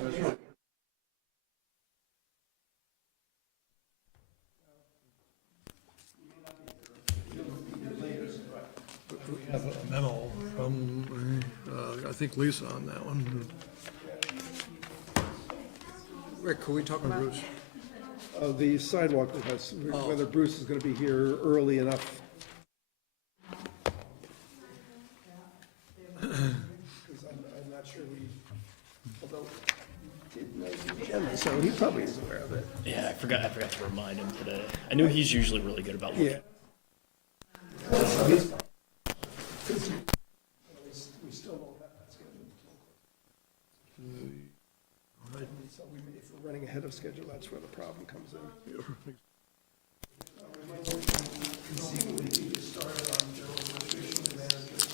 We have a memo from, I think Lisa on that one. Rick, can we talk about Bruce? The sidewalk that has, whether Bruce is gonna be here early enough. 'Cause I'm not sure although he did know the agenda, so he probably is aware of it. Yeah, I forgot to remind him today. I knew he's usually really good about looking. Yeah. So we still don't have that scheduled. So if we're running ahead of schedule, that's where the problem comes in. Conceivably, we just started on general administration management.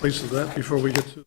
Place of that before we get to.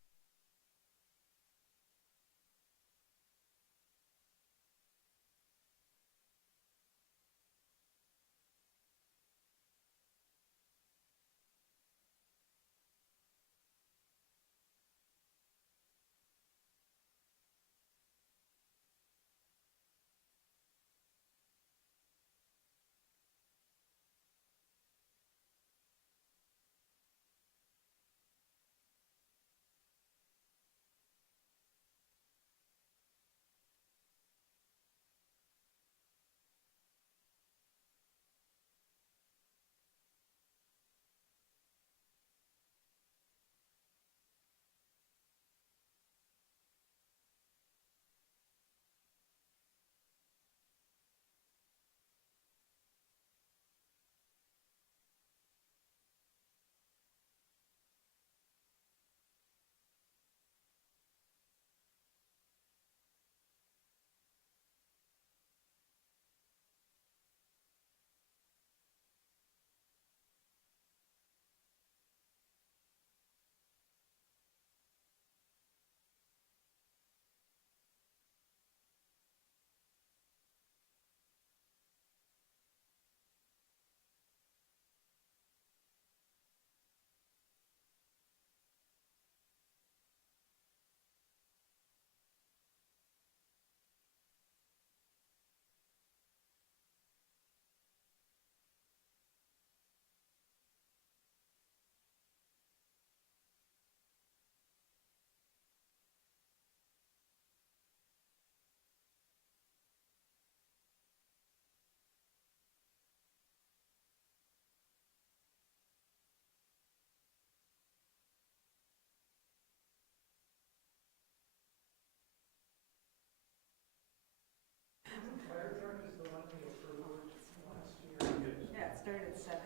Yeah, it started at 7.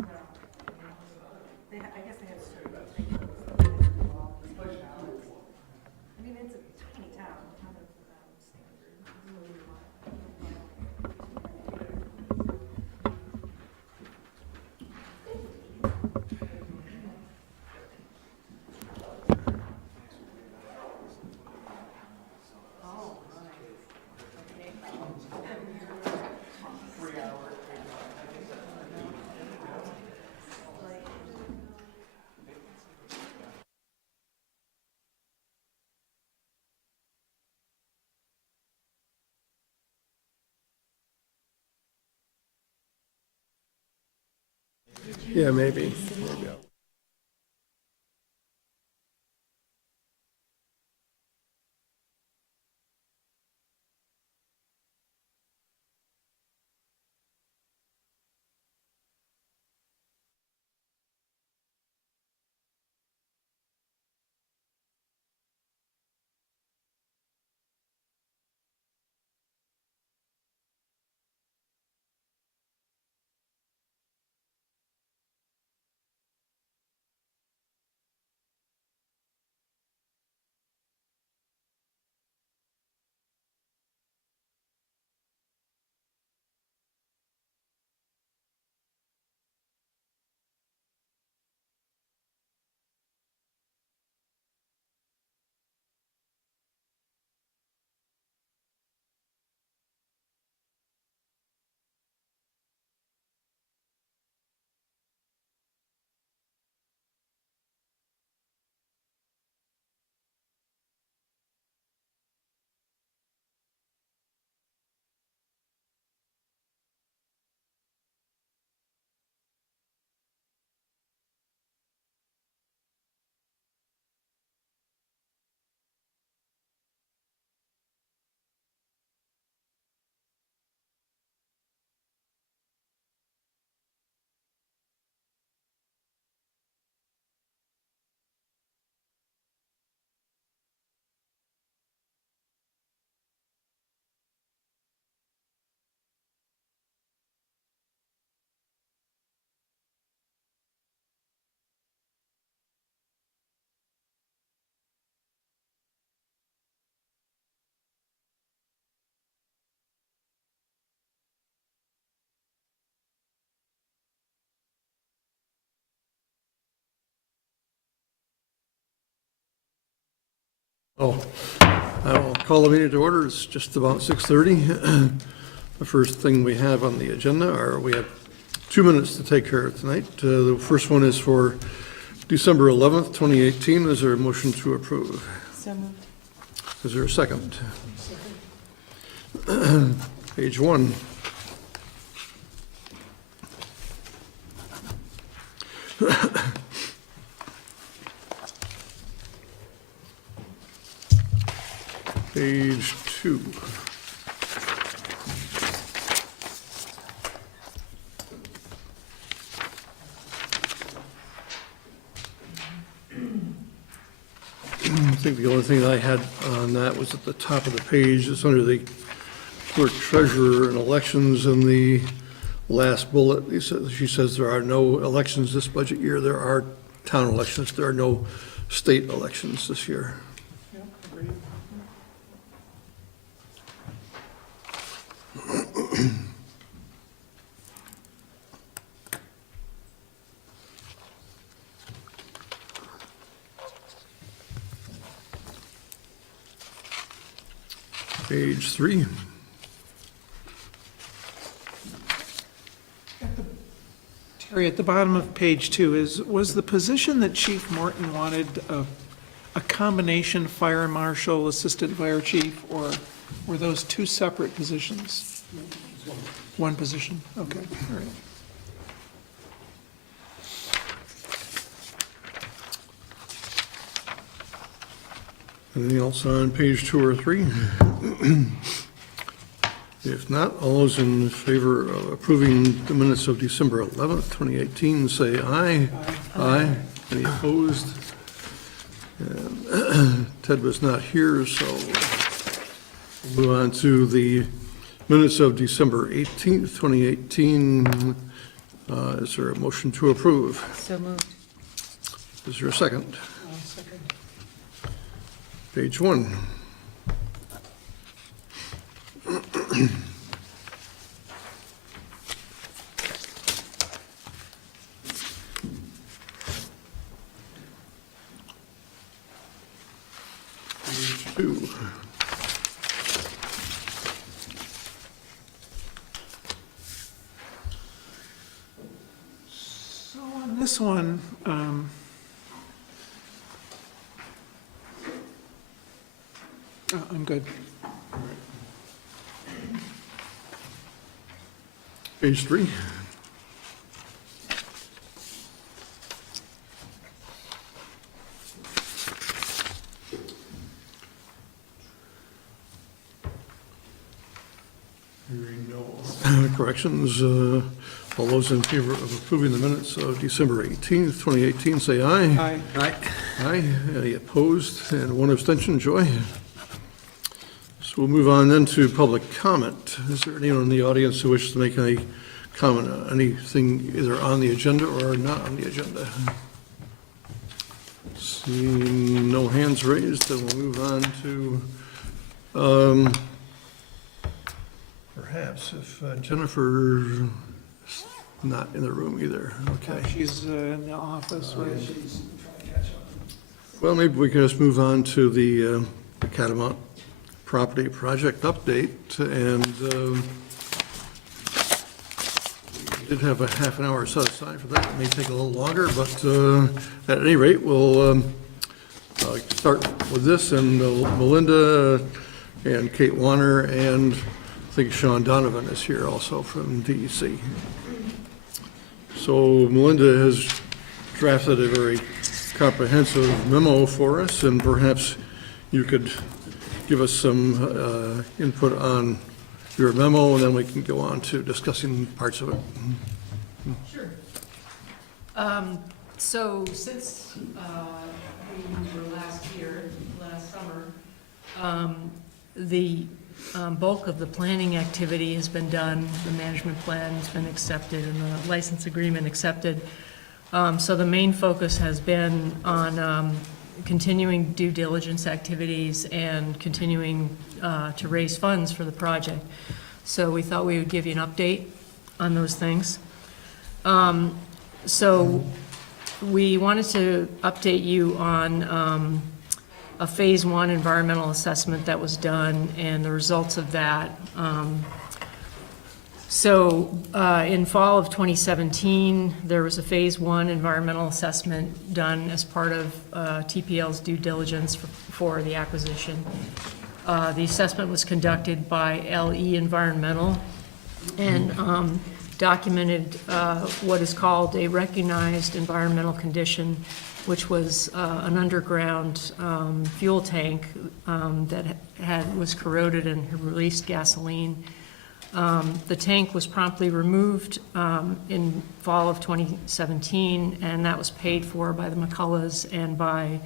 No. I guess they have certain things. I mean, it's a tiny town, kind of standard. Oh, Yeah, maybe. Oh, I will call the meeting to order. It's just about 6:30. The first thing we have on the agenda we have 2 minutes to take care of tonight. The first one is for December 11th, 2018. Is there a motion to approve? So moved. Is there a second? Page 1. Page 2. I think the only thing I had on that was at the top of the page. It's under the clerk treasurer and elections, in the last bullet. She says there are no elections this budget year. There are town elections. There are no state elections this year. Page 3. Terry, at the bottom of page 2, was the position that Chief Morton wanted a combination fire marshal, assistant fire chief, or were those two separate positions? One position, okay, all right. Anything else on page 2 or 3? If not, all those in favor of approving the minutes of December 11th, 2018, say aye. Aye. Any opposed? And Ted was not here, so we'll move on to the minutes of December 18th, 2018. Is there a motion to approve? So moved. Is there a second? Page 1. Page 2. So on this one, I'm good. Page 3. Hearing no corrections, all those in favor of approving the minutes of December 18th, 2018, say aye. Aye. Aye. Aye. Any opposed? And one abstention, Joy. So we'll move on then to public comment. Is there anyone in the audience who wishes to make any comment on anything either on the agenda or not on the agenda? Seeing no hands raised, then we'll move on to, perhaps if Jennifer's not in the room either, okay. She's in the office, right? Well, maybe we can just move on to the Catamount property project update, and we did have a half an hour set aside for that. It may take a little longer, but at any rate, we'll start with this, and Melinda and Kate Warner, and I think Sean Donovan is here also from DEC. So Melinda has drafted a very comprehensive memo for us, and perhaps you could give us some input on your memo, and then we can go on to discussing parts of it. Sure. So since we were last here, last summer, the bulk of the planning activity has been done, the management plan has been accepted, and the license agreement accepted. So the main focus has been on continuing due diligence activities and continuing to raise funds for the project. So we thought we would give you an update on those things. So we wanted to update you on a Phase 1 environmental assessment that was done, and the results of that. In fall of 2017, there was a Phase 1 environmental assessment done as part of TPL's due diligence for the acquisition. The assessment was conducted by LE Environmental and documented what is called a recognized environmental condition, which was an underground fuel tank that was corroded and had released gasoline. The tank was promptly removed in fall of 2017, and that was paid for by the McCulloughs and by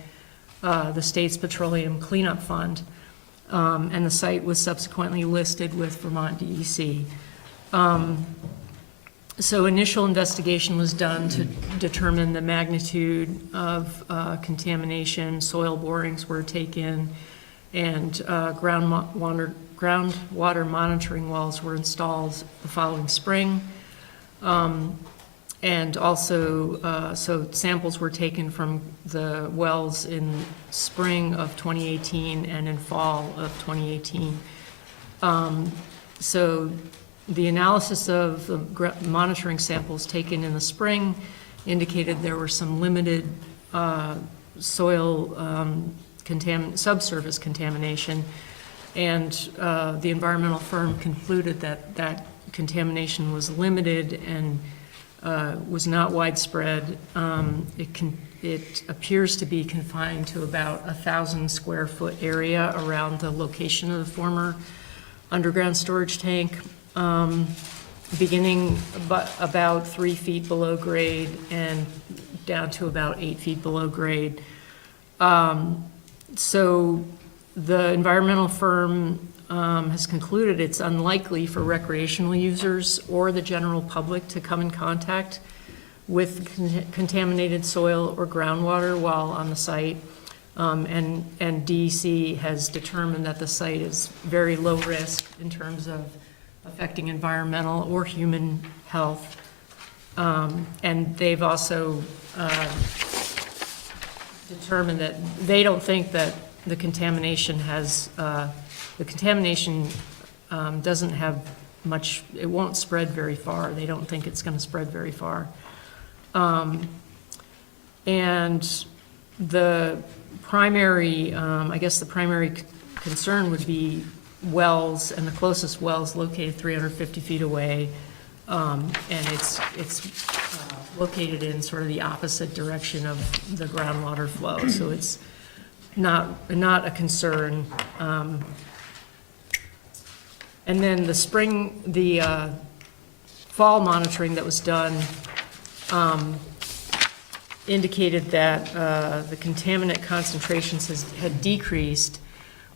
the state's Petroleum Cleanup Fund. And the site was subsequently listed with Vermont DEC. So initial investigation was done to determine the magnitude of contamination. Soil borings were taken, and groundwater monitoring wells were installed the following spring. And also, so samples were taken from the wells in spring of 2018 and in fall of 2018. So the analysis of the monitoring samples taken in the spring indicated there were some limited soil subsurface contamination, and the environmental firm concluded that that contamination was limited and was not widespread. It appears to be confined to about 1,000 square foot area around the location of the former underground storage tank, beginning about 3 feet below grade and down to about 8 feet below grade. So the environmental firm has concluded it's unlikely for recreational users or the general public to come in contact with contaminated soil or groundwater while on the site. And DEC has determined that the site is very low risk in terms of affecting environmental or human health. And they've also determined that they don't think that the contamination doesn't have much, it won't spread very far. They don't think it's going to spread very far. And the primary, I guess the primary concern would be wells, and the closest well is located 350 feet away. And it's located in sort of the opposite direction of the groundwater flow. So it's not a concern. And then the fall monitoring that was done indicated that the contaminant concentrations had decreased,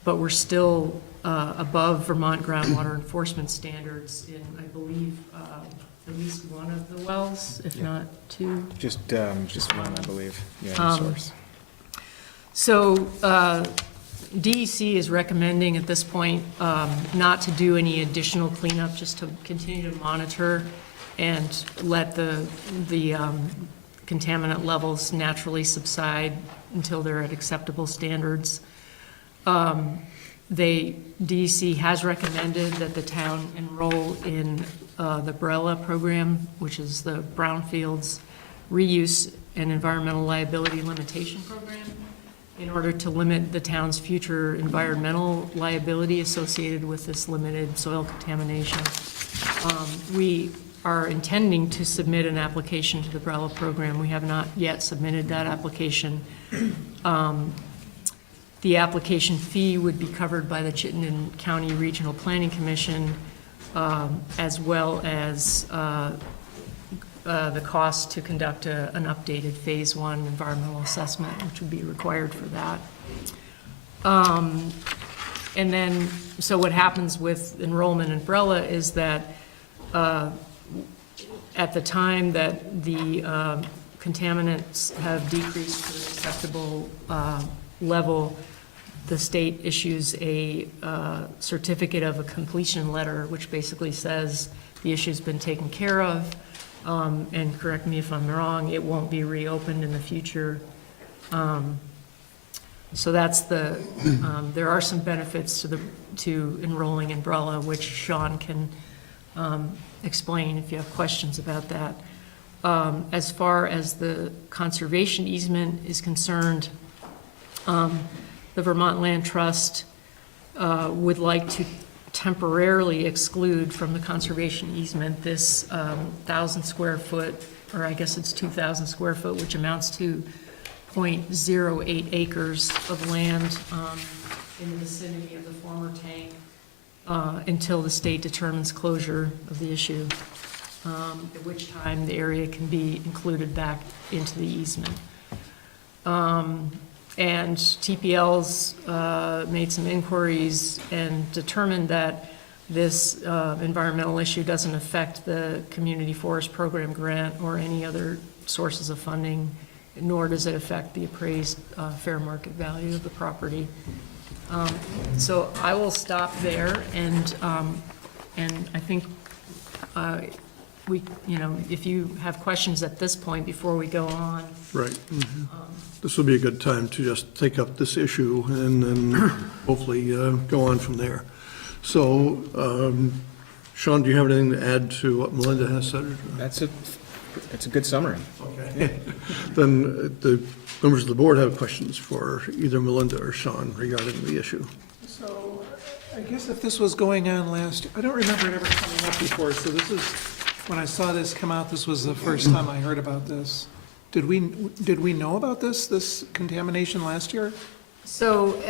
but were still above Vermont groundwater enforcement standards in, I believe, at least one of the wells, if not two. Just one, I believe. Yeah, source. So DEC is recommending at this point not to do any additional cleanup, just to continue to monitor and let the contaminant levels naturally subside until they're at acceptable standards. DEC has recommended that the town enroll in the BRELA program, which is the Brownfields Reuse and Environmental Liability Limitation Program, in order to limit the town's future environmental liability associated with this limited soil contamination. We are intending to submit an application to the BRELA program. We have not yet submitted that application. The application fee would be covered by the Chittenden County Regional Planning Commission, as well as the cost to conduct an updated Phase 1 environmental assessment, which would be required for that. And then, so what happens with enrollment in BRELA is that at the time that the contaminants have decreased to an acceptable level, the state issues a certificate of a completion letter, which basically says the issue's been taken care of, and correct me if I'm wrong, it won't be reopened in the future. So that's there are some benefits to enrolling in BRELA, which Sean can explain if you have questions about that. As far as the conservation easement is concerned, the Vermont Land Trust would like to temporarily exclude from the conservation easement this 1,000 square foot, or I guess it's 2,000 square foot, which amounts to 0.08 acres of land in the vicinity of the former tank until the state determines closure of the issue, at which time the area can be included back into the easement. And TPL's made some inquiries and determined that this environmental issue doesn't affect the Community Forest Program grant or any other sources of funding, nor does it affect the appraised fair market value of the property. So I will stop there, and I think if you have questions at this point before we go on. Right. This will be a good time to just take up this issue and then hopefully go on from there. So, Sean, do you have anything to add to what Melinda has said? That's a good summary. Okay. Then the members of the board have questions for either Melinda or Sean regarding the issue. So I guess if this was going on last, I don't remember it ever coming up before, so this is, when I saw this come out, this was the first time I heard about this. Did we know about this contamination last year? So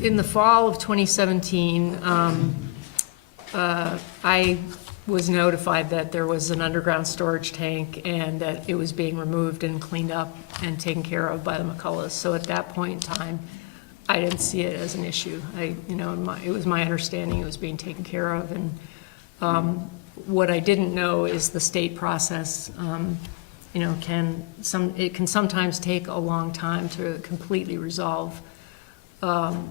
in the fall of 2017, I was notified that there was an underground storage tank and that it was being removed and cleaned up and taken care of by the McCulloughs. So at that point in time, I didn't see it as an issue. It was my understanding it was being taken care of. And what I didn't know is the state process. It can sometimes take a long time to completely resolve the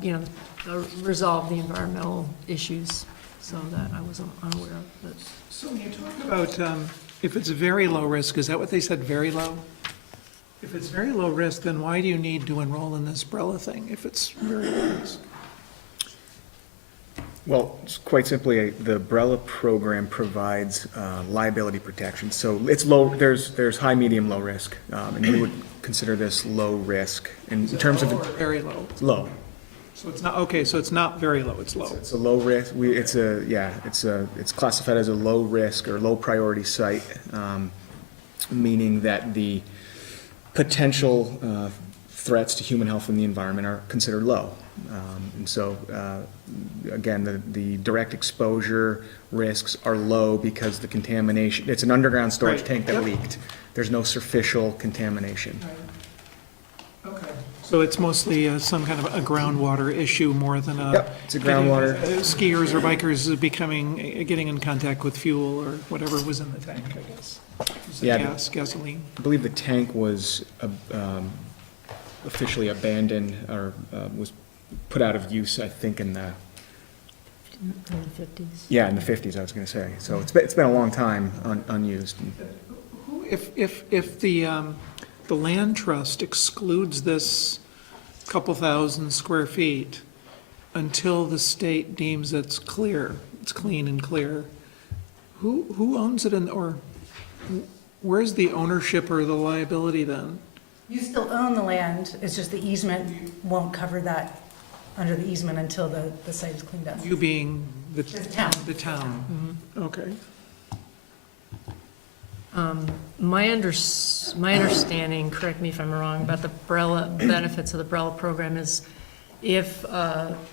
environmental issues, so that I was unaware of. But So when you talk about if it's very low risk, is that what they said, very low? If it's very low risk, then why do you need to enroll in this BRELA thing if it's very low risk? Well, it's quite simply, the BRELA program provides liability protection. So it's low, there's high, medium, low risk, and we would consider this low risk in terms of Very low. low. So it's not, okay, so it's not very low, it's low. It's a low risk. It's classified as a low risk or low priority site, meaning that the potential threats to human health and the environment are considered low. And so, again, the direct exposure risks are low because the contamination, it's an underground storage Right. tank that Yep. leaked. There's no superficial contamination. Okay. So it's mostly some kind of a groundwater issue more than a. Yep, it's a groundwater. Skiers or bikers getting in contact with fuel or whatever was in the tank, I guess. Was it Yeah. gasoline? I believe the tank was officially abandoned or was put out of use, I think, in the in the 50s. Yeah, in the 50s, I was going to say. So it's been a long time unused. If the land trust excludes this couple thousand square feet until the state deems it's clear, it's clean and clear, who owns it or where's the ownership or the liability then? You still own the land, it's just the easement won't cover that under the easement until the site is cleaned up. You being the The town. The town. Okay. My understanding, correct me if I'm wrong, about the benefits of the BRELA program is if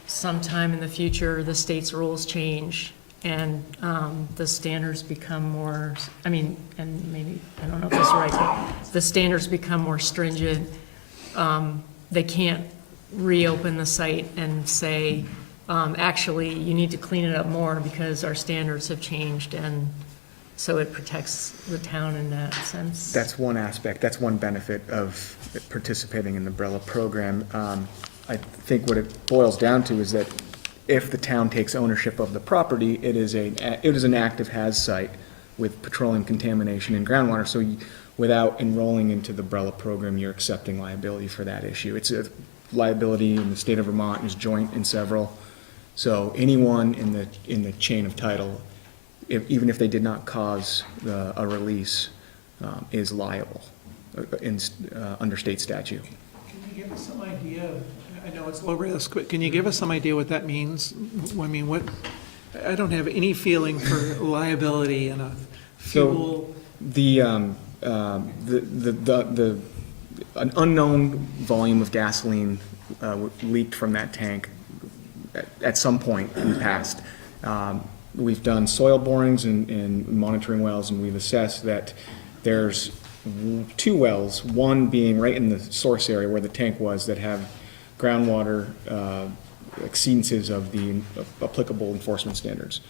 sometime in the future the state's rules change and the standards become more, and maybe, I don't know if this is right, but the standards become more stringent, they can't reopen the site and say, actually, you need to clean it up more because our standards have changed, and so it protects the town in that sense. That's one aspect, that's one benefit of participating in the BRELA program. I think what it boils down to is that if the town takes ownership of the property, it is an active HAZ site with petroleum contamination in groundwater, so without enrolling into the BRELA program, you're accepting liability for that issue. It's liability in the state of Vermont is joint and several. So anyone in the chain of title, even if they did not cause a release, is liable under state statute. Can you give us some idea, I know it's low risk, but can you give us some idea what that means? I mean, I don't have any feeling for liability in a fuel. An unknown volume of gasoline leaked from that tank at some point in the past. We've done soil borings and monitoring wells, and we've assessed that there's 2 wells, one being right in the source area where the tank was, that have groundwater exceedances of the applicable enforcement standards.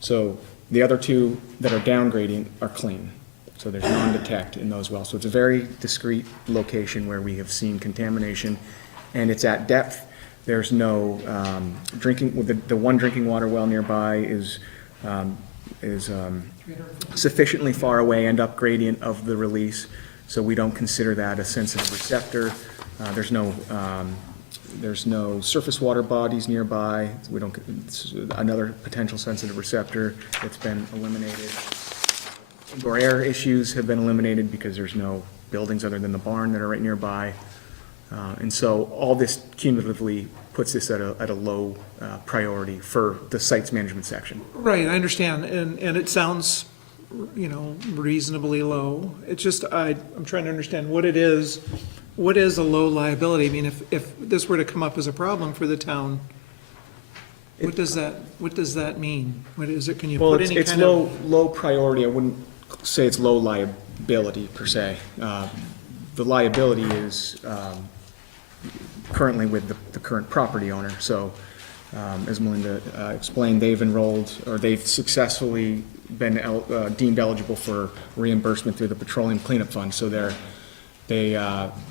So the other 2 that are downgrading are clean. So there's non-detect in those wells. So it's a very discrete location where we have seen contamination, and it's at depth. There's no drinking, the one drinking water well nearby is sufficiently far away and up gradient of the release, so we don't consider that a sensitive receptor. There's no surface water bodies nearby. It's another potential sensitive receptor that's been eliminated. Indoor air issues have been eliminated because there's no buildings other than the barn that are right nearby. And so all this cumulatively puts this at a low priority for the sites management section. Right, I understand, and it sounds, reasonably low. It's just, I'm trying to understand what it is. What is a low liability? I mean, if this were to come up as a problem for the town, what does that mean? What is it, can you Well, put any it's kind of? low priority. I wouldn't say it's low liability per se. The liability is currently with the current property owner. So as Melinda explained, they've successfully been deemed eligible for reimbursement through the Petroleum Cleanup Fund. So their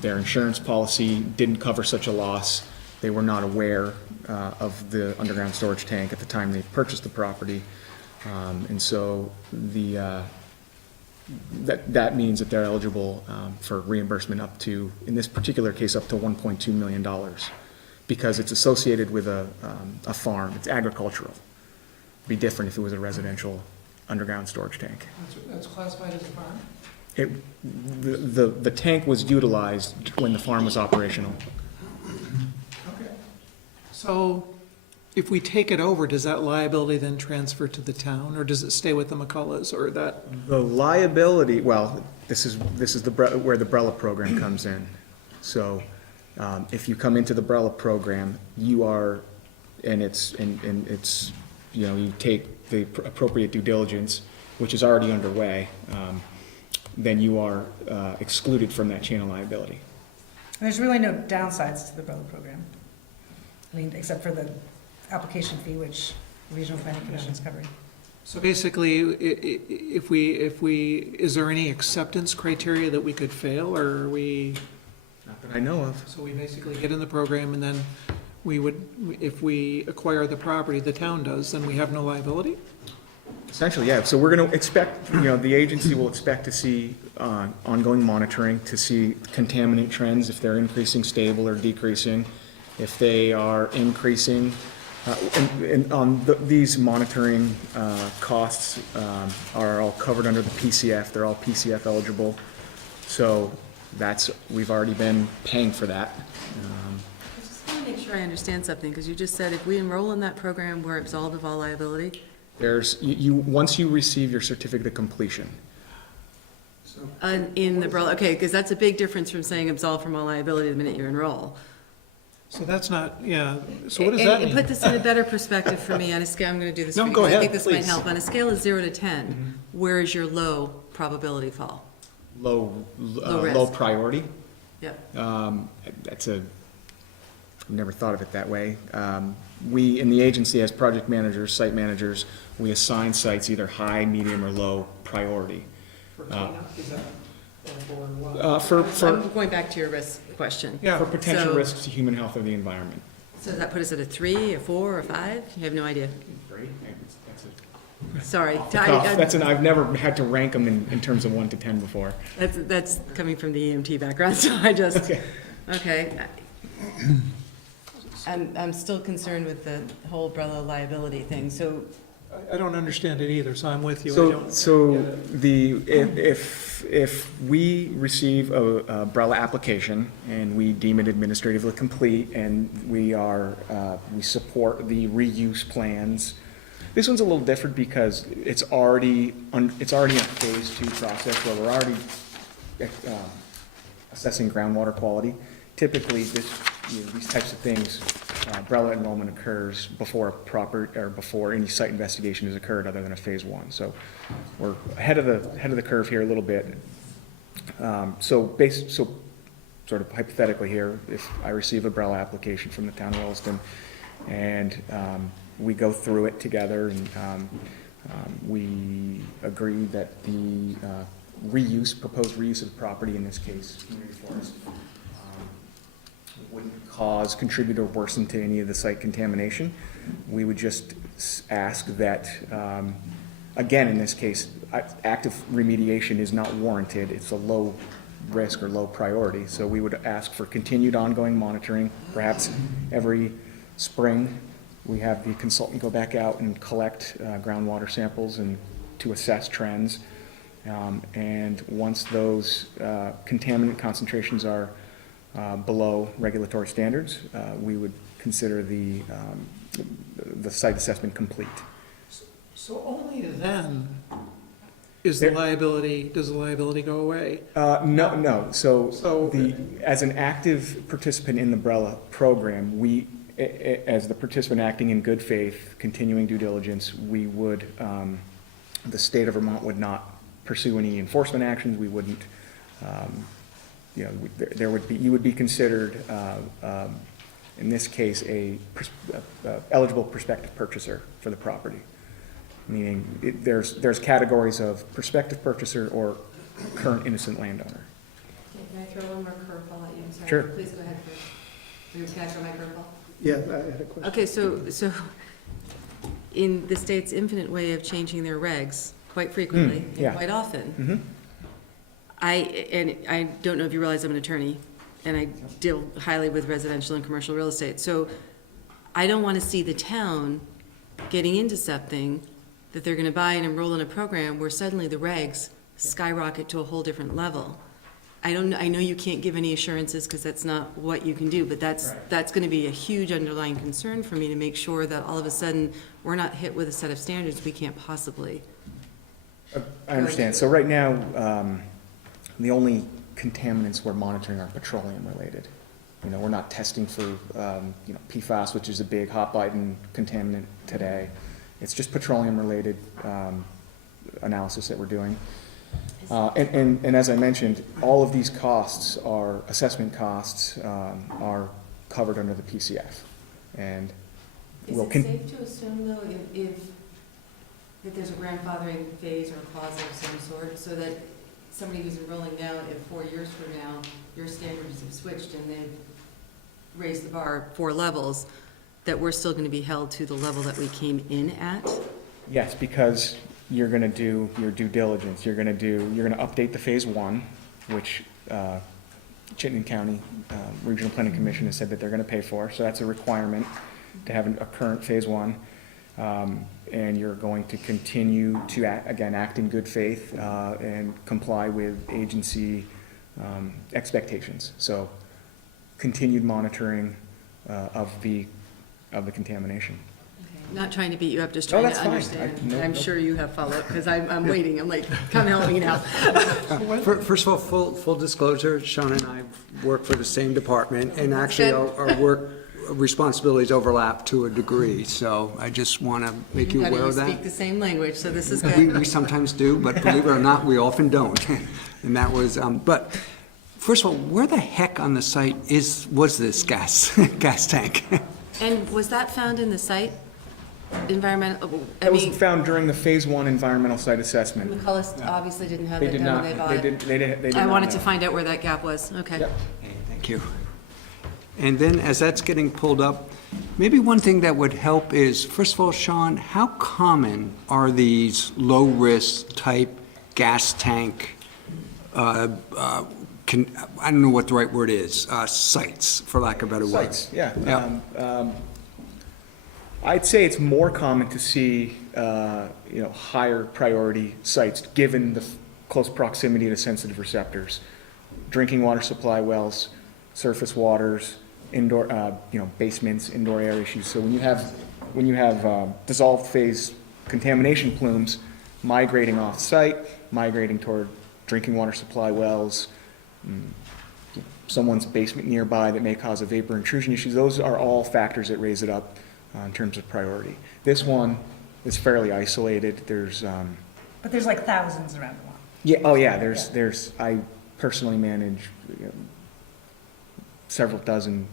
insurance policy didn't cover such a loss. They were not aware of the underground storage tank at the time they purchased the property. And so that means that they're eligible for reimbursement up to, in this particular case, up to $1.2 million, because it's associated with a farm. It's agricultural. It'd be different if it was a residential underground storage tank. That's classified as a farm? The tank was utilized when the farm was operational. Okay. So if we take it over, does that liability then transfer to the town, or does it stay with the McCulloughs, or that? The liability, well, this is where the BRELA program comes in. So if you come into the BRELA program, you are, and it's you take the appropriate due diligence, which is already underway, then you are excluded from that chain of liability. There's really no downsides to the Umbrella program. I mean, except for the application fee, which Regional Planning Commission is covering. So basically, if we, is there any acceptance criteria that we could fail, or are we? Not that I know of. So we basically get in the program, and then we would, if we acquire the property, the town does, then we have no liability? Essentially, yeah. So we're going to expect, the agency will expect to see ongoing monitoring, to see contaminant trends, if they're increasing, stable, or decreasing. If they are increasing, these monitoring costs are all covered under the PCF. They're all PCF eligible. So we've already been paying for that. I just want to make sure I understand something, because you just said if we enroll in that program, we're absolved of all liability. Once you receive your certificate of completion. In the umbrella, okay, because that's a big difference from saying absolved from all liability the minute you enroll. So that's not, yeah, so what does that And mean? put this in a better perspective for me on a scale, I'm going to do this No, for you, go because I ahead, think this might please. help. On a scale of 0 to 10, where is your low probability fall? Low risk. priority. Yep. I've never thought of it that way. We, in the agency, as project managers, site managers, we assign sites either high, medium, or low priority. For cleanup, is that, or what? I'm going back to your risk question. Yeah. For potential So- risks to human health or the environment. So does that put us at a 3, a 4, or a 5? You have no idea. Sorry. I've never had to rank them in terms of 1 to 10 before. That's coming from the EMT background, so I just, Okay. okay. I'm still concerned with the whole umbrella liability thing, so I don't understand it either, so I'm with you. I So, don't- so if we receive a umbrella application and we deem it administratively complete and we support the reuse plans, this one's a little different because it's already in a phase 2 process where we're already assessing groundwater quality. Typically, these types of things, umbrella enrollment occurs before before any site investigation has occurred other than a phase 1. So we're ahead of the curve here a little bit. So sort of hypothetically here, if I receive a umbrella application from the town of Williston and we go through it together and we agree that the proposed reuse of the property, in this case, community forest, wouldn't contribute or worsen to any of the site contamination. We would just ask that, again, in this case, active remediation is not warranted. It's a low risk or low priority. So we would ask for continued ongoing monitoring, perhaps every spring. We have the consultant go back out and collect groundwater samples and to assess trends. And once those contaminant concentrations are below regulatory standards, we would consider the site assessment complete. So only then does the liability go away? No. So So- as an active participant in the umbrella program, we, as the participant acting in good faith, continuing due diligence, we would, the state of Vermont would not pursue any enforcement actions. We wouldn't, you would be considered, in this case, a eligible prospective purchaser for the property. Meaning, there's categories of prospective purchaser or current innocent landowner. can I throw one more curveball at you? I'm sorry. Sure. Please go ahead first. Can I throw my curveball? Yeah, I had a question. Okay, so in the state's infinite way of changing their regs quite frequently yeah. and quite often, Mhm. I don't know if you realize I'm an attorney, and I deal highly with residential and commercial real estate, so I don't want to see the town getting into something that they're going to buy and enroll in a program where suddenly the regs skyrocket to a whole different level. I know you can't give any assurances because that's not what you can do, but that's going to be a huge underlying concern for me to make sure that all of a sudden we're not hit with a set of standards we can't possibly. I understand. So right now, the only contaminants we're monitoring are petroleum related. We're not testing for, PFAS, which is a big hot button contaminant today. It's just petroleum related analysis that we're doing. And as I mentioned, all of these costs are, assessment costs, are covered under the PCF. And Is we'll it safe to assume, though, if there's a grandfathering phase or clause of some sort, so that somebody who's enrolling now, if 4 years from now, your standards have switched and they've raised the bar 4 levels, that we're still going to be held to the level that we came in at? Yes, because you're going to do your due diligence. You're going to update the phase 1, which Chittenden County Regional Planning Commission has said that they're going to pay for. So that's a requirement to have a current phase 1. And you're going to continue to, act in good faith and comply with agency expectations. So continued monitoring of the contamination. Not trying to beat you up, just No, trying to that's fine. understand. No, I'm no. sure you have follow-up, because I'm waiting. I'm like, come help me now. First of all, full disclosure, Sean and I work for the same department, and actually our work responsibilities overlap to a degree, so I just want to make you aware of We speak that. the same language, so this is We good. sometimes do, but believe it or not, we often don't. And that was, but first of all, where the heck on the site was this gas tank? And was that found in the site environmental, I That was mean, found during the phase 1 environmental site assessment. McCullough obviously didn't have They it did done not, when they bought they it. did I not wanted to know. find out where that gap was, okay. Yep. Okay, thank you. And then as that's getting pulled up, maybe one thing that would help is, first of all, Sean, how common are these low-risk type gas tank I don't know what the right word is, sites, for lack of a better word. Sites, yeah. Yeah. I'd say it's more common to see, higher priority sites, given the close proximity to sensitive receptors. Drinking water supply wells, surface waters, indoor, basements, indoor air issues. So when you have dissolved phase contamination plumes migrating off-site, migrating toward drinking water supply wells, someone's basement nearby that may cause a vapor intrusion issue, those are all factors that raise it up in terms of priority. This one is fairly isolated. There's, But there's like thousands around the one. yeah, oh yeah, there's, I personally manage several dozen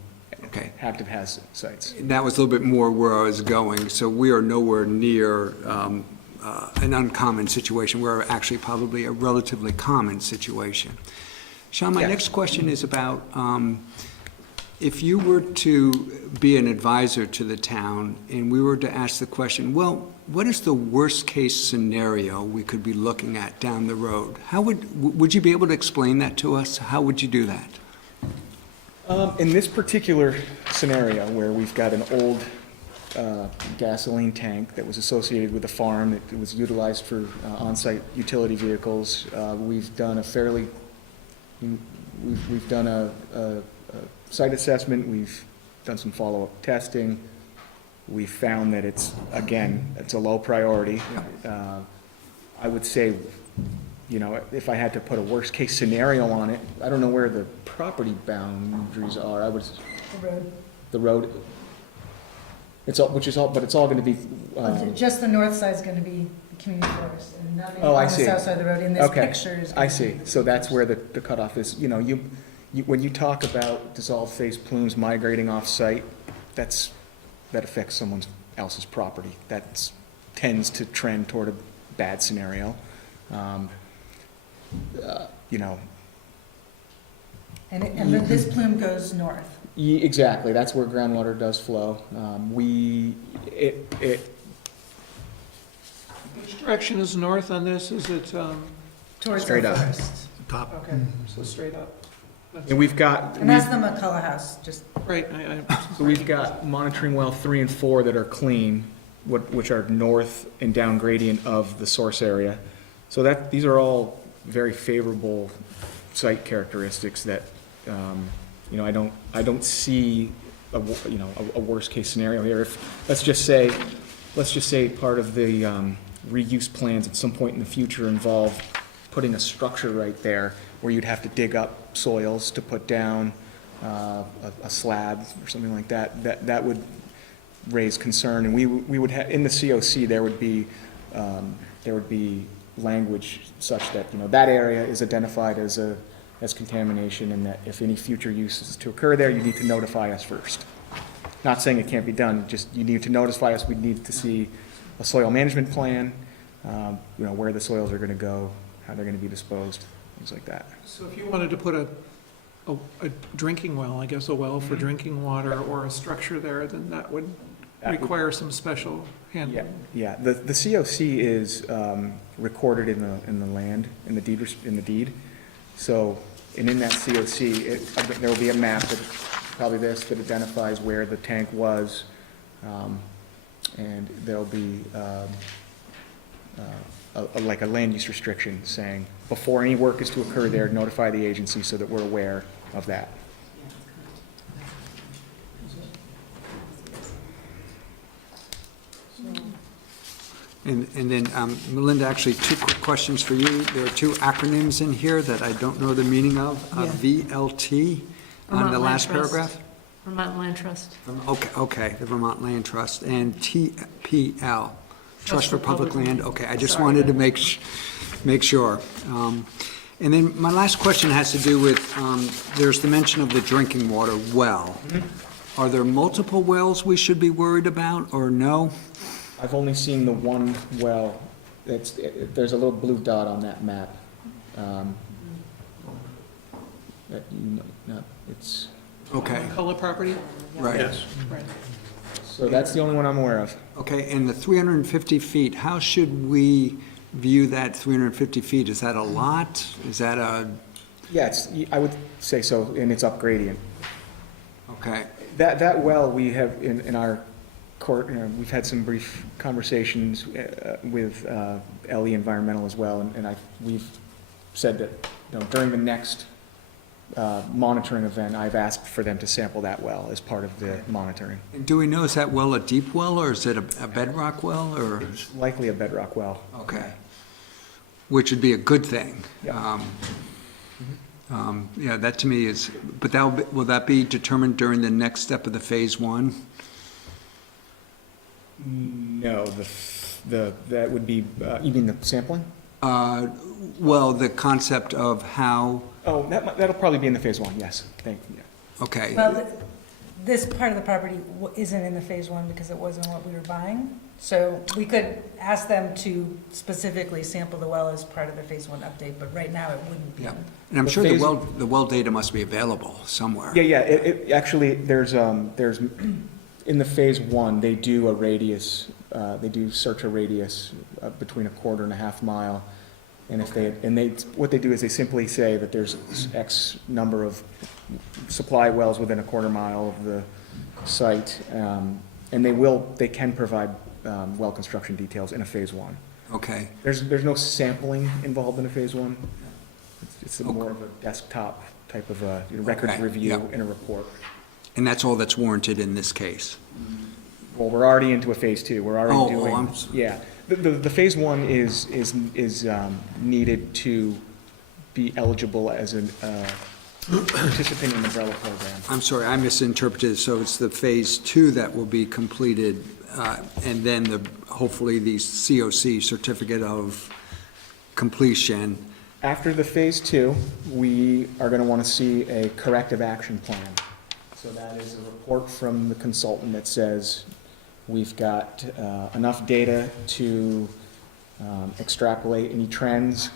Okay. active hazard sites. That was a little bit more where I was going, so we are nowhere near an uncommon situation. We're actually probably a relatively common situation. Sean, my Yeah. next question is about, if you were to be an advisor to the town, and we were to ask the question, well, what is the worst-case scenario we could be looking at down the road? How would you be able to explain that to us? How would you do that? In this particular scenario, where we've got an old gasoline tank that was associated with a farm that was utilized for on-site utility vehicles, we've done a site assessment, we've done some follow-up testing. We've found that it's a low priority. I would say, if I had to put a worst-case scenario on it, I don't know where the property boundaries are. The road. The road, but it's all gonna be, Just the north side's gonna be the community forest, and nothing Oh, I on the see. south side of the road, in this Okay. picture is. I gonna see. be the So that's community where the cutoff is. When you talk about dissolved phase plumes migrating off-site, that affects someone else's property. That tends to trend toward a bad scenario. And then this plume goes north. Exactly, that's where groundwater does flow. Which direction is north on this? Is it, Towards Straight the up. forest. okay, so straight up? And we've got, And that's the McCullough house, just, Right, so we've got monitoring well 3 and 4 that are clean, which are north and down gradient of the source area. So these are all very favorable site characteristics that, I don't see a worst case scenario here. If, let's just say part of the reuse plans at some point in the future involve putting a structure right there where you'd have to dig up soils to put down a slab or something like that. That would raise concern, and we would have, in the COC, there would be language such that, that area is identified as contamination, and that if any future use is to occur there, you need to notify us first. Not saying it can't be done, just you need to notify us. We need to see a soil management plan, where the soils are gonna go, how they're gonna be disposed, things like that. So if you wanted to put a drinking well, I guess a well for drinking water or a structure there, then that would require some special handling. Yeah, the COC is recorded in the land, in the deed. So, and in that COC, there will be a map that identifies where the tank was, and there'll be like a land use restriction saying, before any work is to occur there, notify the agency so that we're aware of that. And then, Melinda, actually, 2 quick questions for you. There are 2 acronyms in here that I don't know the meaning of. Yeah. VLT on Vermont the Land last Trust. paragraph? Vermont Land Trust. Okay, the Vermont Land Trust, and TPL, Trust for Public Land. Okay, I just wanted to make sure. And then my last question has to do with, there's the mention of the drinking water well. Are there multiple wells we should be worried about, or no? I've only seen the one well. There's a little blue dot on that map. It's, Okay, Color property? right. Right. so that's the only one I'm aware of. Okay, and the 350 feet, how should we view that 350 feet? Is that a lot? Is that a Yeah, I would say so, and it's up gradient. Okay, That well, we have in our court, we've had some brief conversations with LE Environmental as well, and we've said that, during the next monitoring event, I've asked for them to sample that well as part of the monitoring. and do we know, is that well a deep well, or is it a bedrock well, or? It's likely a bedrock well. Okay. Which would be a good thing. Yeah. Yeah, that to me is, but will that be determined during the next step of the phase one? No, that would be, you mean the sampling? Well, the concept of how, Oh, that'll probably be in the phase one, yes, thank you. okay. Well, this part of the property isn't in the phase one because it wasn't what we were buying. So we could ask them to specifically sample the well as part of the phase one update, but right now it wouldn't be. Yeah, and I'm The sure phase- the well data must be available somewhere. Yeah, it actually, there's, in the phase one, they do a radius, they do search a radius between 1/4 and 1/2 mile. And what they do is they simply say that there's X number of supply wells within 1/4 mile of the site. And they can provide, well construction details in a phase one. Okay, There's no sampling involved in a phase one. It's more of a desktop type of a records Okay, review yeah. in a report. and that's all that's warranted in this case? Well, we're already into a phase two. We're already doing. I'm Yeah, the phase one is needed to be eligible as a participant in the umbrella program. I'm sorry, I misinterpreted, so it's the phase two that will be completed, and then hopefully the COC, Certificate of Completion. After the phase two, we are gonna wanna see a corrective action plan. So that is a report from the consultant that says, we've got enough data to extrapolate any trends,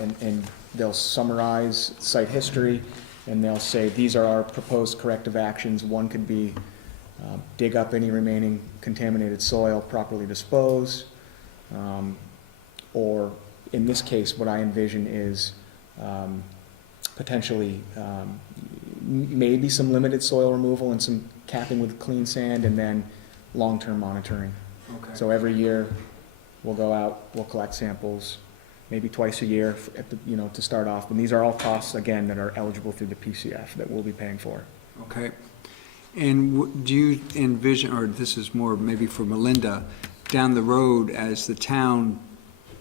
and they'll summarize site history, and they'll say, these are our proposed corrective actions. One could be dig up any remaining contaminated soil, properly dispose, or in this case, what I envision is potentially maybe some limited soil removal and some capping with clean sand, and then long-term monitoring. Okay. So every year, we'll go out, we'll collect samples, maybe twice a year to start off. And these are all costs, again, that are eligible through the PCF that we'll be paying for. Okay. And do you envision, or this is more maybe for Melinda, down the road, as the town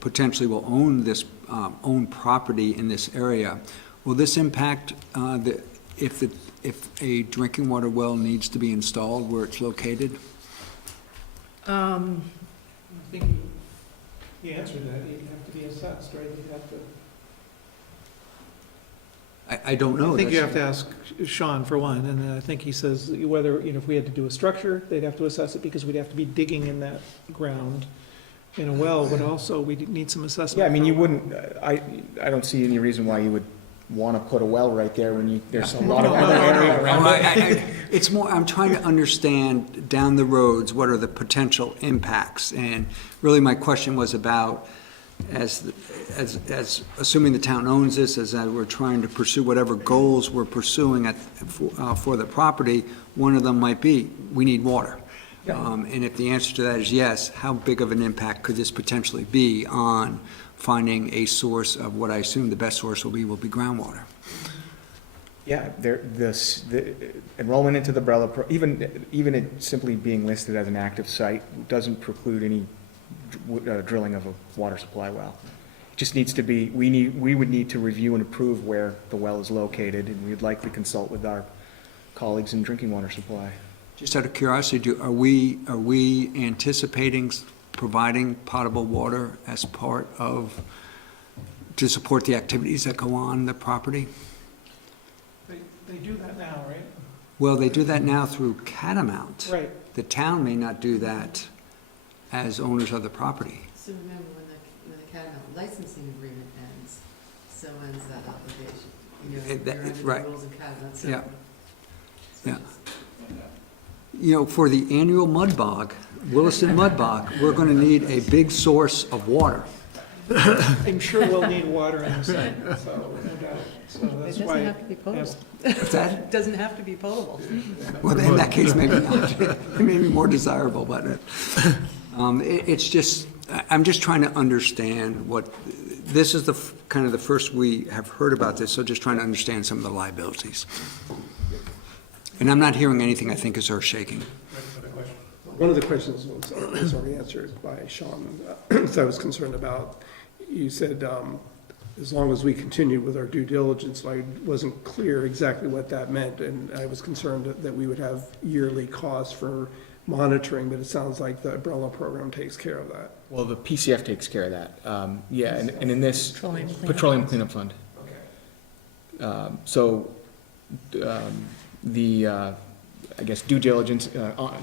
potentially will own property in this area, will this impact if a drinking water well needs to be installed where it's located? I think he answered that, you'd have to be assessed, right? You'd have to. I don't know. I think you have That's- to ask Sean for one, and then I think he says whether, if we had to do a structure, they'd have to assess it because we'd have to be digging in that ground in a well, but also we need some assessment. Yeah, I mean, for- you wouldn't, I don't see any reason why you would want to put a well right there when there's a lot of other area around it. It's more, I'm trying to understand down the roads, what are the potential impacts? And really my question was about, as assuming the town owns this, as we're trying to pursue whatever goals we're pursuing for the property, one of them might be, we need water. And if the answer to that is yes, how big of an impact could this potentially be on finding a source of what I assume the best source will be groundwater? Yeah, the enrollment into the umbrella, even it simply being listed as an active site doesn't preclude any drilling of a water supply well. It just needs to be, we would need to review and approve where the well is located, and we'd likely consult with our colleagues in drinking water supply. Just out of curiosity, are we anticipating providing potable water as part of, to support the activities that go on the property? They do that now, right? Well, they do that now through Catamount. Right. The town may not do that as owners of the property. So remember, when the Catamount licensing agreement ends, so ends that obligation. You're under the right. rules of Catamount, so. Yeah. Yeah. For the annual mud bog, Williston Mud Bog, we're going to need a big source of water. I'm sure we'll need water on the site, so no doubt. So It that's doesn't why. have to be potable. What's that? It doesn't have to be potable. Well, in that case, maybe not. It may be more desirable, but it's just, I'm just trying to understand what, this is the, kind of the first we have heard about this, so just trying to understand some of the liabilities. And I'm not hearing anything I think is earth-shaking. One of the questions was already answered by Sean, so I was concerned about. You said, as long as we continue with our due diligence, I wasn't clear exactly what that meant, and I was concerned that we would have yearly costs for monitoring, but it sounds like the umbrella program takes care of that. Well, the PCF takes care of that. Yeah, and in this. Petroleum cleanup. Petroleum cleanup fund. So, I guess due diligence,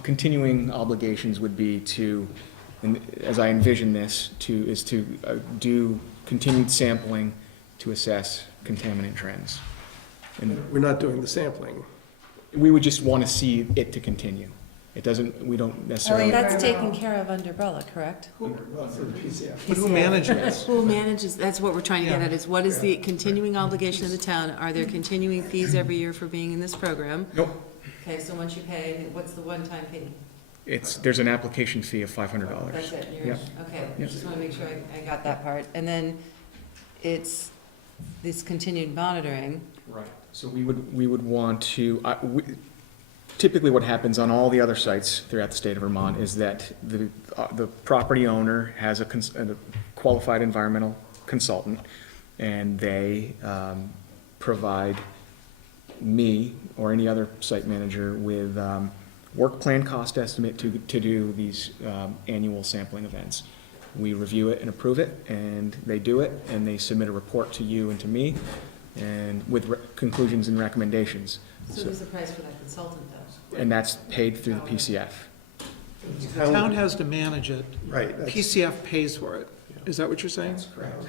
continuing obligations would be to, and as I envision this, to do continued sampling to assess contaminant trends. And We're not doing the sampling. we would just want to see it to continue. It doesn't, we don't necessarily. That's taken care of under Umbrella, correct? For the PCF. But who manages? Who manages, that's what we're trying to get at, is what is the continuing obligation of the town? Are there continuing fees every year for being in this program? Nope. Okay, so once you pay, what's the one-time fee? There's an application fee of $500. That's it, Yep. okay, Yep. just wanna make sure I got that part. And then it's this continued monitoring. Right. So we would want to, typically what happens on all the other sites throughout the state of Vermont is that the property owner has a qualified environmental consultant, and they provide me or any other site manager with work plan cost estimate to do these annual sampling events. We review it and approve it, and they do it, and they submit a report to you and to me, and with conclusions and recommendations. So who's the price for that consultant, though? And that's paid through the PCF. The town has to manage it. Right, that's- PCF pays for it. Is that what you're saying? Correct.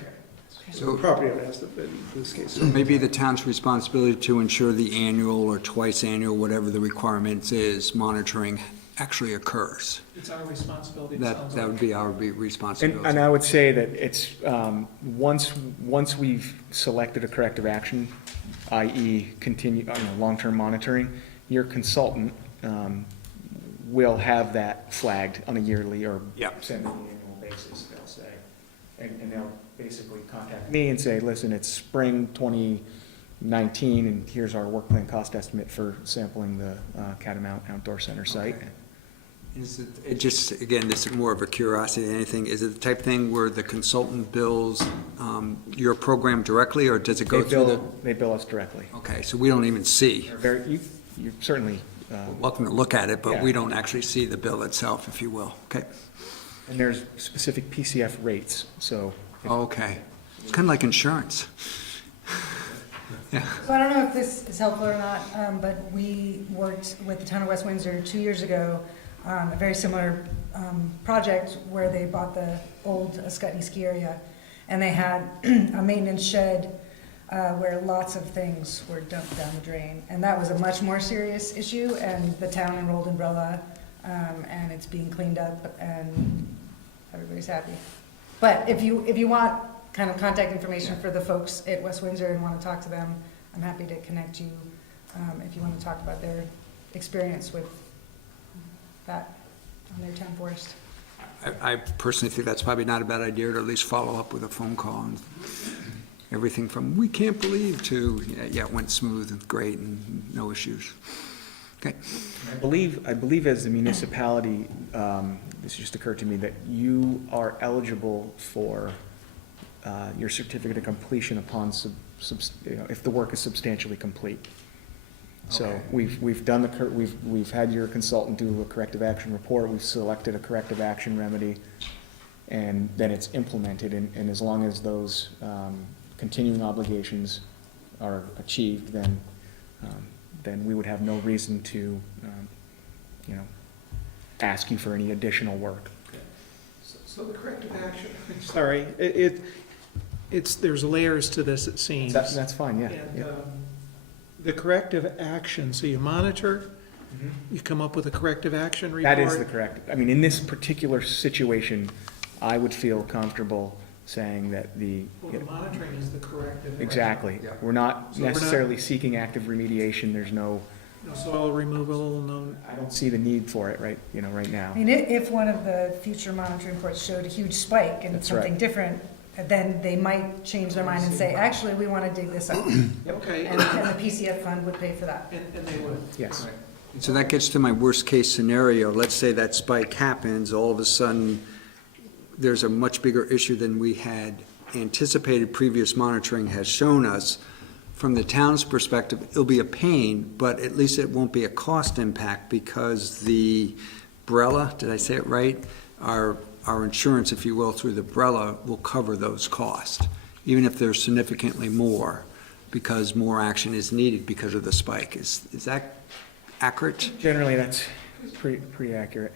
So the property owner has to, in this case. Maybe the town's responsibility to ensure the annual or twice annual, whatever the requirements is, monitoring actually occurs. It's our responsibility. That would be our responsibility. And I would say that it's, once we've selected a corrective action, i.e. continue, long-term monitoring, your consultant will have that flagged on a yearly or Yep. semi-annual basis, they'll say. And they'll basically contact me and say, listen, it's spring 2019, and here's our work plan cost estimate for sampling the Catamount Outdoor Center site. Okay. Is it just, again, this is more of a curiosity than anything, is it the type of thing where the consultant bills your program directly, or does it go through the? They bill us directly. Okay, so we don't even see. You're certainly, Welcome to look at it, but we Yeah. don't actually see the bill itself, if you will. Okay, and there's specific PCF rates, so. okay. It's kind of like insurance. Yeah. So I don't know if this is helpful or not, but we worked with the town of West Windsor 2 years ago, a very similar project where they bought the old Ascutney ski area, and they had a maintenance shed where lots of things were dumped down the drain. And that was a much more serious issue, and the town enrolled Umbrella, and it's being cleaned up, and everybody's happy. But if you want kind of contact information for the folks at West Windsor and want to talk to them, I'm happy to connect you if you want to talk about their experience with that on their town forest. I personally think that's probably not a bad idea, to at least follow up with a phone call, and everything from, we can't believe, to, yeah, it went smooth and great and no issues. Okay. I believe as a municipality, this just occurred to me, that you are eligible for your certificate of completion upon, if the work is substantially complete. So Okay. we've done we've had your consultant do a corrective action report, we've selected a corrective action remedy, and then it's implemented, and as long as those continuing obligations are achieved, then we would have no reason to, ask you for any additional work. So the corrective action, sorry, there's layers to this, it seems. That's fine, yeah. And yeah. the corrective action, so you monitor, you come up with a corrective action report. That is the correct, in this particular situation, I would feel comfortable saying that the, Well, the monitoring is the corrective. exactly. We're not So we're not- necessarily seeking active remediation. There's no, No soil removal, no, I don't see the need for it right, right now. I mean, if one of the future monitoring reports showed a huge spike and That's something right. different, then they might change their mind and say, actually, we want to dig this up. okay, And the PCF fund would pay for that. and they would. Yes. So that gets to my worst-case scenario. Let's say that spike happens, all of a sudden, there's a much bigger issue than we had anticipated. Previous monitoring has shown us. From the town's perspective, it'll be a pain, but at least it won't be a cost impact because the BRELA, did I say it right? Our insurance, if you will, through the BRELA will cover those costs, even if there's significantly more, because more action is needed because of the spike. Is that accurate? Generally, that's pretty accurate.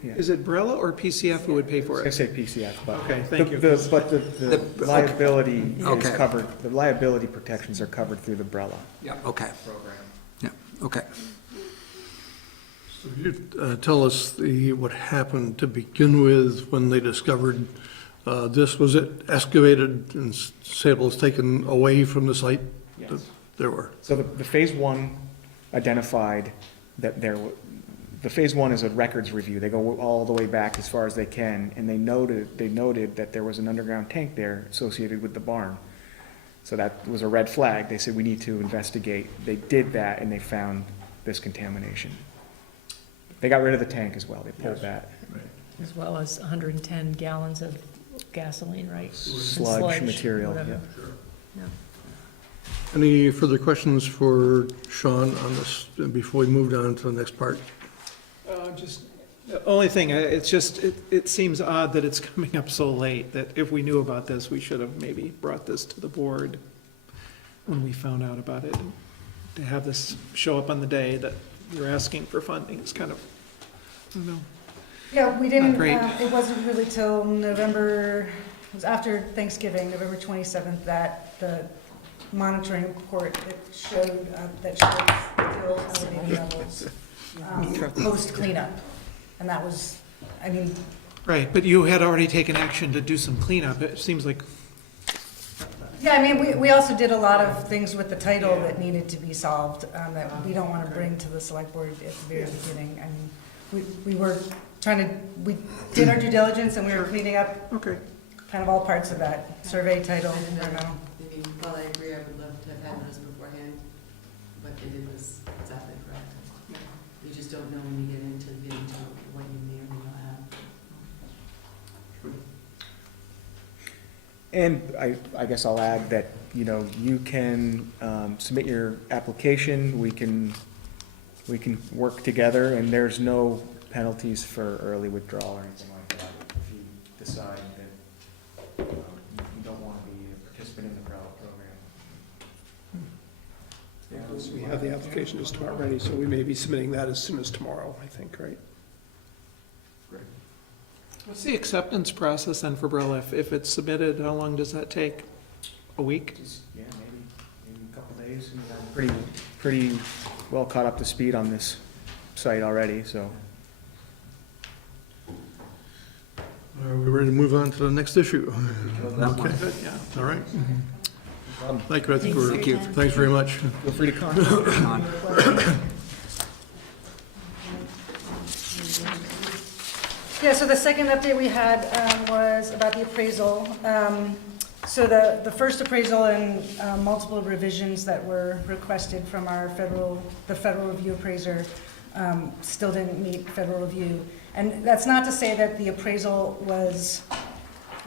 Yeah. Is it Brella or PCF who would pay for I it? say PCF, but. Okay, thank you. But the liability is Okay. covered, the liability protections are covered through the BRELA Yeah, okay, program. yeah, okay. So you tell us what happened to begin with when they discovered this? Was it excavated and samples taken away from the site? Yes. There were. So the phase one identified that the phase one is a records review. They go all the way back as far as they can, and they noted that there was an underground tank there associated with the barn. So that was a red flag. They said, we need to investigate. They did that, and they found this contamination. They got rid of the tank as well. They pulled that. As well as 110 gallons of gasoline, right? Sludge material, whatever. yeah. Yeah. Any further questions for Sean on this before we moved on to the next part? Just, the only thing, it's just, it seems odd that it's coming up so late, that if we knew about this, we should have maybe brought this to the board when we found out about it. To have this show up on the day that you're asking for funding is kind of, I don't know. Yeah, we didn't, Great. it wasn't really till November, it was after Thanksgiving, November 27th, that the monitoring report that showed still elevated levels post cleanup. And that was, I mean, Right, but you had already taken action to do some cleanup. It seems like, yeah, I mean, we also did a lot of things with the title that needed to be solved, that we don't want to bring to the select board at the very beginning. I mean, we were we did our due diligence and we were cleaning up okay. kind of all parts of that, survey, title, I don't know. I mean, while I agree, I would love to have had those beforehand, what they did was exactly correct. You just don't know when you get into what you may or may not have. And I guess I'll add that, you can submit your application, we can work together, and there's no penalties for early withdrawal or anything like that. If you decide that you don't want to be a participant in the program. We have the application just about ready, so we may be submitting that as soon as tomorrow, I think, right? What's the acceptance process then for Brella? If it's submitted, how long does that take? A week? Yeah, maybe a couple days. I'm pretty well caught up to speed on this site already, so. Are we ready to move on to the next issue? Okay, Good, yeah. all right. Thank you, I think Thanks for your time. thanks very much. Feel free to contact. Yeah, so the second update we had was about the appraisal. So the first appraisal and multiple revisions that were requested from the federal review appraiser still didn't meet federal review. And that's not to say that the appraisal was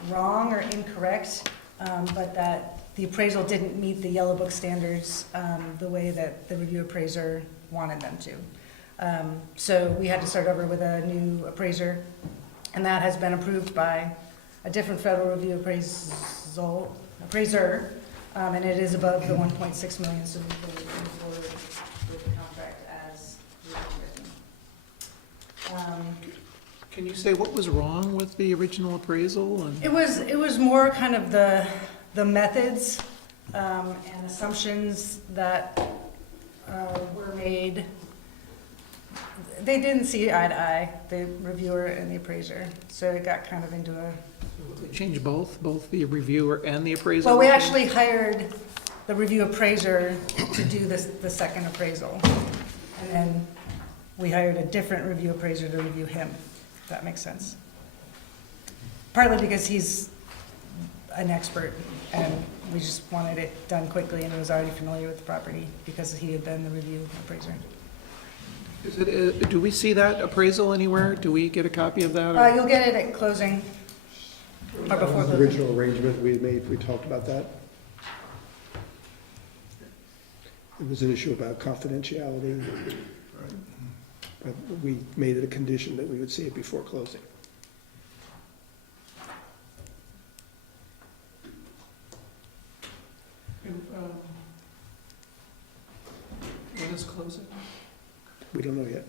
wrong or incorrect, but that the appraisal didn't meet the Yellow Book standards the way that the review appraiser wanted them to. So we had to start over with a new appraiser, and that has been approved by a different federal review appraiser, and it is above the 1.6 million, so we will move forward with the contract as written. Can you say what was wrong with the original appraisal? And It was more kind of the methods and assumptions that were made. They didn't see eye to eye, the reviewer and the appraiser, so it got kind of into a Change both the reviewer and the appraiser? Well, we actually hired the review appraiser to do the second appraisal. And then we hired a different review appraiser to review him, if that makes sense. Partly because he's an expert, and we just wanted it done quickly, and he was already familiar with the property because he had been the review appraiser. Is it, do we see that appraisal anywhere? Do we get a copy of that? or- You'll get it at closing, or That before was the closing. original arrangement we had made, we talked about that. It was an issue about confidentiality. But we made it a condition that we would see it before closing. When is closing? We don't know yet.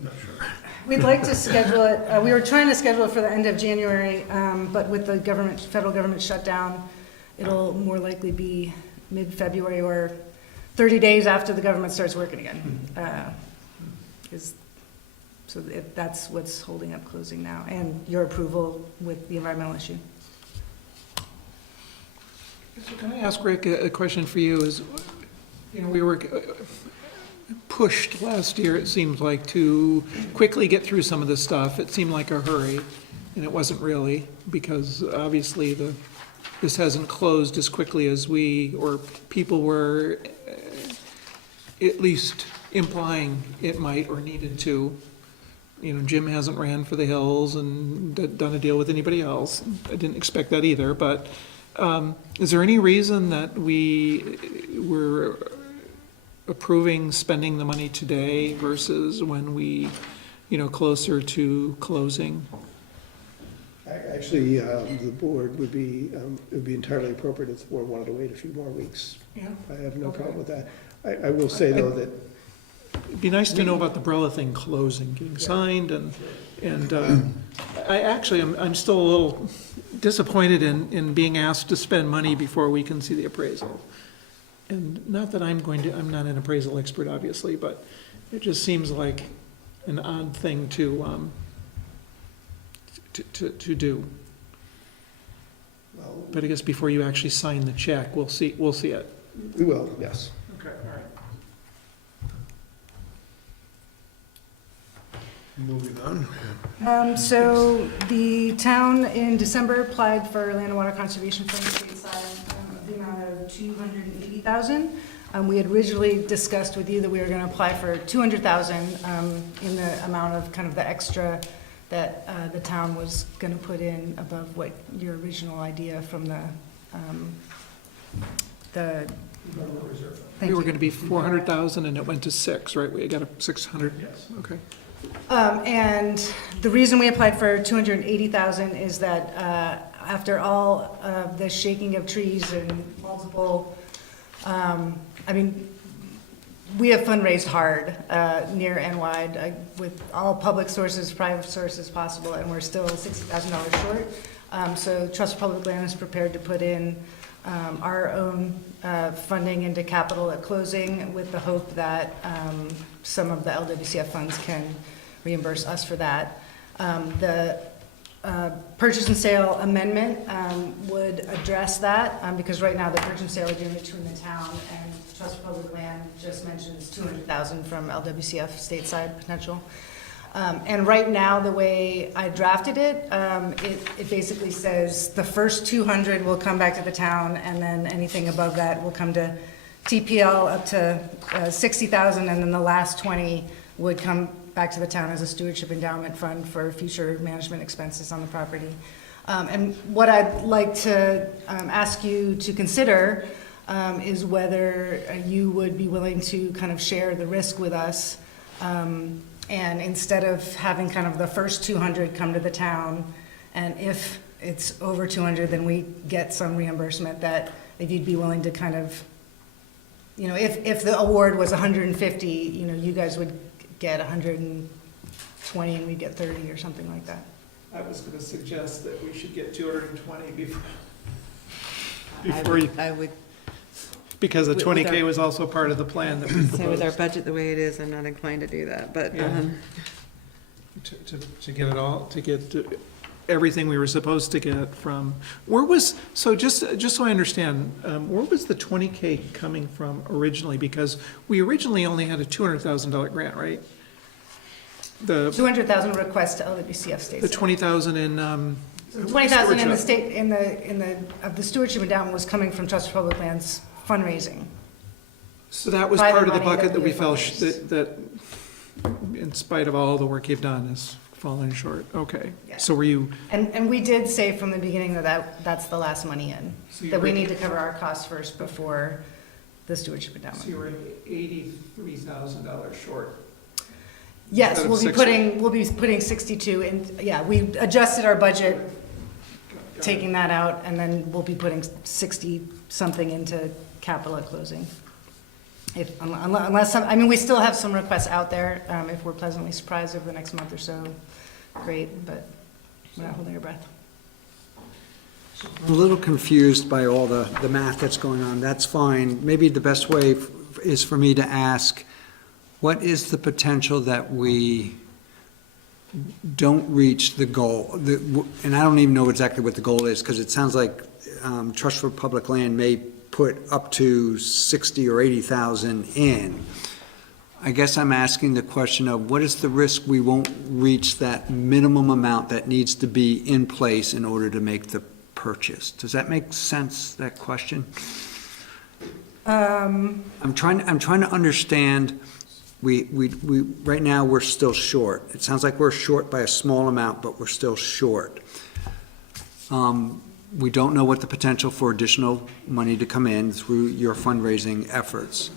We'd like to schedule it, we were trying to schedule it for the end of January, but with the federal government shutdown, it'll more likely be mid-February or 30 days after the government starts working again. That's what's holding up closing now, and your approval with the environmental issue. So can I ask Rick a question for you? Is, we were pushed last year, it seems like, to quickly get through some of this stuff. It seemed like a hurry, and it wasn't really, because obviously this hasn't closed as quickly as we, or people were at least implying it might or needed to. Jim hasn't ran for the hills and done a deal with anybody else. I didn't expect that either, but is there any reason that we were approving spending the money today versus when we, closer to closing? Actually, the board would be, it would be entirely appropriate if the board wanted to wait a few more weeks. Yeah. I have no problem with that. I will say, though, that It'd be nice to know about the Brella thing closing, getting signed, and I'm still a little disappointed in being asked to spend money before we can see the appraisal. And not that I'm not an appraisal expert, obviously, but it just seems like an odd thing to do. well, But I guess before you actually sign the check, we'll see it. we will, yes. Okay, all right. Moving on. So the town in December applied for land and water conservation from the state side, the amount of $280,000. We had originally discussed with you that we were gonna apply for $200,000 in the amount of kind of the extra that the town was gonna put in above what your original idea from the. Thank We were you. gonna be 400,000 and it went to 6, right? We got a 600? Yes. Okay. And the reason we applied for $280,000 is that after all of the shaking of trees and multiple, we have fundraised hard, near and wide, with all public sources, private sources possible, and we're still $60,000 short. So Trust for Public Land is prepared to put in our own funding into capital at closing, with the hope that some of the LWCF funds can reimburse us for that. The purchase and sale amendment would address that, because right now the purchase and sale agreement between the town and Trust for Public Land just mentions $200,000 from LWCF stateside potential. And right now, the way I drafted it, it basically says the first 200 will come back to the town, and then anything above that will come to TPL up to 60,000, and then the last 20 would come back to the town as a stewardship endowment fund for future management expenses on the property. And what I'd like to ask you to consider is whether you would be willing to kind of share the risk with us. And instead of having kind of the first 200 come to the town, and if it's over 200, then we get some reimbursement, that if you'd be willing to kind of, if the award was 150, you guys would get 120 and we'd get 30 or something like that. I was gonna suggest that we should get 220 before I would because the With 20K our- was also part of the plan that we say with our proposed. budget the way it is, I'm not inclined to do that, but, Yeah. To get it all, everything we were supposed to get from, where was, so just so I understand, where was the 20K coming from originally? Because we originally only had a $200,000 grant, right? The 200,000 request to LWCF states. the 20,000 in, 20,000 in the stewardship. state, of the stewardship endowment was coming from Trust for Public Lands fundraising. So that was Private part of the money bucket that that we we had fell, fundraised. that in spite of all the work you've done has fallen short. Okay. Yeah. So were you, And we did say from the beginning that's the last money in, So you're that we right. need to cover our costs first before the stewardship so endowment. you were $83,000 short? Yes, Instead of we'll be 60. putting 62 in, yeah, we adjusted our budget, taking that out, and then we'll be putting 60-something into capital at closing. Unless, I mean, we still have some requests out there, if we're pleasantly surprised over the next month or so, great, but we're not holding our breath. I'm a little confused by all the math that's going on. That's fine. Maybe the best way is for me to ask, what is the potential that we don't reach the goal? And I don't even know exactly what the goal is, because it sounds like Trust for Public Land may put up to 60 or 80,000 in. I guess I'm asking the question of, what is the risk we won't reach that minimum amount that needs to be in place in order to make the purchase? Does that make sense, that question? I'm trying to understand, we right now, we're still short. It sounds like we're short by a small amount, but we're still short. We don't know what the potential for additional money to come in through your fundraising efforts.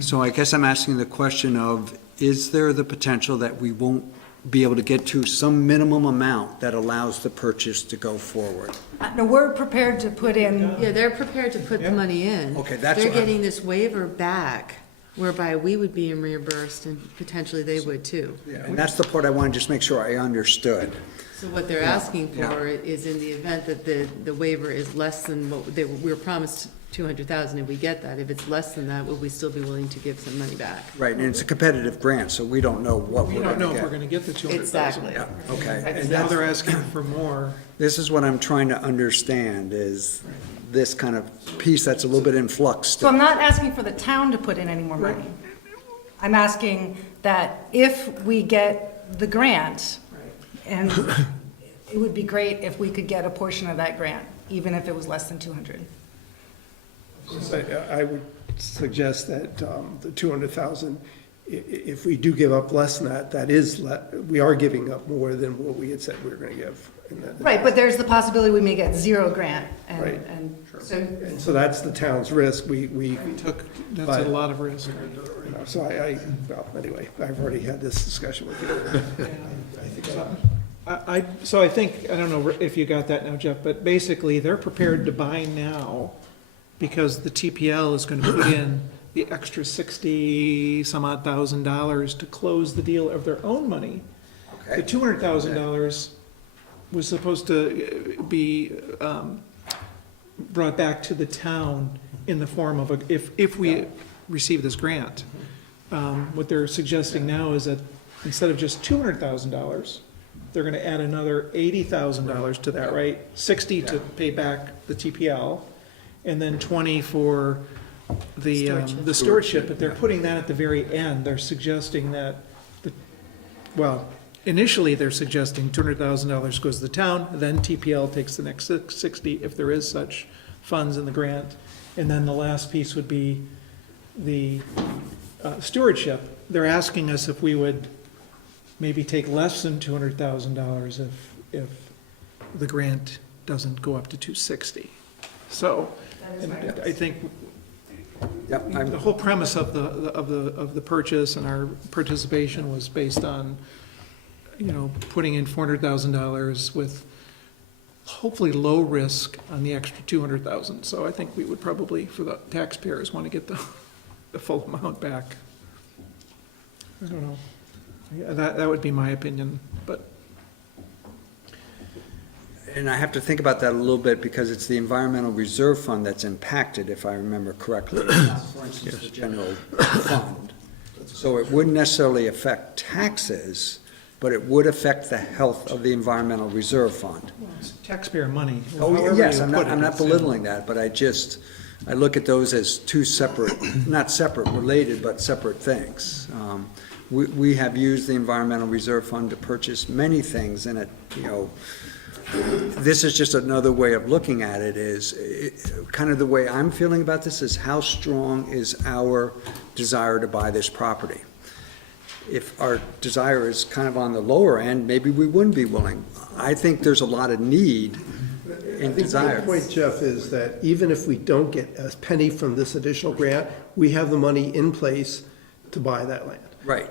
So I guess I'm asking the question of, is there the potential that we won't be able to get to some minimum amount that allows the purchase to go forward? No, we're prepared to put in, Yeah, they're prepared to put the money in. Okay, that's They're what I'm- getting this waiver back, whereby we would be reimbursed and potentially they would too. And that's the part I want to just make sure I understood. So what they're asking Yeah. for is in the event that the waiver is less than what, we were promised 200,000 if we get that. If it's less than that, would we still be willing to give some money back? Right, and it's a competitive grant, so we don't know what We we're don't going to know get. if we're gonna get the 200,000. Exactly. Yeah, okay. And now they're asking for more. This is what I'm trying to understand, is this kind of piece that's a little bit in flux so still. I'm not asking for the town to put in any more money. I'm asking that if we get the grant, and it would be great if we could get a portion of that grant, even if it was less than 200. So I would suggest that the 200,000, if we do give up less than that, that is, we are giving up more than what we had said we were going to give. Right, but there's the possibility we may get zero grant, Right. and so, And so that's the town's risk. We That's But- a lot of risk. you know, so well, anyway, I've already had this discussion with you. So I think, I don't know if you got that now, Jeff, but basically, they're prepared to buy now because the TPL is gonna put in the extra 60-some-odd thousand dollars to close the deal of their own money. The $200,000 was supposed to be brought back to the town in the form of, if we receive this grant. What they're suggesting now is that instead of just $200,000, they're gonna add another $80,000 to that, right? 60 to pay back the TPL, and then 20 for the stewardship, but they're putting that at the very end. They're suggesting that, well, initially, they're suggesting $200,000 goes to the town, then TPL takes the next 60, if there is such funds in the grant. And then the last piece would be the stewardship. They're asking us if we would maybe take less than $200,000 if the grant doesn't go up to 260. So, and I think Yep, the whole premise of the purchase and our participation was based on, you know, putting in $400,000 with hopefully low risk on the extra 200,000. So I think we would probably, for the taxpayers, want to get the full amount back. I don't know. Yeah, that would be my opinion, but And I have to think about that a little bit, because it's the Environmental Reserve Fund that's impacted, if I remember correctly. It's not, for instance, the general fund. So it wouldn't necessarily affect taxes, but it would affect the health of the Environmental Reserve Fund. It's taxpayer money. Oh, however yes, you I'm put not it, it's, belittling that, but I look at those as two separate, not separate, related, but separate things. We have used the Environmental Reserve Fund to purchase many things, and this is just another way of looking at it, kind of the way I'm feeling about this is how strong is our desire to buy this property? If our desire is kind of on the lower end, maybe we wouldn't be willing. I think there's a lot of need and desire. The point, Jeff, is that even if we don't get a penny from this additional grant, we have the money in place to buy that land. Right.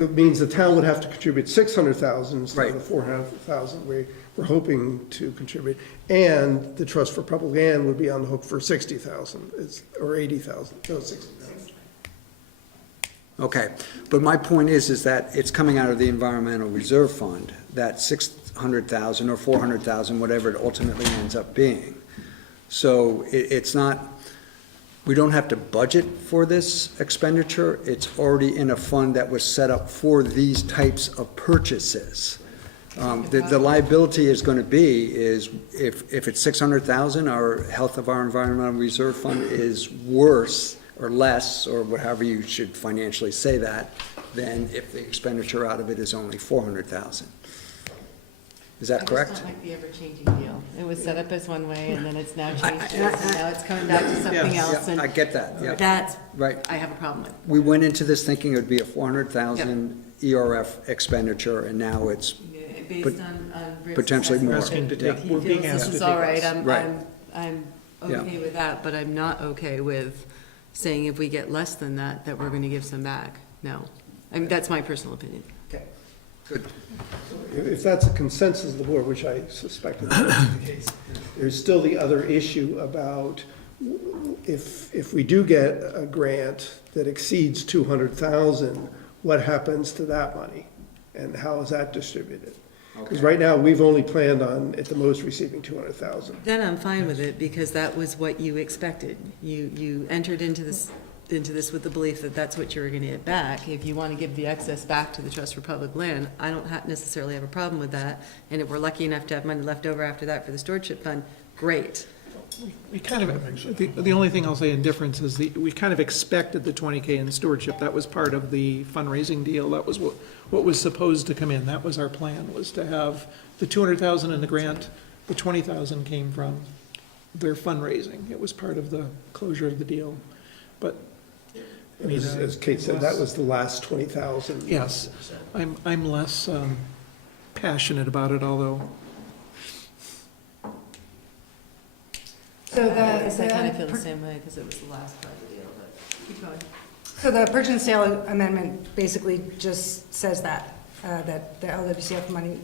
It means the town would have to contribute 600,000 instead Right. of the 400,000 we're hoping to contribute. And the Trust for Public Land would be on the hook for 60,000, or 80,000, no, 60,000. Okay, but my point is that it's coming out of the Environmental Reserve Fund, that 600,000 or 400,000, whatever it ultimately ends up being. So it's not, we don't have to budget for this expenditure, it's already in a fund that was set up for these types of purchases. The liability is gonna be is, if it's 600,000, our health of our Environmental Reserve Fund is worse or less, or whatever you should financially say that, than if the expenditure out of it is only 400,000. Is that correct? I just don't like the ever-changing deal. It was set up as one way, and then it's now changed, and now it's coming back to something else, Yeah, I and get that, yeah. that's, Right. I have a problem with. We went into this thinking it would be a 400,000 ERF expenditure, and now it's, Based on Rick's potentially more. assessment, Asking to take- he we're being feels asked this to is take all right, less. Right. I'm Yeah. okay with that, but I'm not okay with saying if we get less than that, that we're gonna give some back. No. I mean, that's my personal opinion. okay, good. If that's a consensus of the board, which I suspect is the case, there's still the other issue about if we do get a grant that exceeds 200,000, what happens to that money? And how is that distributed? Because right now, we've only planned on, at the most, receiving 200,000. Then I'm fine with it, because that was what you expected. You entered into this with the belief that that's what you were gonna get back. If you wanna give the excess back to the Trust for Public Land, I don't necessarily have a problem with that. And if we're lucky enough to have money left over after that for the stewardship fund, great. We kind of, the only thing I'll say in difference is we kind of expected the 20K in stewardship. That was part of the fundraising deal. That was what was supposed to come in. That was our plan, was to have the 200,000 in the grant. The 20,000 came from their fundraising. It was part of the closure of the deal. But, I mean, As Kate said, that was the last 20,000. yes, I'm less passionate about it, although, So I guess I kinda feel the same way, because it was the last part of the deal, but keep going. So the purchase and sale amendment basically just says that the LWCF money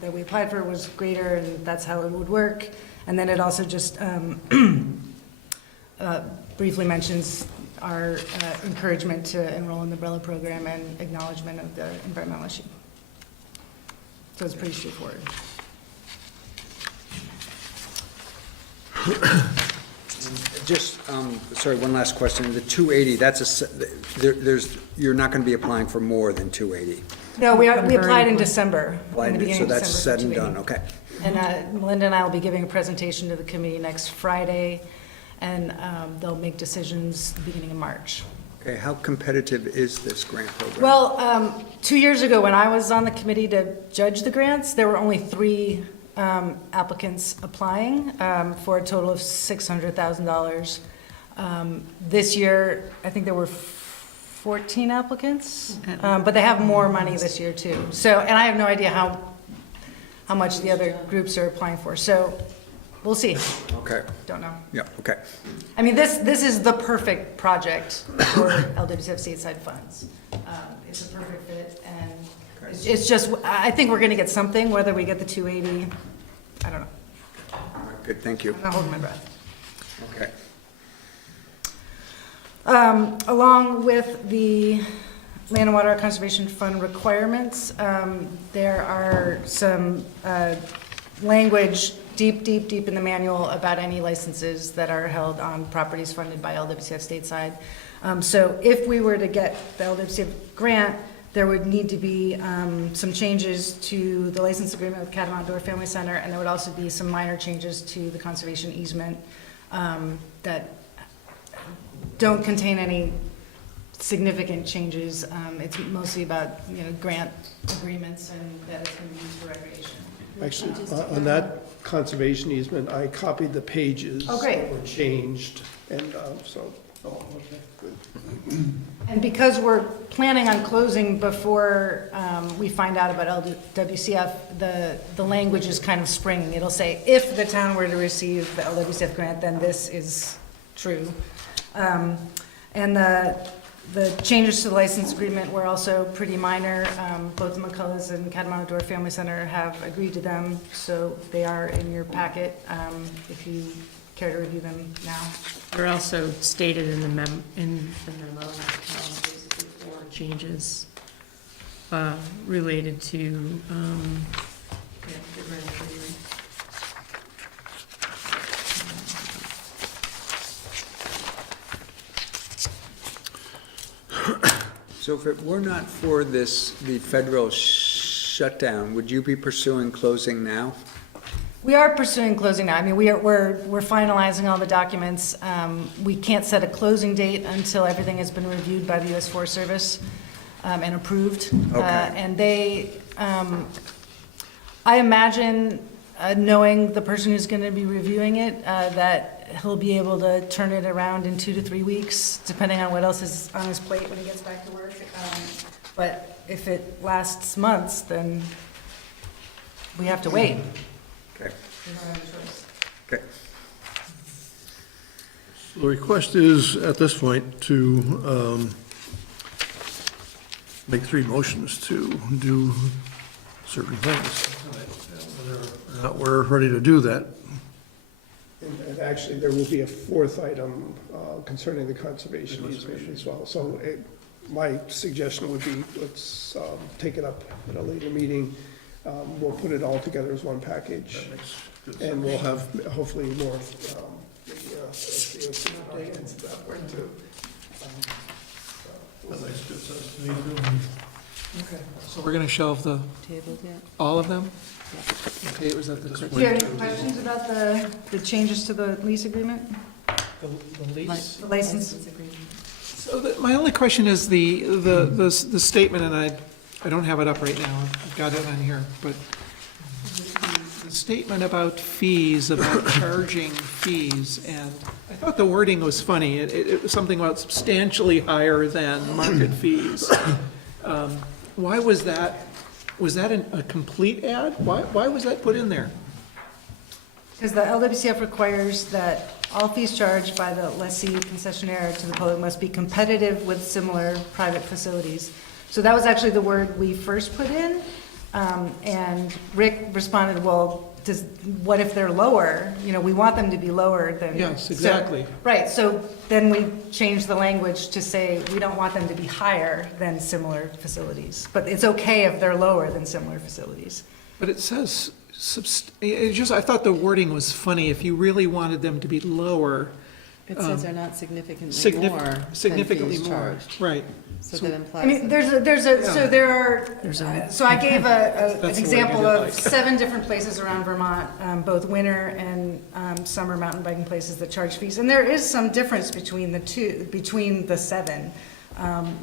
that we applied for was greater, and that's how it would work. And then it also just briefly mentions our encouragement to enroll in the umbrella program and acknowledgement of the environmental issue. So it's pretty straightforward. Just, sorry, one last question. The 280, you're not going to be applying for more than 280. No, we applied in December, in the beginning So of that's December. said and for done, 280. okay. And Melinda and I will be giving a presentation to the committee next Friday, and they'll make decisions beginning of March. Okay, how competitive is this grant program? Well, 2 years ago, when I was on the committee to judge the grants, there were only 3 applicants applying for a total of $600,000. This year, I think there were 14 applicants, but they have more money this year too. So, and I have no idea how much the other groups are applying for. So we'll see. Okay, Don't know. yeah, okay. I mean, this is the perfect project for LWCF stateside funds. It's a perfect fit, and it's just, I think we're gonna get something, whether we get the 280, I don't know. All right, good, thank you. I'm not holding my breath. Okay. Along with the Land and Water Conservation Fund requirements, there are some language deep in the manual about any licenses that are held on properties funded by LWCF stateside. So if we were to get the LWCF grant, there would need to be some changes to the license agreement with Catamount Door Family Center, and there would also be some minor changes to the conservation easement that don't contain any significant changes. It's mostly about, grant agreements and that it's going to be used for recreation. Actually, on that conservation easement, I copied the pages. Oh, great. That were changed, and so, okay, good. And because we're planning on closing before we find out about LWCF, the language is kind of springing. It'll say, if the town were to receive the LWCF grant, then this is true. And the changes to the license agreement were also pretty minor. Both McCullough's and Catamount Door Family Center have agreed to them, so they are in your packet if you care to review them now. They're also stated in the memo, basically 4 changes related to, the grant agreement. So if it were not for this, the federal shutdown, would you be pursuing closing now? We are pursuing closing now. I mean, we're finalizing all the documents. We can't set a closing date until everything has been reviewed by the U.S. Forest Service and approved. Okay. And they, I imagine, knowing the person who's going to be reviewing it, that he'll be able to turn it around in 2 to 3 weeks, depending on what else is on his plate when he gets back to work. But if it lasts months, then we have to wait. Okay, We don't have a choice. okay. The request is, at this point, to make 3 motions to do certain things. Whether or not we're ready to do that. And actually, there will be a 4th item concerning the conservation easement as well. So my suggestion would be, let's take it up at a later meeting. We'll put it all together as one package. And we'll have hopefully more, documents at that point too. That makes good sense to me, too. Okay. So we're going to shelve Tabled yet? all of them? Okay, was that the correct? Do you have any questions about the changes to the lease agreement, The lease? the license? agreement. So my only question is the statement, and I don't have it up right now, I've got it on here, but the statement about fees, about charging fees, and I thought the wording was funny. It was something about substantially higher than market fees. Why was that? Was that a complete ad? Why was that put in there? Because the LWCF requires that all fees charged by the lessee concessionaire to the public must be competitive with similar private facilities. So that was actually the word we first put in, and Rick responded, well, what if they're lower? We want them to be lower than. Yes, exactly. Right, so then we changed the language to say we don't want them to be higher than similar facilities, but it's okay if they're lower than similar facilities. But it says, I thought the wording was funny. If you really wanted them to be lower. It says they're not significantly signif- more than Significantly fees more, charged. right. So that I implies. mean, so I gave an That's the word example I of did like. 7 different places around Vermont, both winter and summer mountain biking places that charge fees. And there is some difference between the 7.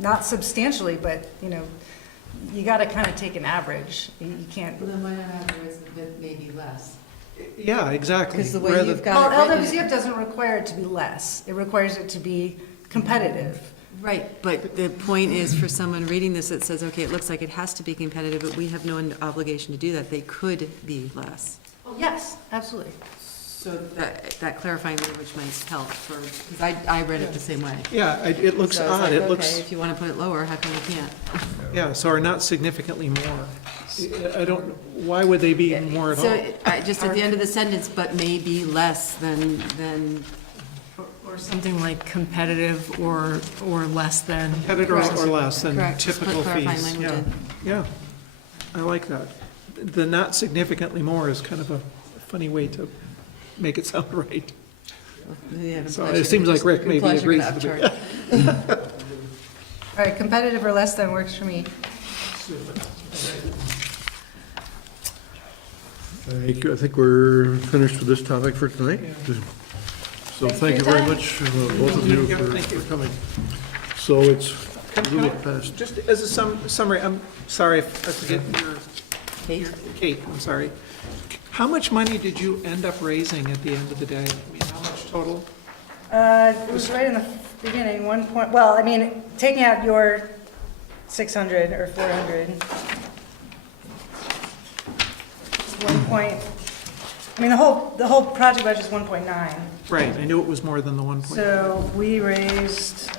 Not substantially, but, you gotta kind of take an average. You can't. Well, then why not have the rest of it maybe less? Yeah, exactly. Because the way Rather- you've got Well, it written. LWCF doesn't require it to be less. It requires it to be competitive. Right, but the point is, for someone reading this, it says, okay, it looks like it has to be competitive, but we have no obligation to do that. They could be less. Yes, absolutely. So that clarifying language might help for, because I read it the same way. Yeah, it looks So I was odd. like, It okay, looks, if you want to put it lower, how come you can't? yeah, so are not significantly more. I don't, why would they be more at all? So, just at the end of the sentence, but maybe less than, Or something like competitive or less than. Competitor or less than correct, just put typical clarifying fees. language Yeah, in. yeah, I like that. The not significantly more is kind of a funny way to make it sound right. Yeah, So implies it seems you're like Rick maybe implies you're agrees gonna with me. upcharge. All right, competitive or less than works for me. Thank you. I think we're finished with this topic for tonight. So thank you very much, both of you, Yeah, thank you. for coming. So it's a little past. Just as a summary, I'm sorry if I forget your, Kate? Kate, I'm sorry. How much money did you end up raising at the end of the day? I mean, how much total? It was right in the beginning, 1 point, well, I mean, taking out your 600 or 400. 1 point, I mean, the whole project budget is 1.9. Right, I knew it was more than the 1 point. So we raised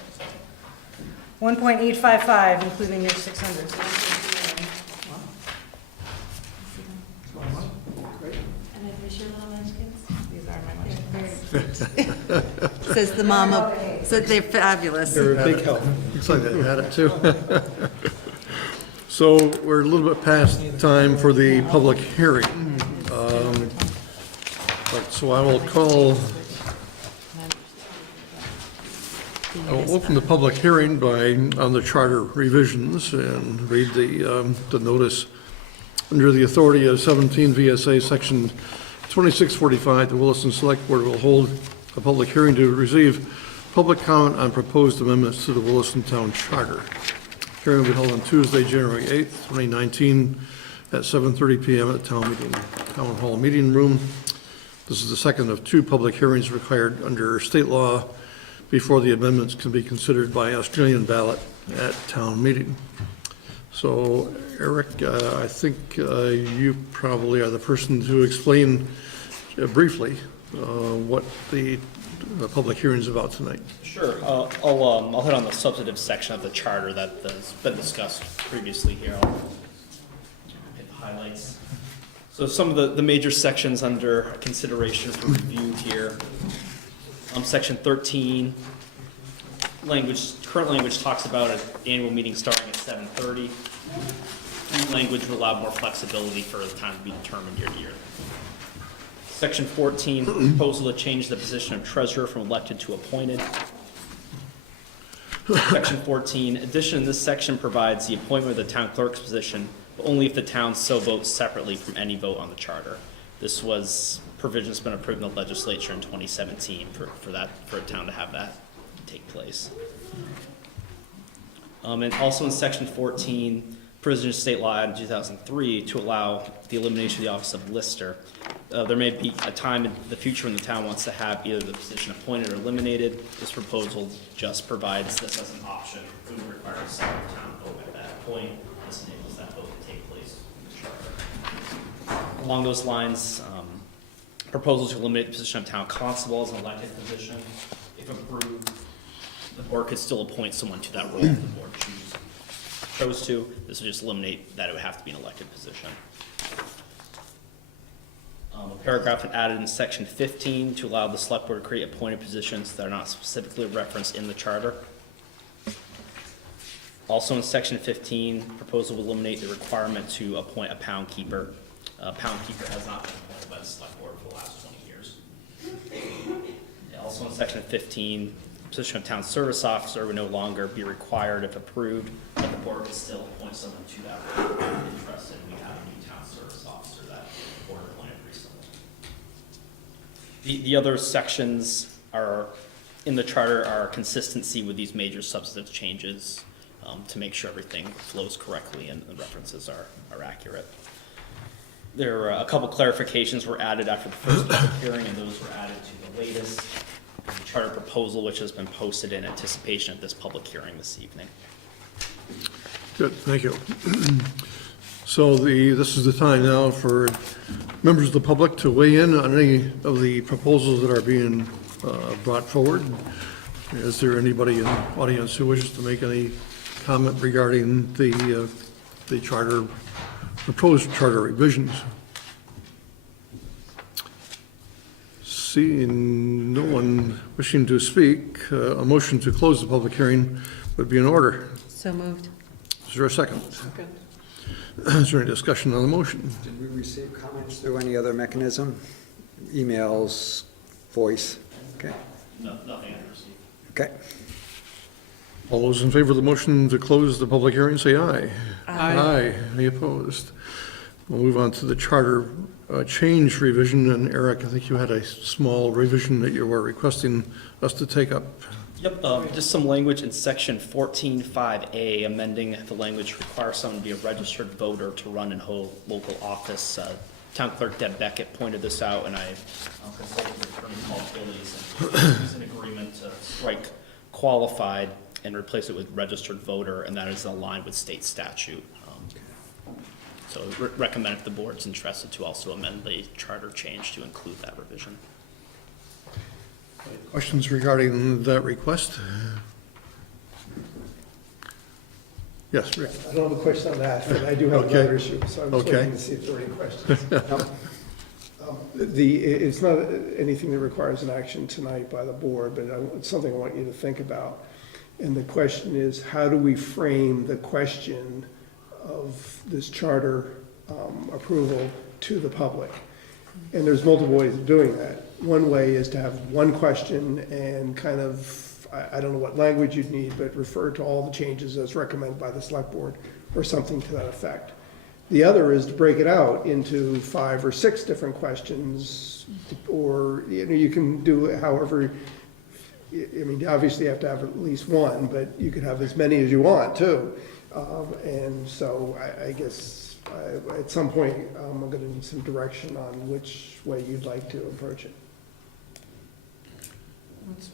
1.855, including your 600. So 1.3. These are my munchkins. Says the mama, so they're fabulous. They're a big help. Looks like they had it too. So we're a little bit past time for the public hearing. So I will open the public hearing on the charter revisions and read the notice. Under the authority of 17 VSA Section 2645, the Williston Selectboard will hold a public hearing to receive public comment on proposed amendments to the Williston Town Charter. Hearing will be held on Tuesday, January 8th, 2019, at 7:30 PM at the Town Hall Meeting Room. This is the second of 2 public hearings required under state law before the amendments can be considered by Australian ballot at town meeting. So, Eric, I think you probably are the person to explain briefly what the public hearing is about tonight. Sure. I'll hit on the substantive section of the charter that has been discussed previously here. I'll hit the highlights. So some of the major sections under consideration for review here. Section 13, current language talks about an annual meeting starting at 7:30. New language would allow more flexibility for the time to be determined year to year. Section 14, proposal to change the position of treasurer from elected to appointed. Section 14, addition in this section provides the appointment of the town clerk's position, but only if the town so votes separately from any vote on the charter. This was provision that's been approved in the legislature in 2017 for a town to have that take place. And also in section 14, provision of state law in 2003 to allow the elimination of the office of lister. There may be a time in the future when the town wants to have either the position appointed or eliminated. This proposal just provides this as an option. It would require a separate town vote at that point. This enables that vote to take place in the charter. Along those lines, proposal to eliminate the position of town constable as an elected position. If approved, the board could still appoint someone to that role if the board chose to. This would just eliminate that it would have to be an elected position. A paragraph added in section 15 to allow the select board to create appointed positions that are not specifically referenced in the charter. Also in section 15, proposal will eliminate the requirement to appoint a pound keeper. A pound keeper has not been appointed by the select board for the last 20 years. Also in section 15, position of town service officer would no longer be required if approved, but the board could still appoint someone to that role if interested. We have a new town service officer that the board appointed recently. The other sections are in the charter are consistency with these major substantive changes to make sure everything flows correctly and the references are accurate. There are a couple clarifications were added after the first public hearing, and those were added to the latest charter proposal, which has been posted in anticipation of this public hearing this evening. Good, thank you. So this is the time now for members of the public to weigh in on any of the proposals that are being brought forward. Is there anybody in the audience who wishes to make any comment regarding the charter, proposed charter revisions? Seeing no one wishing to speak, a motion to close the public hearing would be in order. So moved. Is there a second? Second. Is there any discussion on the motion? Did we receive comments through any other mechanism? Emails, voice? Okay, No, nothing I received. okay. All those in favor of the motion to close the public hearing, say aye. Aye. Any opposed? We'll move on to the charter change revision, and Eric, I think you had a small revision that you were requesting us to take up. Yep, just some language in section 14.5A, amending the language require someone to be a registered voter to run and hold local office. Town Clerk Deb Beckett pointed this out, and I consulted with Attorney Paul Gillies, and he's in agreement to strike qualified and replace it with registered voter, and that is aligned with state statute. So recommend if the board's interested to also amend the charter change to include that revision. Questions regarding that request? Yes, Rick? I don't have a question on that, but I do have Okay. another issue, so I was Okay. waiting to see if there are any questions. It's not anything that requires an action tonight by the board, but it's something I want you to think about. And the question is, how do we frame the question of this charter approval to the public? And there's multiple ways of doing that. One way is to have one question and kind of, I don't know what language you'd need, but refer to all the changes as recommended by the select board or something to that effect. The other is to break it out into 5 or 6 different questions, or, you know, you can do it however. I mean, obviously you have to have at least one, but you could have as many as you want too. And so I guess at some point, I'm gonna need some direction on which way you'd like to approach it.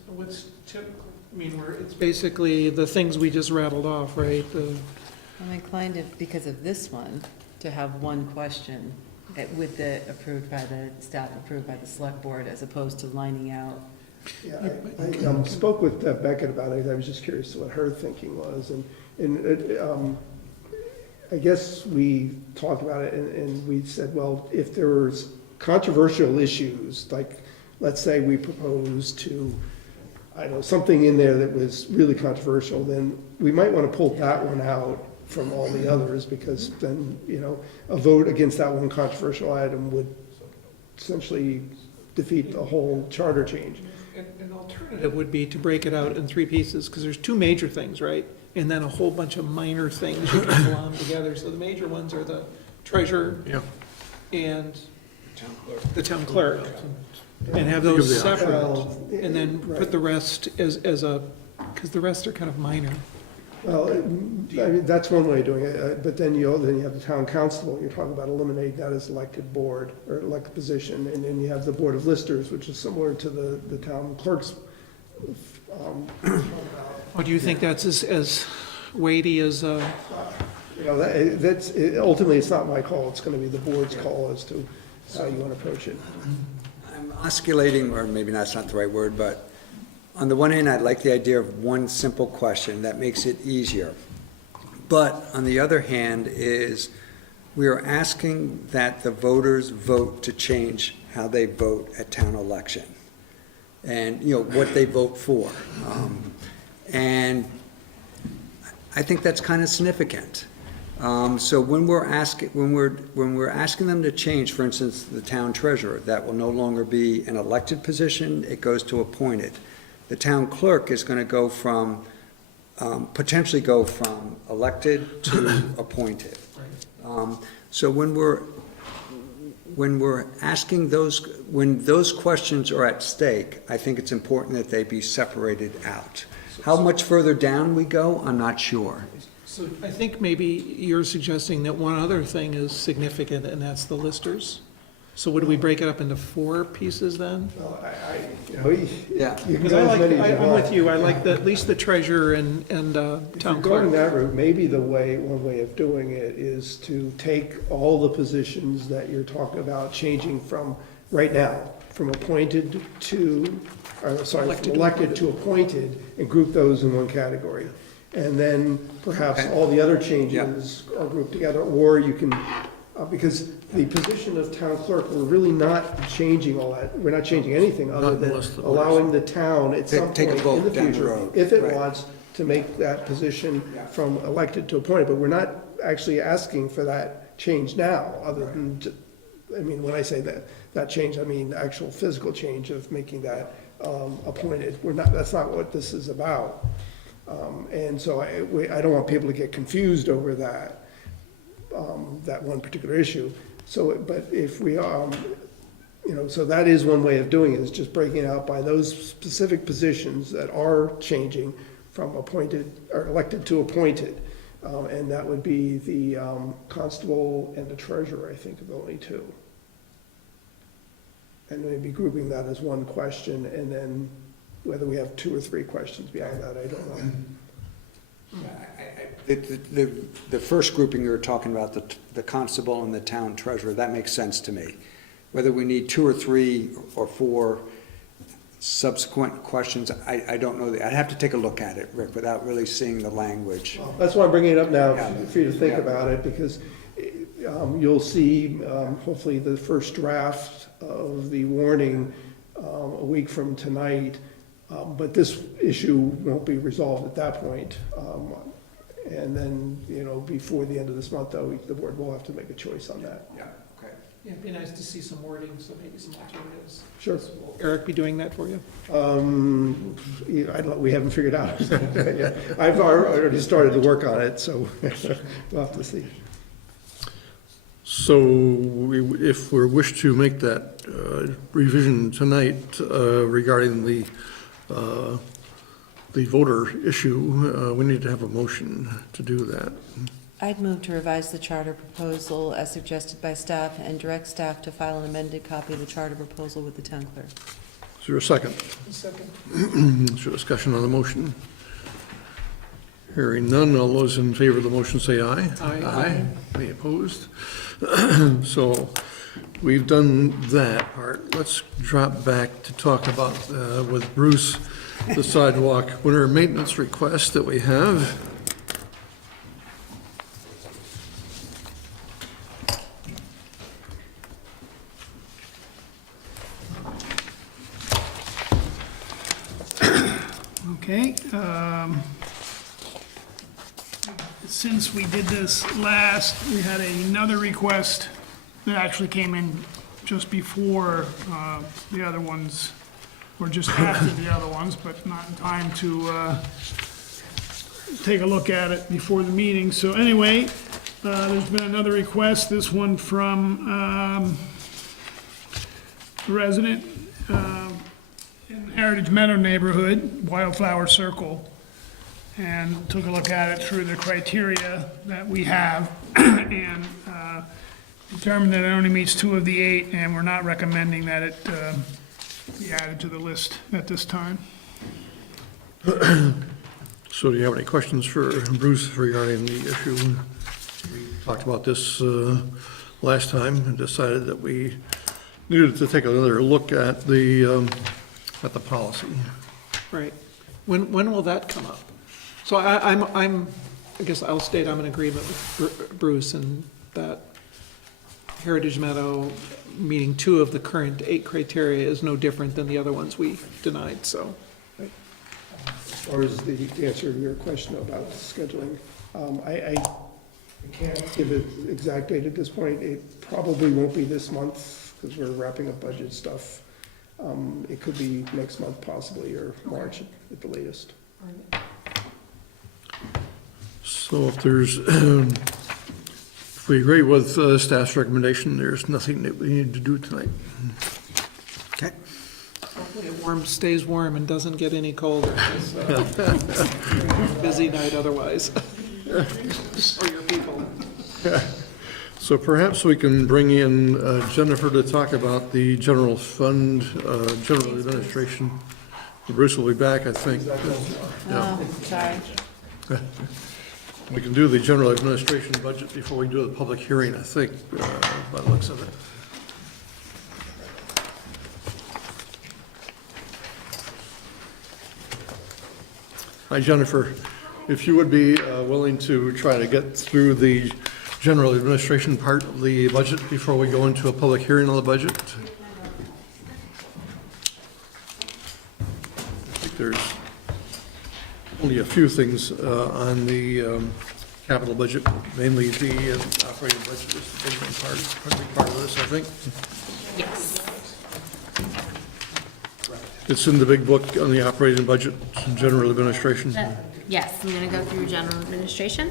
What's typical, I mean, it's basically the things we just rattled off, right? I'm inclined to, because of this one, to have one question with the approved by the staff, approved by the select board, as opposed to lining out. Yeah, I spoke with Beckett about it. I was just curious what her thinking was, and I guess we talked about it, and we said, well, if there was controversial issues, like, let's say we proposed to, I don't know, something in there that was really controversial, then we might want to pull that one out from all the others, because then, you know, a vote against that one controversial item would essentially defeat the whole charter change. An alternative would be to break it out in 3 pieces, because there's 2 major things, right? And then a whole bunch of minor things you can glom together. So the major ones are the treasurer Yeah. and the town clerk. And have Think of those the separate, Well, and then put the rest as a, because the rest are kind of minor. Well, I mean, that's one way of doing it, but then you have the town council, you're talking about eliminating that as elected board, or elected position, and then you have the board of listers, which is similar to the town clerk's. Or do you think that's as weighty as, You know, that's, ultimately, it's not my call, it's gonna be the board's call as to how you wanna approach it. I'm oscillating, or maybe that's not the right word, but on the one hand, I'd like the idea of one simple question, that makes it easier. But on the other hand is, we are asking that the voters vote to change how they vote at town election. And, you know, what they vote for. And I think that's kind of significant. So when we're asking them to change, for instance, the town treasurer, that will no longer be an elected position, it goes to appointed. The town clerk is going to go from, potentially go from elected to appointed. So when we're asking when those questions are at stake, I think it's important that they be separated out. How much further down we go, I'm not sure. so I think maybe you're suggesting that one other thing is significant, and that's the listers. So would we break it up into 4 pieces then? Well, you know, Yeah. you can Because go I as like, many as you I'm want. with you, I like at least the treasurer and If you're town going clerk. that route, maybe one way of doing it is to take all the positions that you're talking about changing from, right now, from appointed to, from elected to appointed, and group those in one category. And then perhaps Okay. all the other changes are grouped together, or you can, because the position of town clerk, we're really not changing all that, we're not changing anything other Not than unless the- allowing the town at some Take a point vote in the down the future, road. if it Right. wants, to make that position from elected to appointed, but we're not actually asking for that change now, other than, I mean, when I say that change, I mean the actual physical change of making that appointed. We're not, that's not what this is about. And so I don't want people to get confused over that, that one particular issue. So, but if we, so that is one way of doing it, is just breaking out by those specific positions that are changing from appointed, or elected to appointed. And that would be the constable and the treasurer, I think, are the only two. And maybe grouping that as one question, and then whether we have 2 or 3 questions behind that, I don't know. The first grouping you were talking about, the constable and the town treasurer, that makes sense to me. Whether we need 2 or 3 or 4 subsequent questions, I don't know. I'd have to take a look at it, Rick, without really seeing the language. That's why I'm bringing it up now, for you to think about it, because you'll see, hopefully, the first draft of the warning a week from tonight, but this issue won't be resolved at that point. And then, before the end of this month, though, the board will have to make a choice on that. Yeah, okay. Yeah, it'd be nice to see some wording, so maybe some alternatives. Sure. Will Eric be doing that for you? We haven't figured out. Yeah, I've already started to work on it, so we'll have to see. So if we wish to make that revision tonight regarding the voter issue, we need to have a motion to do that. I'd move to revise the charter proposal as suggested by staff and direct staff to file an amended copy of the charter proposal with the town clerk. Is there a second? Second. Is there discussion on the motion? Hearing none, all those in favor of the motion say aye. Aye. Any opposed? So we've done that part. Let's drop back to talk about, with Bruce, the sidewalk winter maintenance request that we have. Okay, since we did this last, we had another request that actually came in just before the other ones, or just after the other ones, but not in time to take a look at it before the meeting. So anyway, there's been another request, this one from a resident in Heritage Meadow neighborhood, Wildflower Circle, and took a look at it through the criteria that we have, and determined that it only meets 2 of the 8, and we're not recommending that it be added to the list at this time. So do you have any questions for Bruce regarding the issue? We talked about this last time and decided that we needed to take another look at the policy. Right. When will that come up? So I guess I'll state I'm in agreement with Bruce in that Heritage Meadow meeting 2 of the current 8 criteria is no different than the other ones we denied, so. As far as the answer to your question about scheduling, I can't give an exact date at this point. It probably won't be this month, because we're wrapping up budget stuff. It could be next month possibly, or March at the latest. So if there's, if we agree with staff's recommendation, there's nothing that we need to do tonight. Okay. Hopefully it stays warm and doesn't get any colder. Busy night otherwise. For your people. So perhaps we can bring in Jennifer to talk about the general fund, general administration. Bruce will be back, I think. Oh, sorry. We can do the general administration budget before we do the public hearing, I think, by the looks of it. Hi, Jennifer. If you would be willing to try to get through the general administration part of the budget before we go into a public hearing on the budget. I think there's only a few things on the capital budget, mainly the operating budget is the big part of this, I think. Yes. It's in the big book on the operating budget, general administration. Yes, I'm gonna go through general administration.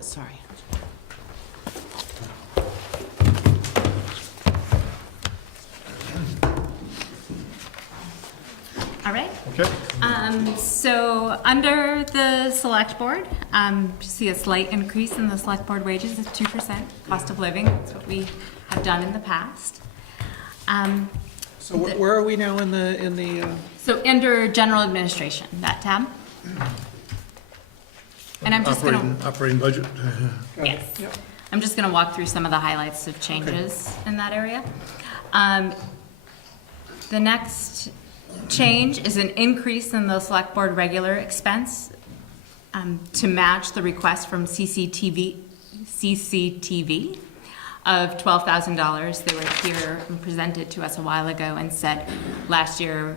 Sorry. All right. Okay. So under the select board, you see a slight increase in the select board wages of 2%, cost of living. That's what we have done in the past. So where are we now in the, So under general administration, that tab. And I'm just gonna, Operating budget. yes. I'm just gonna walk through some of the highlights of changes in that area. The next change is an increase in the select board regular expense to match the request from CCTV of $12,000. They were here and presented to us a while ago and said last year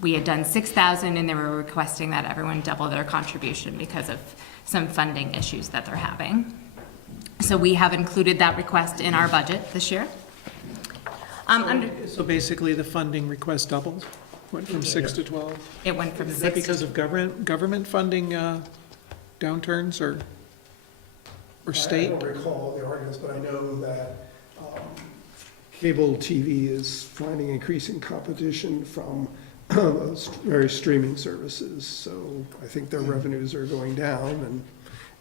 we had done 6,000 and they were requesting that everyone double their contribution because of some funding issues that they're having. So we have included that request in our budget this year. so basically the funding request doubled? Went from 6 to 12? It went from Is 6 that because of government funding downturns or state? I don't recall the arguments, but I know that cable TV is finding increasing competition from various streaming services. So I think their revenues are going down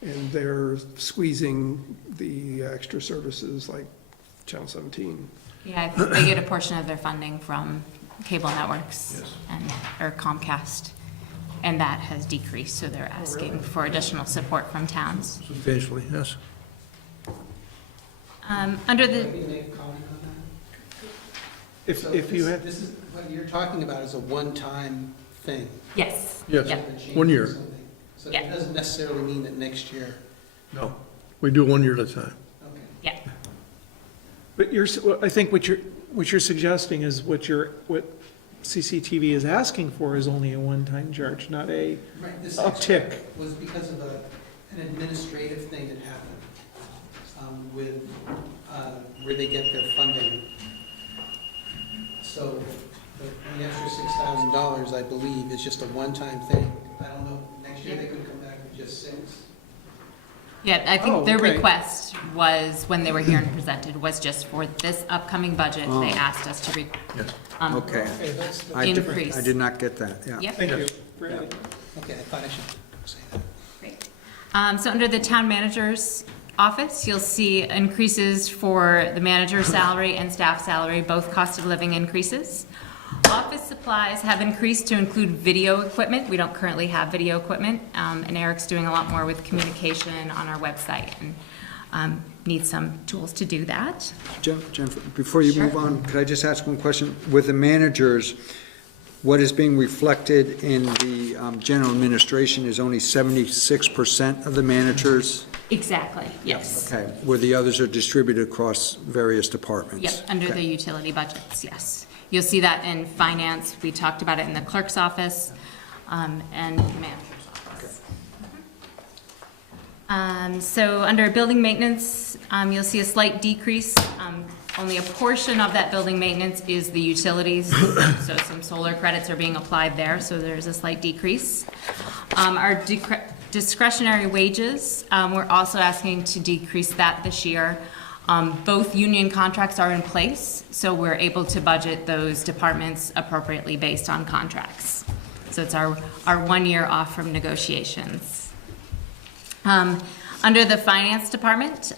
and they're squeezing the extra services like Channel 17. Yeah, I think they get a portion of their funding from cable networks or Comcast, and that has decreased, so they're asking for additional support from towns. Substantially, yes. Under the, Maybe make a comment on that? So If you this- have, This is, what you're talking about is a one-time thing. yes. Yes. Yep. a change 1 in year. something. So Yeah. it doesn't necessarily mean that next year, No, we do 1 year at a time. okay. Yeah, but I think what you're suggesting is what CCTV is asking for is only a one-time charge, not a Right, this uptick. extra was because of an administrative thing that happened with, where they get their funding. So the extra $6,000, I believe, is just a one-time thing. I don't know, next year they could come back with just 6. yeah, I Oh, think their okay. request was, when they were here and presented, was just for this upcoming budget, they asked us to Yes. Okay. Okay, that's, increase. I did not get that, yeah. Yep. thank you. Brandon. Okay, I thought I should say that. Great. So under the town manager's office, you'll see increases for the manager's salary and staff salary, both cost of living increases. Office supplies have increased to include video equipment. We don't currently have video equipment, and Eric's doing a lot more with communication on our website and needs some tools to do that. Jennifer, before you move on, could I just ask one question? With the managers, what is being reflected in the general administration is only 76% of the managers? Exactly, yes. Okay, where the others are distributed across various departments? Yep, under the Okay. utility budgets, yes. You'll see that in finance. We talked about it in the clerk's office and manager's office. So under building maintenance, you'll see a slight decrease. Only a portion of that building maintenance is the utilities, so some solar credits are being applied there, so there's a slight decrease. Our discretionary wages, we're also asking to decrease that this year. Both union contracts are in place, so we're able to budget those departments appropriately based on contracts. So it's our 1 year off from negotiations. Under the finance department,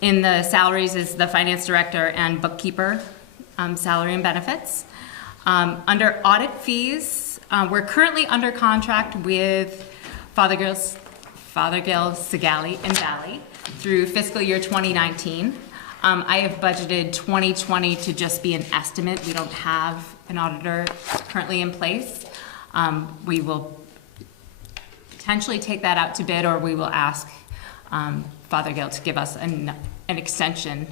in the salaries is the finance director and bookkeeper salary and benefits. Under audit fees, we're currently under contract with Fothergill, Segali, and Valley through fiscal year 2019. I have budgeted 2020 to just be an estimate. We don't have an auditor currently in place. We will potentially take that out to bid, or we will ask Fothergill to give us an extension.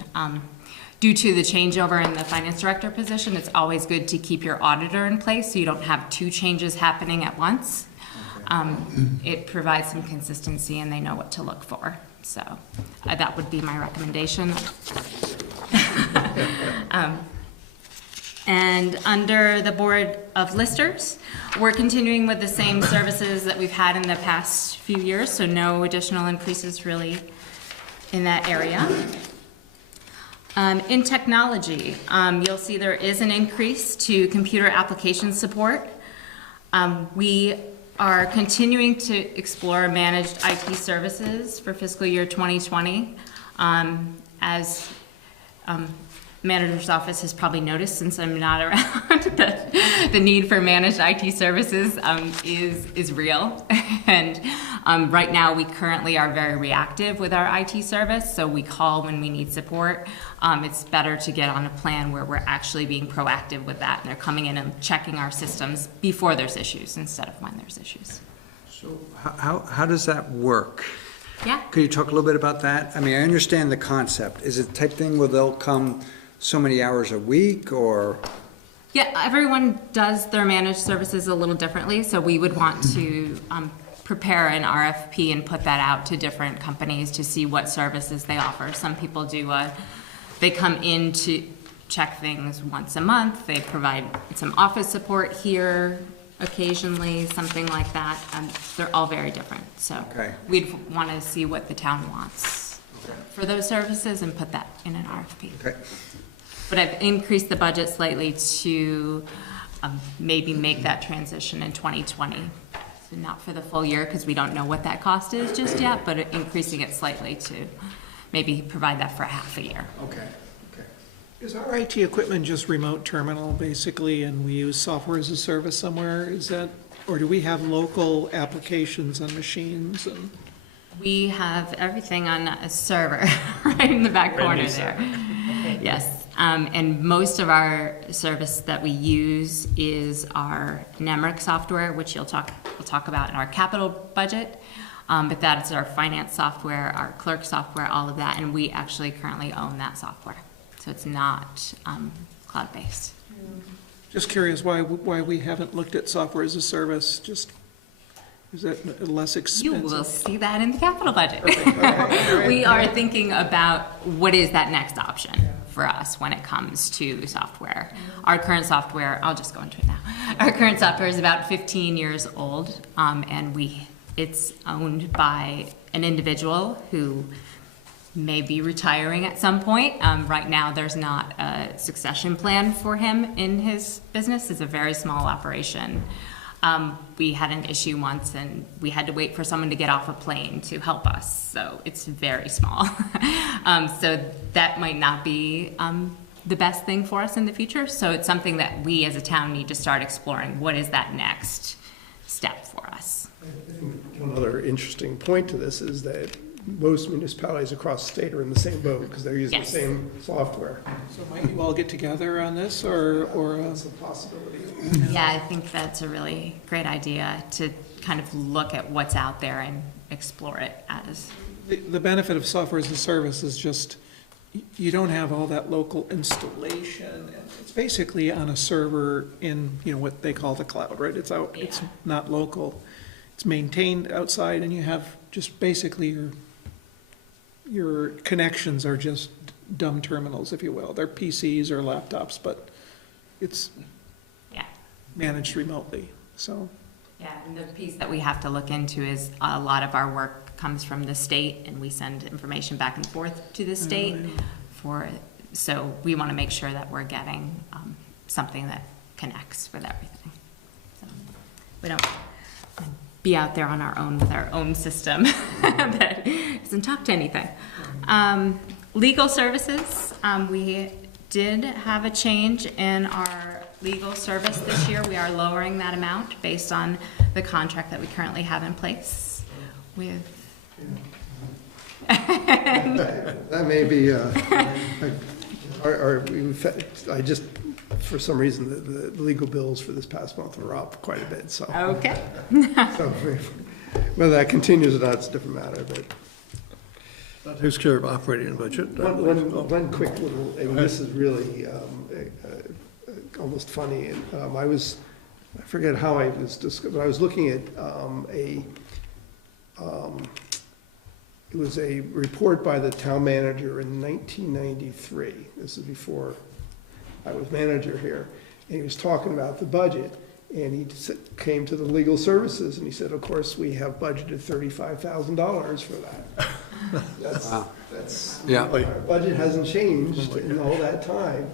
Due to the changeover in the finance director position, it's always good to keep your auditor in place so you don't have 2 changes happening at once. It provides some consistency and they know what to look for. So that would be my recommendation. And under the Board of Listers, we're continuing with the same services that we've had in the past few years, so no additional increases really in that area. In technology, you'll see there is an increase to computer application support. We are continuing to explore managed IT services for fiscal year 2020. As manager's office has probably noticed, since I'm not around, that the need for managed IT services is real. And right now, we currently are very reactive with our IT service, so we call when we need support. It's better to get on a plan where we're actually being proactive with that, and they're coming in and checking our systems before there's issues instead of when there's issues. So how does that work? Yeah. Could you talk a little bit about that? I mean, I understand the concept. Is it the type thing where they'll come so many hours a week, or? Yeah, everyone does their managed services a little differently, so we would want to prepare an RFP and put that out to different companies to see what services they offer. Some people they come in to check things once a month. They provide some office support here occasionally, something like that. They're all very different, so Okay. we'd want to see what the town wants for those services and put that in an RFP. Okay. But I've increased the budget slightly to maybe make that transition in 2020. So not for the full year, because we don't know what that cost is just yet, but increasing it slightly to maybe provide that for half a year. Okay. Is our IT equipment just remote terminal, basically, and we use software as a service somewhere? Is that, or do we have local applications and machines and? We have everything on a server right in the back corner there. Yes. And most of our service that we use is our NEMRIC software, which we'll talk about in our capital budget. But that is our finance software, our clerk software, all of that, and we actually currently own that software. So it's not cloud-based. Just curious why we haven't looked at software as a service, just, is that less expensive? You will see that in the capital budget. We are thinking about what is that next option for us when it comes to software. Our current software, I'll just go into it now. Our current software is about 15 years old, and it's owned by an individual who may be retiring at some point. Right now, there's not a succession plan for him in his business. It's a very small operation. We had an issue once, and we had to wait for someone to get off a plane to help us. So it's very small. So that might not be the best thing for us in the future. So it's something that we as a town need to start exploring. What is that next step for us? I think one other interesting point to this is that most municipalities across the state are in the same boat because they're using the Yes. same software. So might you all get together on this, or? That's a possibility. Yeah, I think that's a really great idea to kind of look at what's out there and explore it as. The benefit of software as a service is just, you don't have all that local installation. It's basically on a server in, what they call the cloud, right? It's out, it's not local. It's maintained outside, and you have just basically your connections are just dumb terminals, if you will. They're PCs or laptops, but it's Yeah. managed remotely, so. Yeah, and the piece that we have to look into is a lot of our work comes from the state, and we send information back and forth to the state so we want to make sure that we're getting something that connects with everything. So we don't be out there on our own with our own system that doesn't talk to anything. Legal services, we did have a change in our legal service this year. We are lowering that amount based on the contract that we currently have in place with. That may be, for some reason, the legal bills for this past month were up quite a bit, so. Okay. So whether that continues or not, it's a different matter, but. That takes care of operating budget. One quick little, and this is really almost funny, and I forget how I was but I was looking at it was a report by the town manager in 1993. This is before I was manager here. And he was talking about the budget. And he came to the legal services and he said, of course, we have budgeted $35,000 for that. That's, Yeah. our budget hasn't changed in all that time.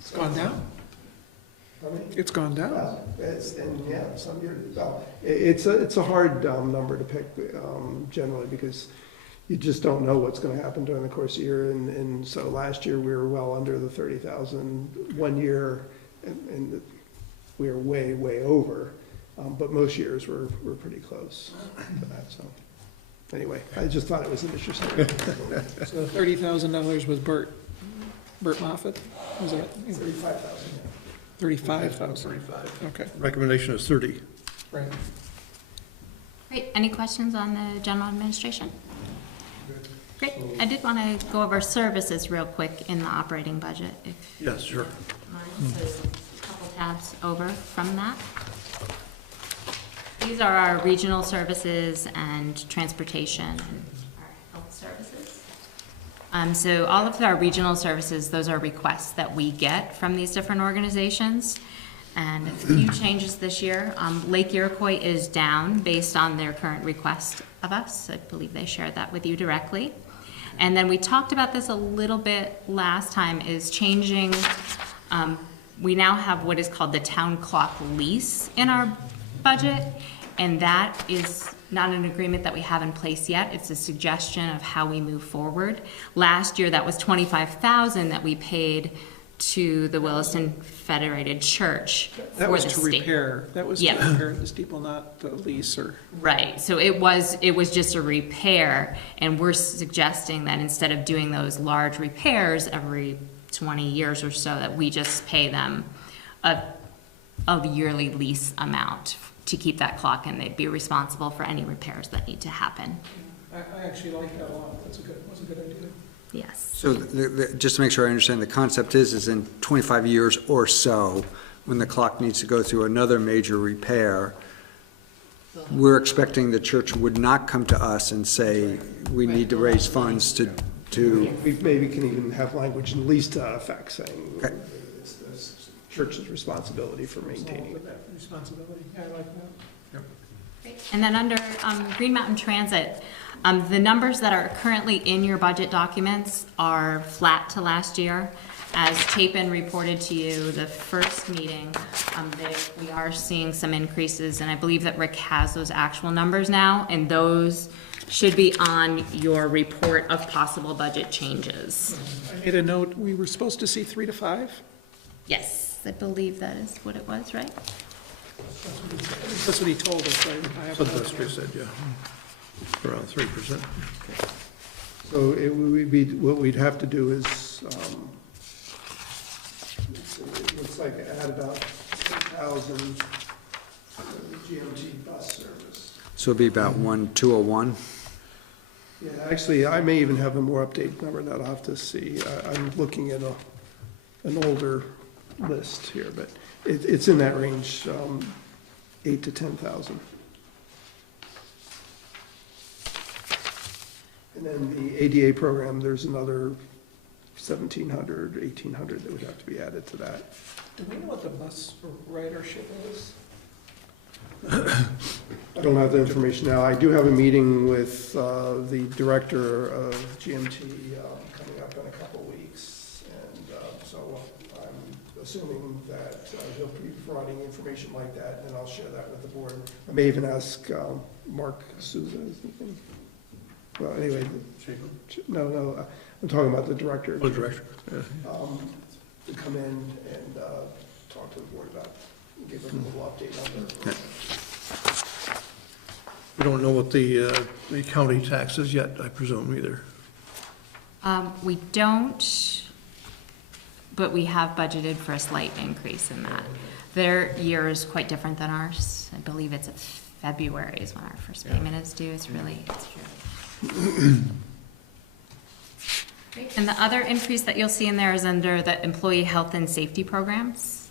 It's gone down. I mean, It's gone down. well, and yeah, some years, well, it's a hard number to pick generally because you just don't know what's gonna happen during the course of the year. And so last year, we were well under the 30,000. One year, and we were way, way over. But most years, we're pretty close to that, so. Anyway, I just thought it was interesting. So $30,000 was Bert Moffett? Was that? 35,000. 35,000? 35. Okay. Recommendation is 30. Right. Great, any questions on the general administration? Great, I did want to go over services real quick in the operating budget, if Yes, sure. mind. So a couple tabs over from that. These are our regional services and transportation and our health services. So all of our regional services, those are requests that we get from these different organizations. And a few changes this year. Lake Iroquois is down based on their current request of us. I believe they shared that with you directly. And then we talked about this a little bit last time, is changing, we now have what is called the town clock lease in our budget, and that is not an agreement that we have in place yet. It's a suggestion of how we move forward. Last year, that was $25,000 that we paid to the Williston Federated Church That for was the to state. repair, that was to Yeah. repair the steeple, not the lease or. Right, so it was just a repair, and we're suggesting that instead of doing those large repairs every 20 years or so, that we just pay them a yearly lease amount to keep that clock, and they'd be responsible for any repairs that need to happen. I actually like that a lot. That's a good idea. Yes. So just to make sure I understand, the concept is in 25 years or so, when the clock needs to go through another major repair, we're expecting the church would not come to us and say, we need to raise funds to, We maybe can even have language in lease to that effect saying Okay. it's the church's responsibility for maintaining it. That responsibility, yeah, I like that. And then under Green Mountain Transit, the numbers that are currently in your budget documents are flat to last year. As Chapin reported to you the first meeting, we are seeing some increases, and I believe that Rick has those actual numbers now, and those should be on your report of possible budget changes. I made a note, we were supposed to see 3 to 5? Yes, I believe that is what it was, right? That's what he told us, right? I have That's a what note the here. said, yeah. Around 3%. So it would be, what we'd have to do is, it looks like add about 10,000 for the GMT bus service. so it'd be about 201. Yeah, actually, I may even have a more updated number that I'll have to see. I'm looking at an older list here, but it's in that range, 8 to 10,000. And then the ADA program, there's another 1,700, 1,800 that would have to be added to that. Do we know what the bus ridership is? I don't have the information now. I do have a meeting with the director of GMT coming up in a couple weeks. And so I'm assuming that he'll be providing information like that, and I'll share that with the board. I may even ask Mark Souza, is his name? Well, anyway, no, I'm talking about the director. Oh, director, yeah. To come in and talk to the board about, give them a little update on their. We don't know what the county tax is yet, I presume, either. We don't, but we have budgeted for a slight increase in that. Their year is quite different than ours. I believe it's February is when our first payment is due. It's really. Great. And the other increase that you'll see in there is under the employee health and safety programs.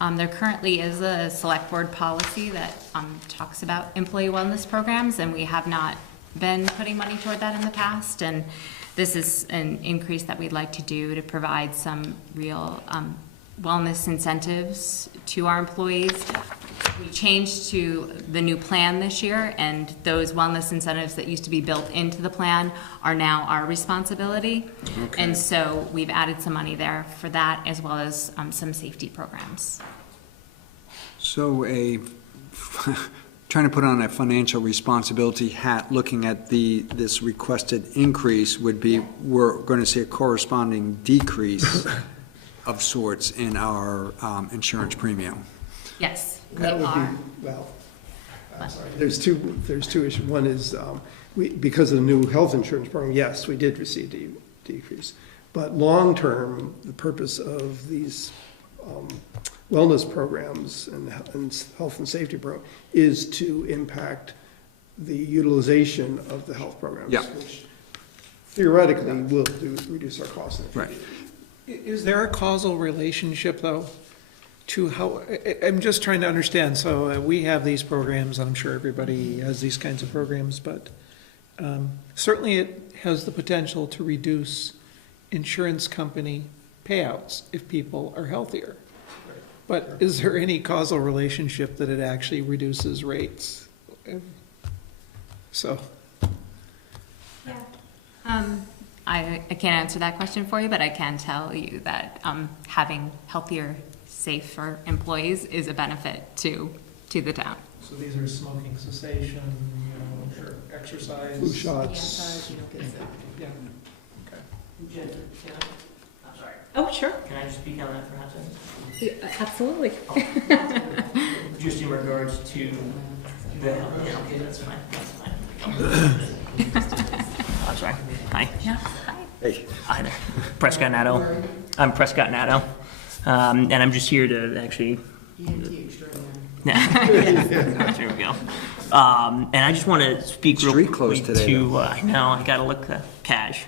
There currently is a select board policy that talks about employee wellness programs, and we have not been putting money toward that in the past, and this is an increase that we'd like to do to provide some real wellness incentives to our employees. We changed to the new plan this year, and those wellness incentives that used to be built into the plan are now our responsibility. Okay. And so we've added some money there for that, as well as some safety programs. So trying to put on a financial responsibility hat, looking at this requested increase would be, we're going to see a corresponding decrease of sorts in our insurance premium. Yes, we That would be, are. well, I'm sorry, there's two issues. One is, because of the new health insurance program, yes, we did receive a decrease. But long-term, the purpose of these wellness programs and health and safety program is to impact the utilization of the health programs. Yeah. Which theoretically will reduce our costs in the future. Right. Is there a causal relationship, though, to how, I'm just trying to understand, so we have these programs, I'm sure everybody has these kinds of programs, but certainly it has the potential to reduce insurance company payouts if people are healthier. But is there any causal relationship that it actually reduces rates? So. I can't answer that question for you, but I can tell you that having healthier, safer employees is a benefit to the town. So these are smoking cessation, exercise. Flu shots. Yeah. I'm sorry. Oh, sure. Can I just speak on that for a second? Absolutely. Just in regards to the, yeah, okay, that's fine. I'm sorry. Hi. Yeah. Hi. Hey. Hi there. Prescott Nato. I'm Prescott Nato. And I'm just here to actually. There we go. And I just want to speak real Street closed quickly today, to, I know, I gotta look cash.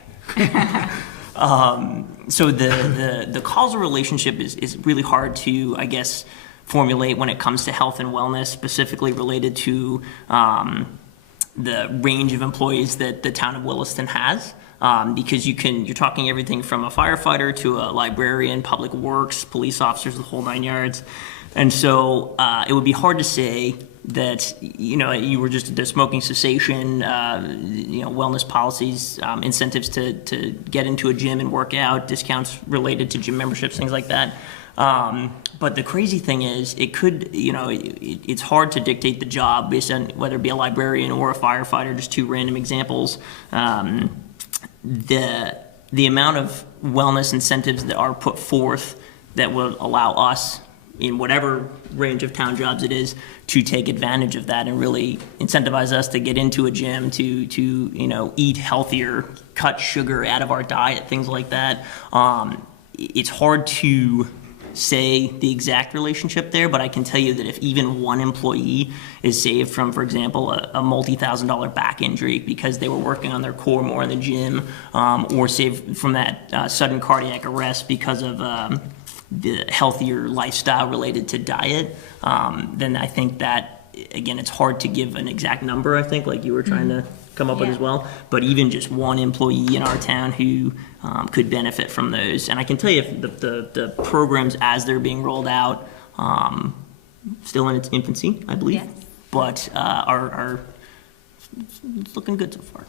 So the causal relationship is really hard to, I guess, formulate when it comes to health and wellness, specifically related to the range of employees that the town of Williston has. Because you're talking everything from a firefighter to a librarian, public works, police officers, the whole 9 yards. And so it would be hard to say that, you were just the smoking cessation, wellness policies, incentives to get into a gym and work out, discounts related to gym memberships, things like that. But the crazy thing is, it could, it's hard to dictate the job based on whether it be a librarian or a firefighter, just two random examples. The amount of wellness incentives that are put forth that will allow us, in whatever range of town jobs it is, to take advantage of that and really incentivize us to get into a gym, to eat healthier, cut sugar out of our diet, things like that. It's hard to say the exact relationship there, but I can tell you that if even one employee is saved from, for example, a multi-$1,000 back injury because they were working on their core more in the gym, or saved from that sudden cardiac arrest because of the healthier lifestyle related to diet, then I think that, again, it's hard to give an exact number, I think, like you were trying to come up with as well. But even just one employee in our town who could benefit from those. And I can tell you, if the programs as they're being rolled out, still in its infancy, I believe, Yes. but are it's looking good so far.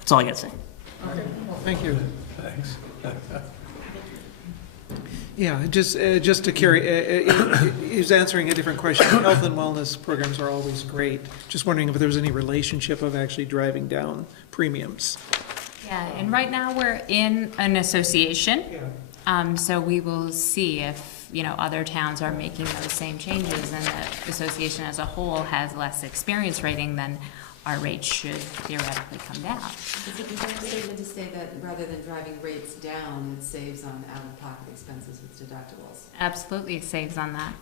That's all I got to say. Thank you. Thanks. Yeah, just to carry, he's answering a different question. Health and wellness programs are always great. Just wondering if there was any relationship of actually driving down premiums. Yeah, and right now we're in an association. Yeah. So we will see if, other towns are making those same changes, and the association as a whole has less experience rating, then our rates should theoretically come down. Is it a fair statement to say that rather than driving rates down, it saves on out-of-pocket expenses with deductibles? Absolutely saves on that.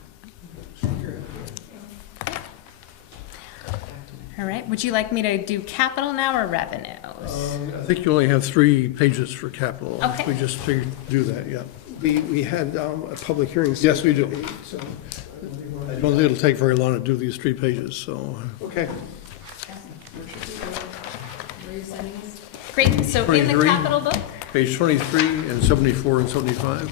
All right, would you like me to do capital now or revenues? I think you only have 3 pages for capital. Okay. We just figured to do that, yeah. We had a public hearing. Yes, we do. So, I don't think it'll take very long to do these 3 pages, so. okay. Great, so in the 23. capital book, Page 23 and 74 and 75.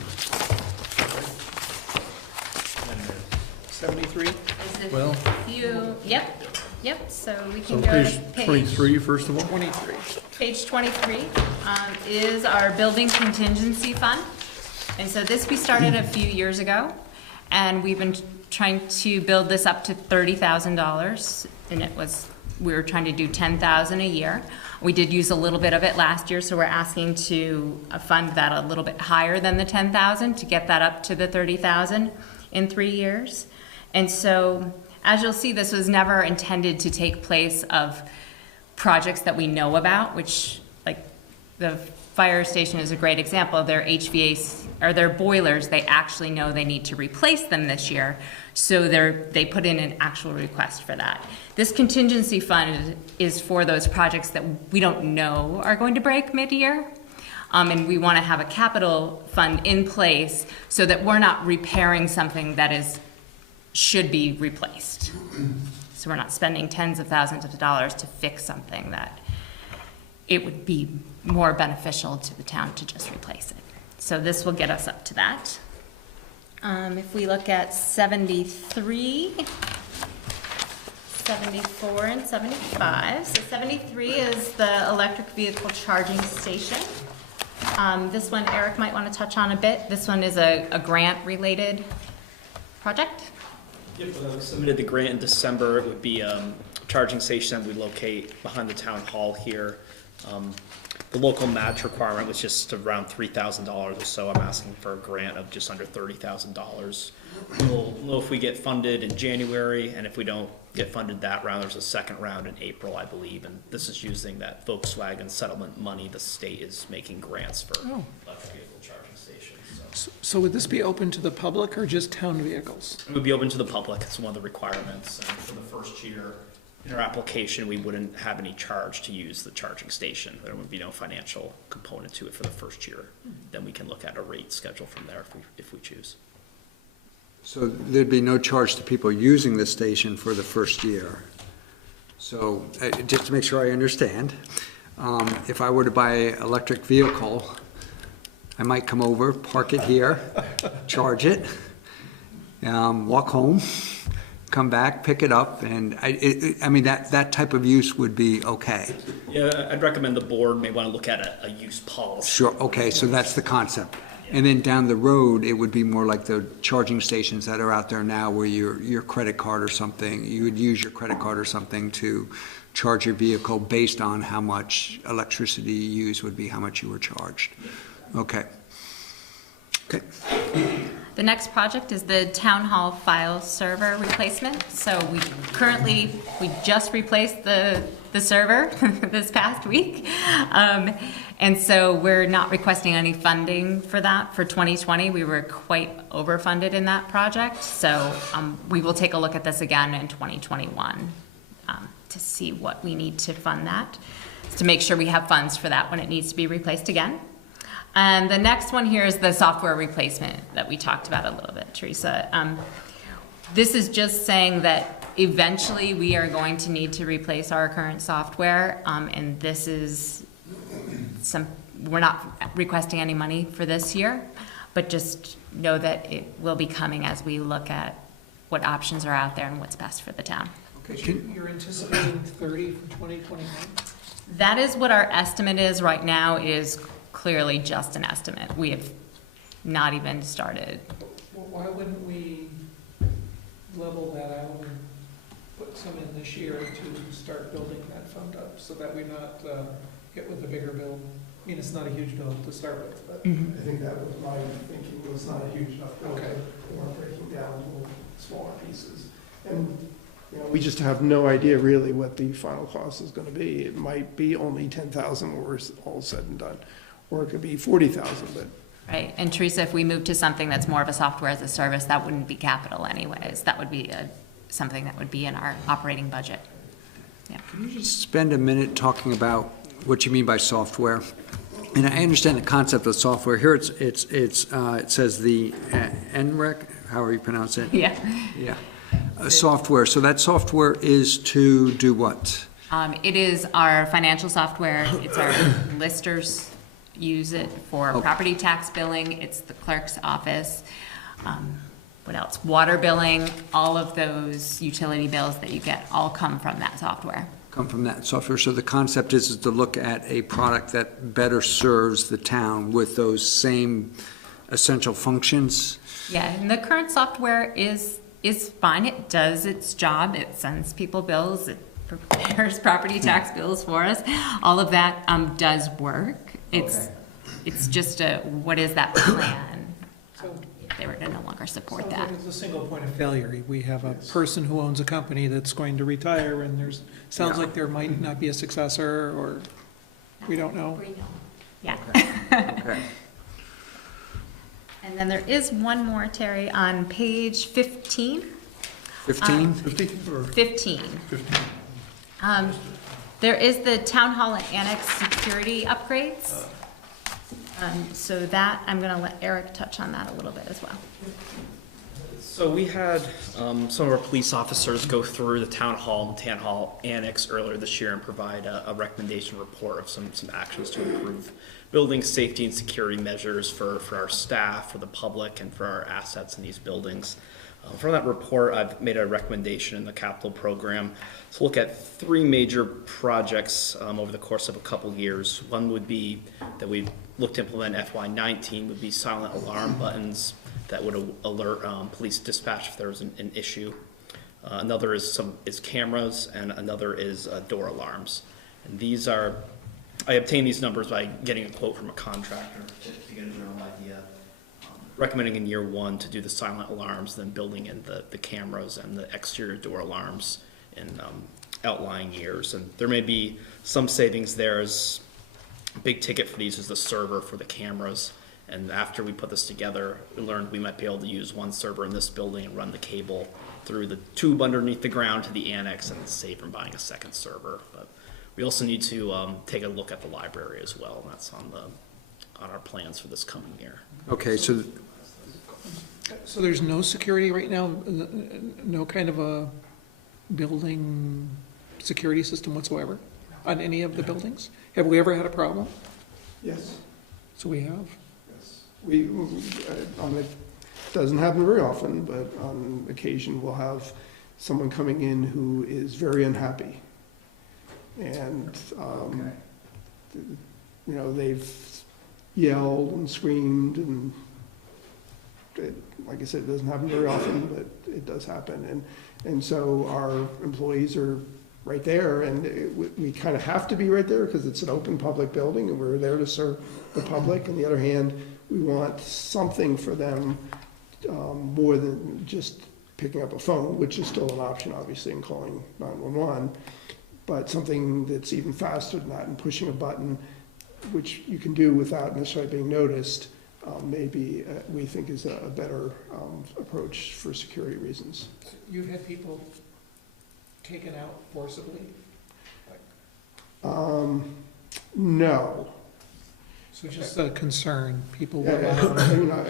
73? is Well- if you, yep, so we So can go page to page. 23, first of all. 23. Page 23 is our building contingency fund. And so this we started a few years ago, and we've been trying to build this up to $30,000, and we were trying to do 10,000 a year. We did use a little bit of it last year, so we're asking to fund that a little bit higher than the 10,000 to get that up to the 30,000 in 3 years. And so, as you'll see, this was never intended to take place of projects that we know about, which, like, the fire station is a great example. Their HVAC, or their boilers, they actually know they need to replace them this year, so they put in an actual request for that. This contingency fund is for those projects that we don't know are going to break mid-year. And we want to have a capital fund in place so that we're not repairing something that should be replaced. So we're not spending tens of thousands of dollars to fix something that it would be more beneficial to the town to just replace it. So this will get us up to that. If we look at 73, 74, and 75. So 73 is the electric vehicle charging station. This one Eric might want to touch on a bit. This one is a grant-related project. Yep, we submitted the grant in December. It would be a charging station that we locate behind the town hall here. The local match requirement was just around $3,000 or so. I'm asking for a grant of just under $30,000. We'll know if we get funded in January, and if we don't get funded that round, there's a second round in April, I believe. And this is using that Volkswagen settlement money the state is making grants for electric vehicle charging stations. So would this be open to the public or just town vehicles? It would be open to the public. It's one of the requirements. And for the first year in our application, we wouldn't have any charge to use the charging station. There would be no financial component to it for the first year. Then we can look at a rate schedule from there if we choose. So there'd be no charge to people using the station for the first year. So just to make sure I understand, if I were to buy an electric vehicle, I might come over, park it here, charge it, walk home, come back, pick it up, and I mean, that type of use would be okay. Yeah, I'd recommend the board may want to look at a use policy. Sure, okay, so that's the concept. And then down the road, it would be more like the charging stations that are out there now where your credit card or something, you would use your credit card or something to charge your vehicle based on how much electricity you use would be how much you were charged. Okay. Okay. The next project is the town hall file server replacement. So we just replaced the server this past week. And so we're not requesting any funding for that for 2020. We were quite overfunded in that project. So we will take a look at this again in 2021 to see what we need to fund that, to make sure we have funds for that when it needs to be replaced again. And the next one here is the software replacement that we talked about a little bit, Teresa. This is just saying that eventually we are going to need to replace our current software, and this is we're not requesting any money for this year, but just know that it will be coming as we look at what options are out there and what's best for the town. Okay, you're anticipating 30 for 2021? That is what our estimate is right now. It is clearly just an estimate. We have not even started. Well, why wouldn't we level that out and put some in this year to start building that fund up so that we not hit with a bigger bill? I mean, it's not a huge bill to start with, but. I think that was my thinking, was not a huge enough bill, Okay. or breaking down little smaller pieces. And, you know, we just have no idea really what the final cost is gonna be. It might be only 10,000 when we're all said and done, or it could be 40,000, but. Right, and Teresa, if we move to something that's more of a software as a service, that wouldn't be capital anyways. That would be something that would be in our operating budget. Yeah. Can you just spend a minute talking about what you mean by software? And I understand the concept of software. Here it says the NREC, however you pronounce it. Yeah. Yeah. Software. So that software is to do what? It is our financial software. It's our listers use it for property tax billing. It's the clerk's office. What else? Water billing, all of those utility bills that you get all come from that software. Come from that software. So the concept is to look at a product that better serves the town with those same essential functions. Yeah, and the current software is fine. It does its job. It sends people bills. It prepares property tax bills for us. All of that does work. It's just what is that plan? If they were to no longer support Sounds that. like it's a single point of failure. We have a person who owns a company that's going to retire, and sounds like there might not be a successor, or we don't know. Yeah. Okay. And then there is one more, Terry, on page 15. 15? 15. There is the town hall and annex security upgrades. So that, I'm gonna let Eric touch on that a little bit as well. So we had some of our police officers go through the town hall annex earlier this year and provide a recommendation report of some actions to improve building safety and security measures for our staff, for the public, and for our assets in these buildings. From that report, I've made a recommendation in the capital program to look at 3 major projects over the course of a couple years. One would be that we looked to implement FY19 would be silent alarm buttons that would alert police dispatch if there was an issue. Another is cameras, and another is door alarms. And these are, I obtained these numbers by getting a quote from a contractor to get a general idea. Recommending in year 1 to do the silent alarms, then building in the cameras and the exterior door alarms in outlying years. And there may be some savings there. As big ticket for these is the server for the cameras. And after we put this together, we learned we might be able to use one server in this building and run the cable through the tube underneath the ground to the annex and save from buying a second server. But we also need to take a look at the library as well. And that's on our plans for this coming year. Okay, so So there's no security right now, no kind of a building security system whatsoever on any of the buildings? Have we ever had a problem? Yes. So we have. It doesn't happen very often, but on occasion, we'll have someone coming in who is very unhappy. And, they've yelled and screamed, and like I said, it doesn't happen very often, but it does happen. And so our employees are right there, and we kind of have to be right there because it's an open public building, and we're there to serve the public. On the other hand, we want something for them more than just picking up a phone, which is still an option, obviously, and calling 911, but something that's even faster than that, and pushing a button, which you can do without necessarily being noticed, maybe we think is a better approach for security reasons. You've had people taken out forcibly? No. So just a concern, people were Yeah, allowed.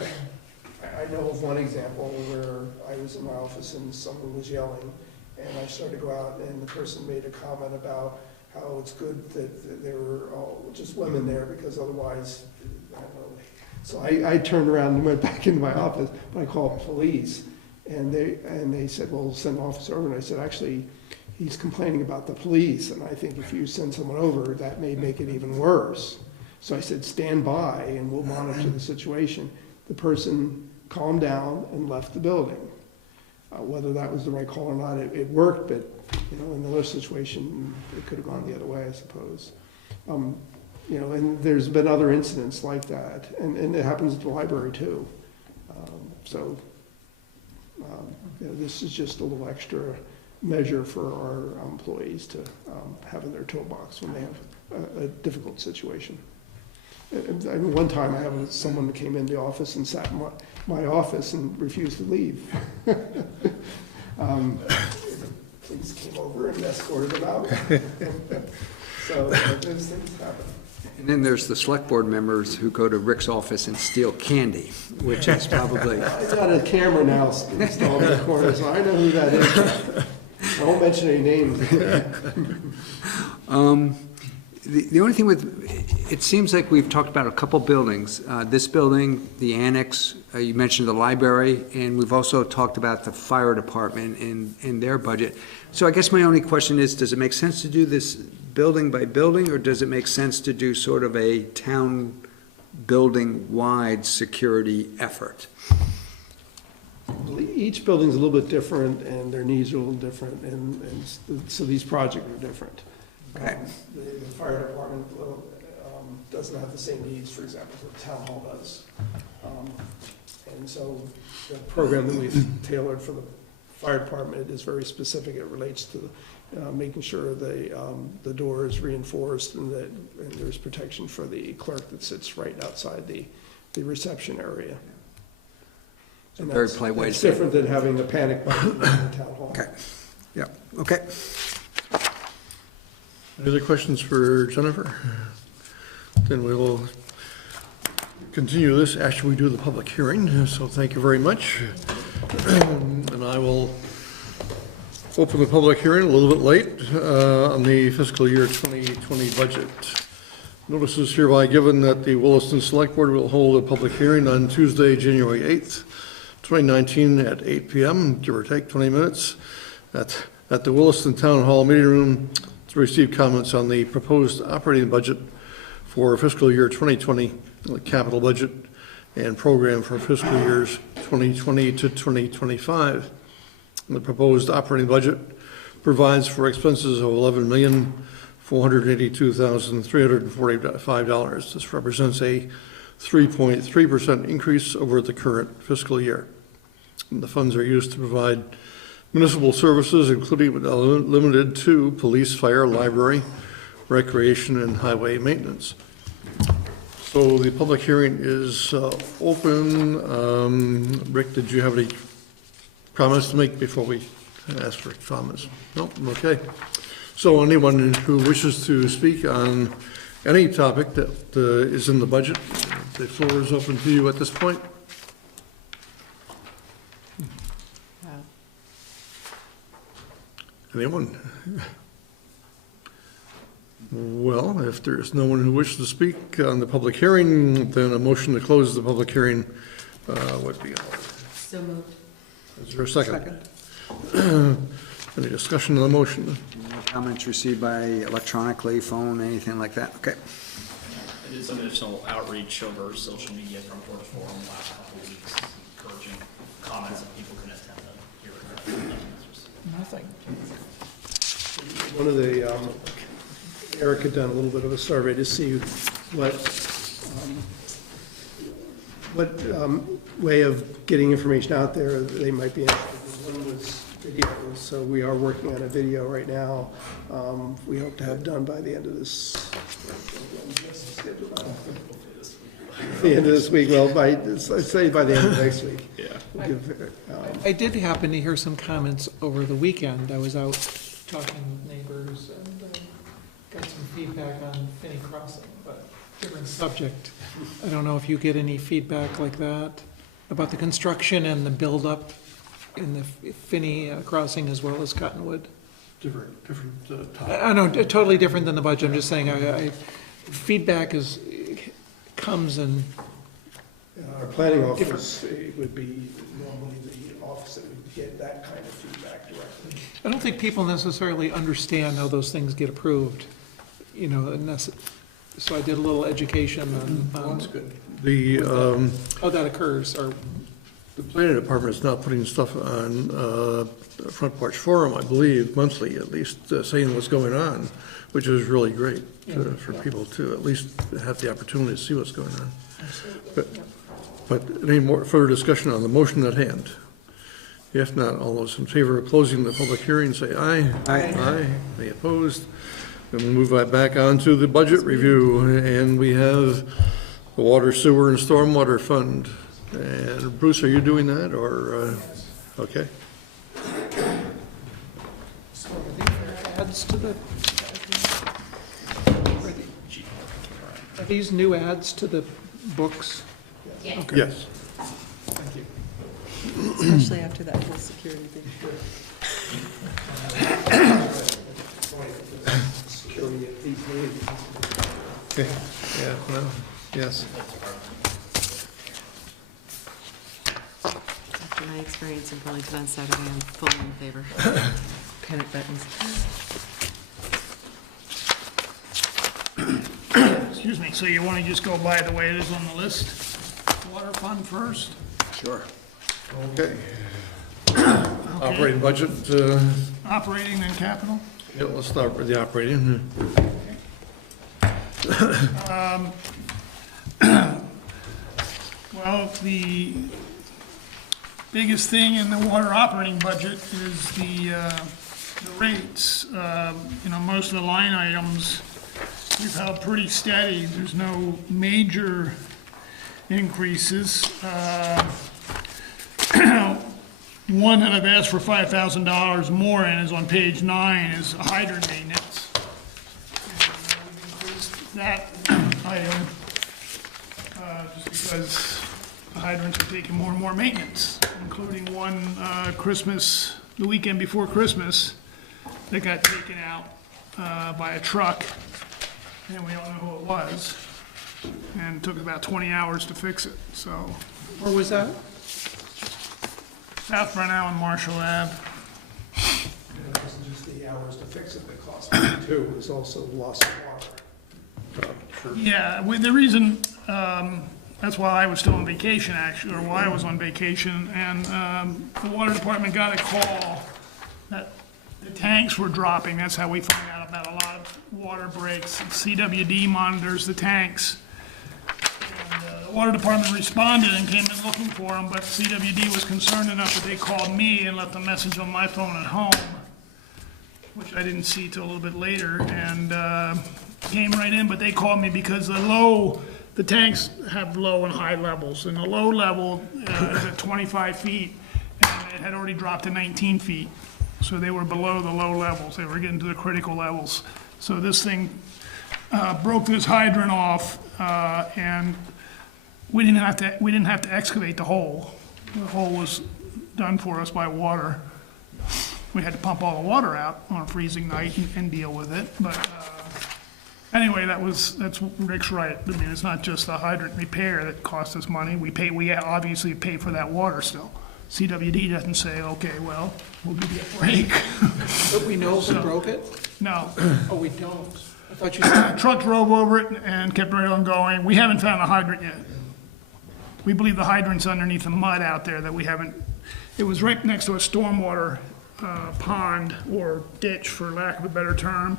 I know of one example where I was in my office and someone was yelling, and I started to go out, and the person made a comment about how it's good that there were all just women there, because otherwise, I don't know. So I turned around and went back into my office, but I called police, and they said, well, send an officer over. And I said, actually, he's complaining about the police, and I think if you send someone over, that may make it even worse. So I said, stand by, and we'll monitor the situation. The person calmed down and left the building. Whether that was the right call or not, it worked, but in another situation, it could have gone the other way, I suppose. And there's been other incidents like that, and it happens at the library too. This is just a little extra measure for our employees to have in their toolbox when they have a difficult situation. And one time I had someone that came into the office and sat in my office and refused to leave. Police came over and escorted them out. So those things happen. And then there's the select board members who go to Rick's office and steal candy, which is probably, I got a camera now installed in the corner, so I know who that is. I won't mention any names. The only thing with, it seems like we've talked about a couple buildings. This building, the annex, you mentioned the library, and we've also talked about the fire department in their budget. So I guess my only question is, does it make sense to do this building by building, or does it make sense to do sort of a town building-wide security effort? Each building's a little bit different, and their needs are a little different, and so these projects are different. Okay. The fire department doesn't have the same needs, for example, as the town hall does. And so the program that we've tailored for the fire department is very specific. It relates to making sure the door is reinforced and there's protection for the clerk that sits right outside the reception area. And Very that's- polite way to that's say it. different than having a panic button in the town hall. Okay, yeah, okay. Any other questions for Jennifer? Then we will continue this after we do the public hearing, so thank you very much. And I will open the public hearing a little bit late on the fiscal year 2020 budget. Notice is hereby given that the Williston Selectboard will hold a public hearing on Tuesday, January 8th, 2019 at 8 p.m., give or take 20 minutes, at the Williston Town Hall Meeting Room to receive comments on the proposed operating budget for fiscal year 2020, the capital budget, and program for fiscal years 2020 to 2025. And the proposed operating budget provides for expenses of $11,482,345. This represents a 3.3% increase over the current fiscal year. And the funds are used to provide municipal services, including but not limited to police, fire, library, recreation, and highway maintenance. So the public hearing is open. Rick, did you have any comments to make before we ask for comments? No? Okay. So anyone who wishes to speak on any topic that is in the budget, the floor is open to you at this point. Anyone? Well, if there's no one who wishes to speak on the public hearing, then a motion to close the public hearing would be in order. So moved. Is there a second? Any discussion on the motion? No comments received by electronically, phone, anything like that? Okay. I did some additional outreach over social media from Portage Forum the last couple of weeks, encouraging comments that people can attend the hearing. Nothing. One of the, Eric had done a little bit of a survey to see what way of getting information out there they might be interested in. One was video, so we are working on a video right now. We hope to have done by the end of this. The end of this week, well, let's say by the end of next week. Yeah. We'll give, I did happen to hear some comments over the weekend. I was out talking with neighbors and got some feedback on Finney Crossing, but different subject. I don't know if you get any feedback like that about the construction and the buildup in the Finney Crossing as well as Cottonwood. Different topic. I know, totally different than the budget. I'm just saying, feedback comes and our planning office, it would be normally the office that would get that kind of feedback directly. I don't think people necessarily understand how those things get approved, you know, so I did a little education on That's good. The how that occurs, or, the planning department is now putting stuff on Front Porch Forum, I believe, monthly at least, saying what's going on, which is really great for people to at least have the opportunity to see what's going on. But any more further discussion on the motion at hand? If not, all those in favor of closing the public hearing, say aye. Aye. Aye. Any opposed? Then we'll move right back on to the budget review, and we have the Water, Sewer, and Stormwater Fund. And Bruce, are you doing that, or, okay? so are these adds to the, are these new adds to the books? Okay. Yes. Thank you. Especially after that whole security thing. Security at these meetings. Okay, yeah, well, yes. After my experience in Burlington on Saturday, I'm fully in favor. Panic buttons. Excuse me, so you want to just go by the way it is on the list? Water fund first? Sure. Okay. Operating budget, Operating and capital? yeah, let's start with the operating. Well, the biggest thing in the water operating budget is the rates. You know, most of the line items, we've held pretty steady. There's no major increases. One that I've asked for $5,000 more in is on page 9, is hydrant maintenance. And, we've increased that item, just because the hydrants are taking more and more maintenance, including one Christmas, the weekend before Christmas, that got taken out by a truck, and we don't know who it was, and it took about 20 hours to fix it, so. Where was that? South Brunel and Marshall Ave. And it wasn't just the hours to fix it that cost money too, it was also loss of water. Yeah, the reason, that's why I was still on vacation, actually, or why I was on vacation, and the water department got a call that the tanks were dropping. That's how we found out about a lot of water breaks. CWD monitors the tanks. And the water department responded and came in looking for them, but CWD was concerned enough that they called me and left a message on my phone at home, which I didn't see till a little bit later, and came right in, but they called me because the tanks have low and high levels, and the low level is at 25 feet, and it had already dropped to 19 feet. So they were below the low levels, they were getting to the critical levels. So this thing broke this hydrant off, and we didn't have to excavate the hole. The hole was done for us by water. We had to pump all the water out on a freezing night and deal with it, but anyway, that's Rick's right. I mean, it's not just the hydrant repair that cost us money. We obviously pay for that water still. CWD doesn't say, okay, well, we'll give you a break. But we know who broke it? No. Oh, we don't. I thought you said. Truck drove over it and kept right on going. We haven't found the hydrant yet. We believe the hydrant's underneath the mud out there that we haven't, it was right next to a stormwater pond or ditch, for lack of a better term,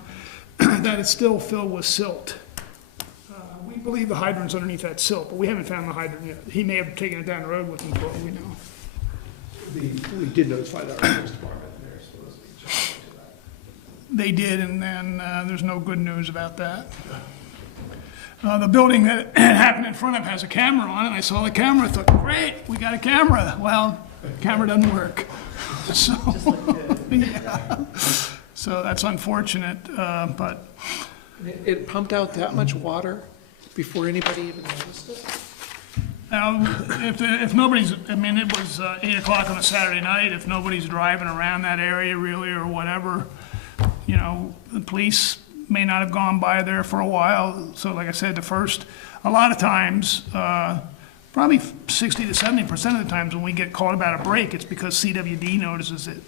that is still filled with silt. We believe the hydrant's underneath that silt, but we haven't found the hydrant yet. He may have taken it down the road with him for all we know. We did notify the Records Department, and they're supposed to be checking into that. They did, and then there's no good news about that. The building that happened in front of has a camera on it. I saw the camera, thought, great, we got a camera. Well, the camera doesn't work. So, yeah. So that's unfortunate, but. It pumped out that much water before anybody even noticed it? If nobody's, I mean, it was 8 o'clock on a Saturday night, if nobody's driving around that area really or whatever, you know, the police may not have gone by there for a while. So like I said, a lot of times, probably 60 to 70% of the times when we get called about a break, it's because CWD notices it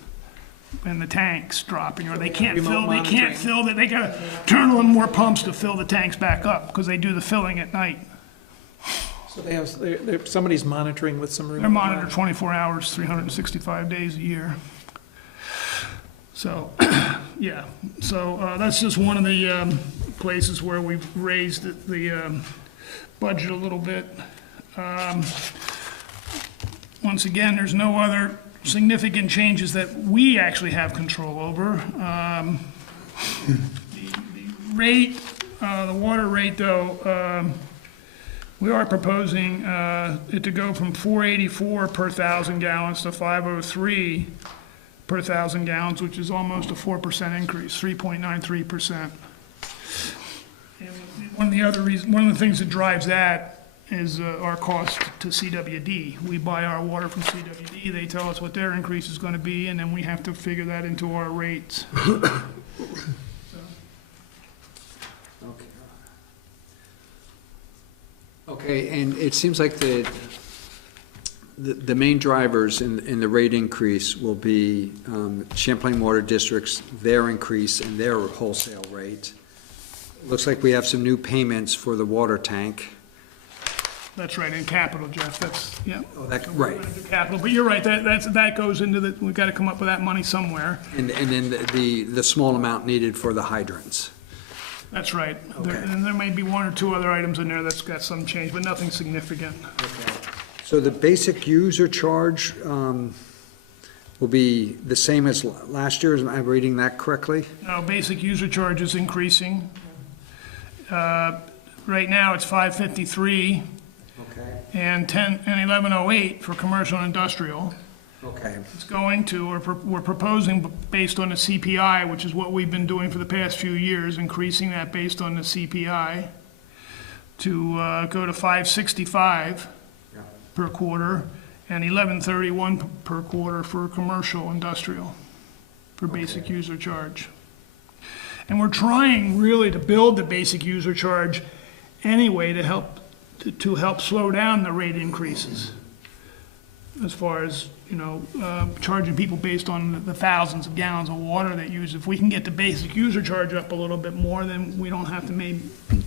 and the tanks dropping, or they can't fill that, they gotta turn on more pumps to fill the tanks back up, because they do the filling at night. So somebody's monitoring with some remote. They're monitored 24 hours, 365 days a year. So, yeah, so that's just one of the places where we've raised the budget a little bit. Once again, there's no other significant changes that we actually have control over. The rate, the water rate though, we are proposing it to go from 484 per 1,000 gallons to 503 per 1,000 gallons, which is almost a 4% increase, 3.93%. And one of the things that drives that is our cost to CWD. We buy our water from CWD, they tell us what their increase is gonna be, and then we have to figure that into our rates. Okay. Okay, and it seems like the main drivers in the rate increase will be Champlain Water District's, their increase in their wholesale rate. Looks like we have some new payments for the water tank. That's right, in capital, Jeff, that's, yeah. Oh, right. Capital, but you're right, that goes into the, we've gotta come up with that money somewhere. And then the small amount needed for the hydrants. That's right. Okay. And there may be one or two other items in there that's got some change, but nothing significant. So the basic user charge will be the same as last year, am I reading that correctly? Now, basic user charge is increasing. Right now, it's $5.53 Okay. and $11.08 for commercial and industrial. Okay, It's going to, we're proposing based on the CPI, which is what we've been doing for the past few years, increasing that based on the CPI to go to $5.65 Yeah. per quarter and $11.31 per quarter for commercial industrial, for basic user charge. And we're trying really to build the basic user charge anyway to help slow down the rate increases. As far as, charging people based on the thousands of gallons of water they use. If we can get the basic user charge up a little bit more, then we don't have to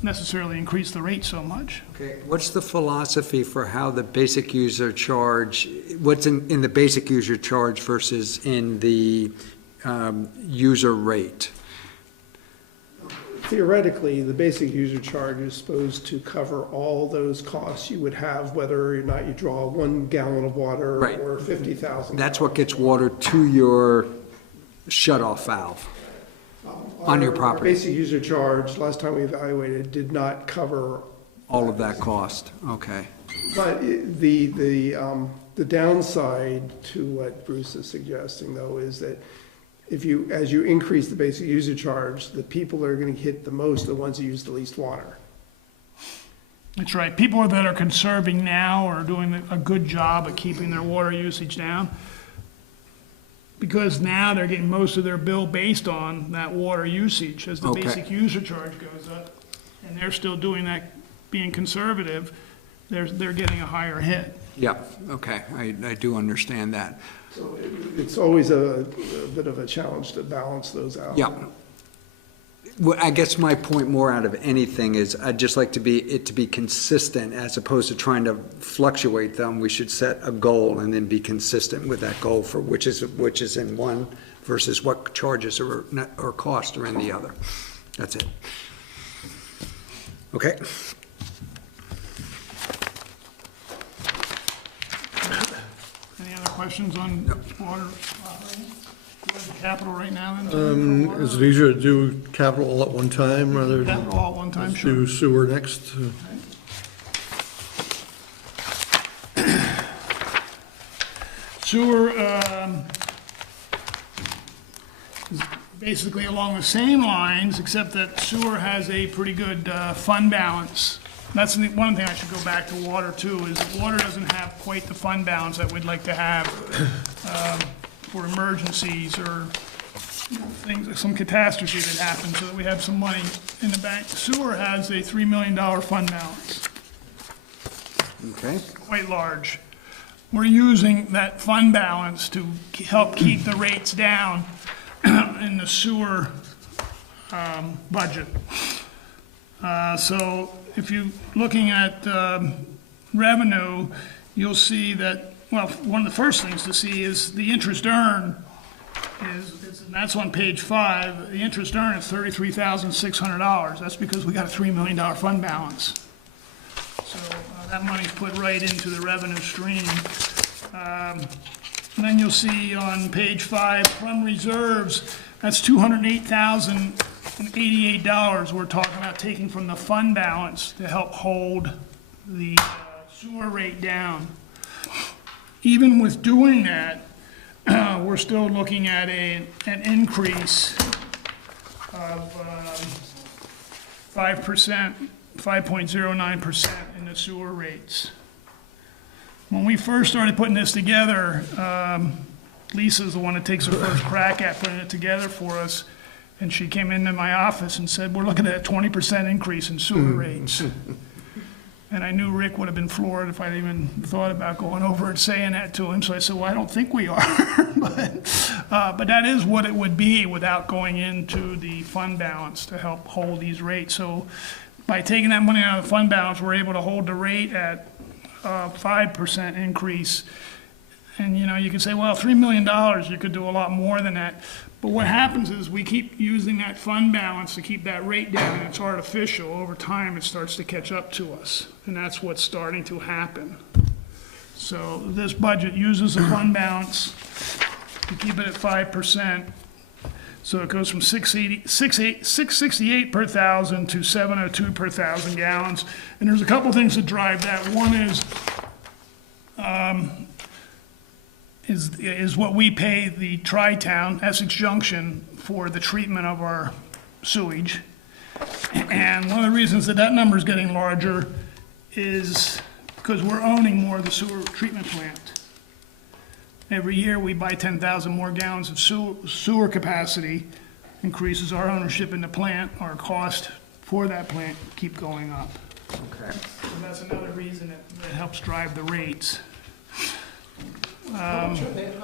necessarily increase the rate so much. okay. What's the philosophy for how the basic user charge, what's in the basic user charge versus in the user rate? Theoretically, the basic user charge is supposed to cover all those costs you would have, whether or not you draw 1 gallon of water Right. or 50,000. That's what gets water to your shut-off valve on your Our property, basic user charge, last time we evaluated, did not cover, all of that cost, okay. but the downside to what Bruce is suggesting, though, is that as you increase the basic user charge, the people that are gonna hit the most are the ones who use the least water. That's right. People that are conserving now are doing a good job at keeping their water usage down. Because now they're getting most of their bill based on that water usage. As the Okay. basic user charge goes up, and they're still doing that, being conservative, they're getting a higher hit. Yeah, okay, I do understand that. So it's always a bit of a challenge to balance those out. Yeah. Well, I guess my point more out of anything is I'd just like it to be consistent as opposed to trying to fluctuate them. We should set a goal and then be consistent with that goal for which is in one versus what charges or costs are in the other. That's it. Okay. Any other questions on water operating? Capital right now then? Is it easier to do capital all at one time rather than Capital all at one time, sure. do sewer next? Sewer, is basically along the same lines, except that sewer has a pretty good fund balance. That's one thing I should go back to water too, is that water doesn't have quite the fund balance that we'd like to have for emergencies or things, some catastrophe that happens, so that we have some money in the bank. Sewer has a $3 million fund balance, Okay. quite large. We're using that fund balance to help keep the rates down in the sewer budget. So if you're looking at revenue, you'll see that, well, one of the first things to see is the interest earned and that's on page 5. The interest earned is $33,600. That's because we got a $3 million fund balance. So that money's put right into the revenue stream. And then you'll see on page 5, from reserves, that's $208,088 we're talking about taking from the fund balance to help hold the sewer rate down. Even with doing that, we're still looking at an increase of 5%, 5.09% in the sewer rates. When we first started putting this together, Lisa's the one that takes the first crack at putting it together for us. And she came into my office and said, we're looking at a 20% increase in sewer rates. And I knew Rick would have been floored if I'd even thought about going over and saying that to him. So I said, well, I don't think we are. But that is what it would be without going into the fund balance to help hold these rates. So by taking that money out of the fund balance, we're able to hold the rate at 5% increase. And, you know, you could say, well, $3 million, you could do a lot more than that. But what happens is we keep using that fund balance to keep that rate down, and it's artificial. Over time, it starts to catch up to us, and that's what's starting to happen. So this budget uses the fund balance to keep it at 5%. So it goes from 668 per thousand to 702 per thousand gallons. And there's a couple things that drive that. One is what we pay the Tri-Town, Essex Junction, for the treatment of our sewage. And one of the reasons that number is getting larger is because we're owning more of the sewer treatment plant. Every year, we buy 10,000 more gallons of sewer capacity, increases our ownership in the plant, our cost for that plant keep going up. Okay. So that's another reason that helps drive the rates. How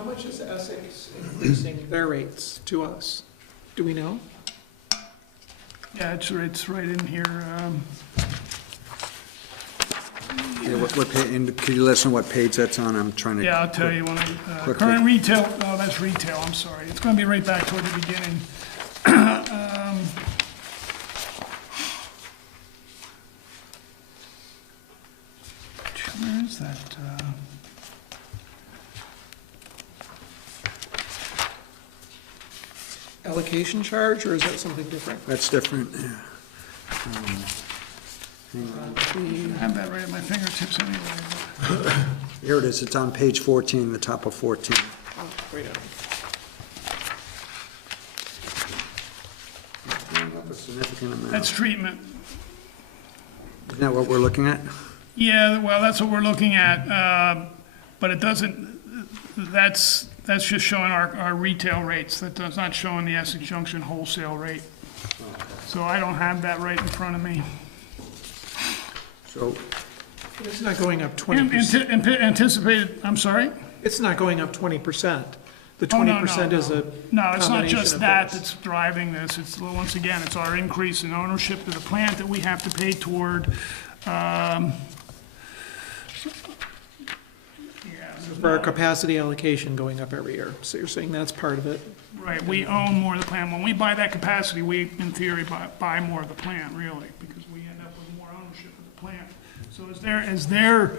much is Essex increasing their rates to us? Do we know? Yeah, it's right in here. Yeah, what page, and could you listen what page that's on? I'm trying to. Yeah, I'll tell you when quickly. current retail, oh, that's retail, I'm sorry. It's gonna be right back toward the beginning. Where is that? Allocation charge, or is that something different? That's different, yeah. I have that right at my fingertips anyway. Here it is, it's on page 14, the top of 14. Oh, right on. Up a significant amount. That's treatment. Isn't that what we're looking at? Yeah, well, that's what we're looking at, but it doesn't, that's just showing our retail rates. That's not showing the Essex Junction wholesale rate. So I don't have that right in front of me. So, It's not going up 20%. Anticipated, I'm sorry? It's not going up 20%. The Oh, no, 20% is a No, it's not combination just of that those. that's driving this. It's, once again, it's our increase in ownership of the plant that we have to pay toward. For our capacity allocation going up every year. So you're saying that's part of it? Right, we own more of the plant. When we buy that capacity, we, in theory, buy more of the plant, really, because we end up with more ownership of the plant. So as their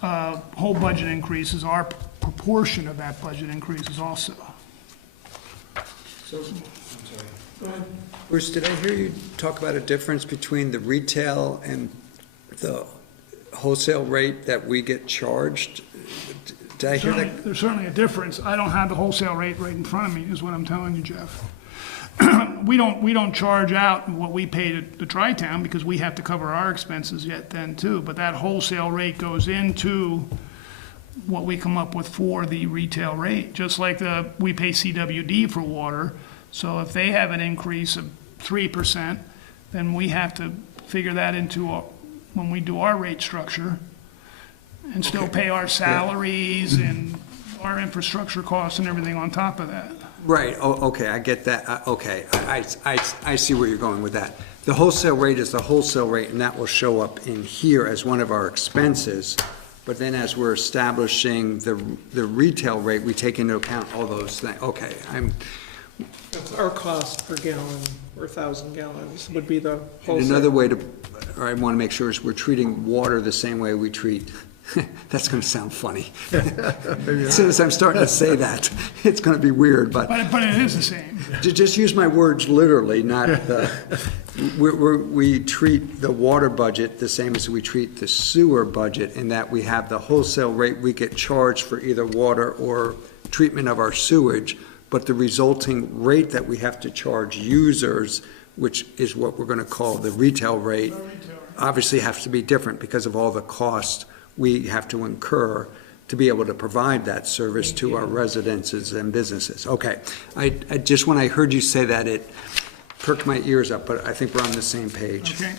whole budget increases, our proportion of that budget increases also. so, Bruce, did I hear you talk about a difference between the retail and the wholesale rate that we get charged? Did I hear that? There's certainly a difference. I don't have the wholesale rate right in front of me, is what I'm telling you, Jeff. We don't charge out what we pay to the Tri-Town because we have to cover our expenses yet then too. But that wholesale rate goes into what we come up with for the retail rate. Just like we pay CWD for water. So if they have an increase of 3%, then we have to figure that into when we do our rate structure and still pay our salaries and our infrastructure costs and everything on top of that. Right, okay, I get that, okay, I see where you're going with that. The wholesale rate is the wholesale rate, and that will show up in here as one of our expenses, but then as we're establishing the retail rate, we take into account all those things, okay, That's our cost per gallon or 1,000 gallons would be the and wholesale. another way to, or I want to make sure is we're treating water the same way we treat, that's going to sound funny. As soon as I'm starting to say that, it's going to be weird, but. But it is the same. Just use my words literally, not, we treat the water budget the same as we treat the sewer budget, in that we have the wholesale rate we get charged for either water or treatment of our sewage, but the resulting rate that we have to charge users, which is what we're gonna call the retail rate, obviously have to be different because of all the costs we have to incur to be able to provide that service to our residences and businesses. Okay, I just, when I heard you say that, it perked my ears up, but I think we're on the same page. Okay.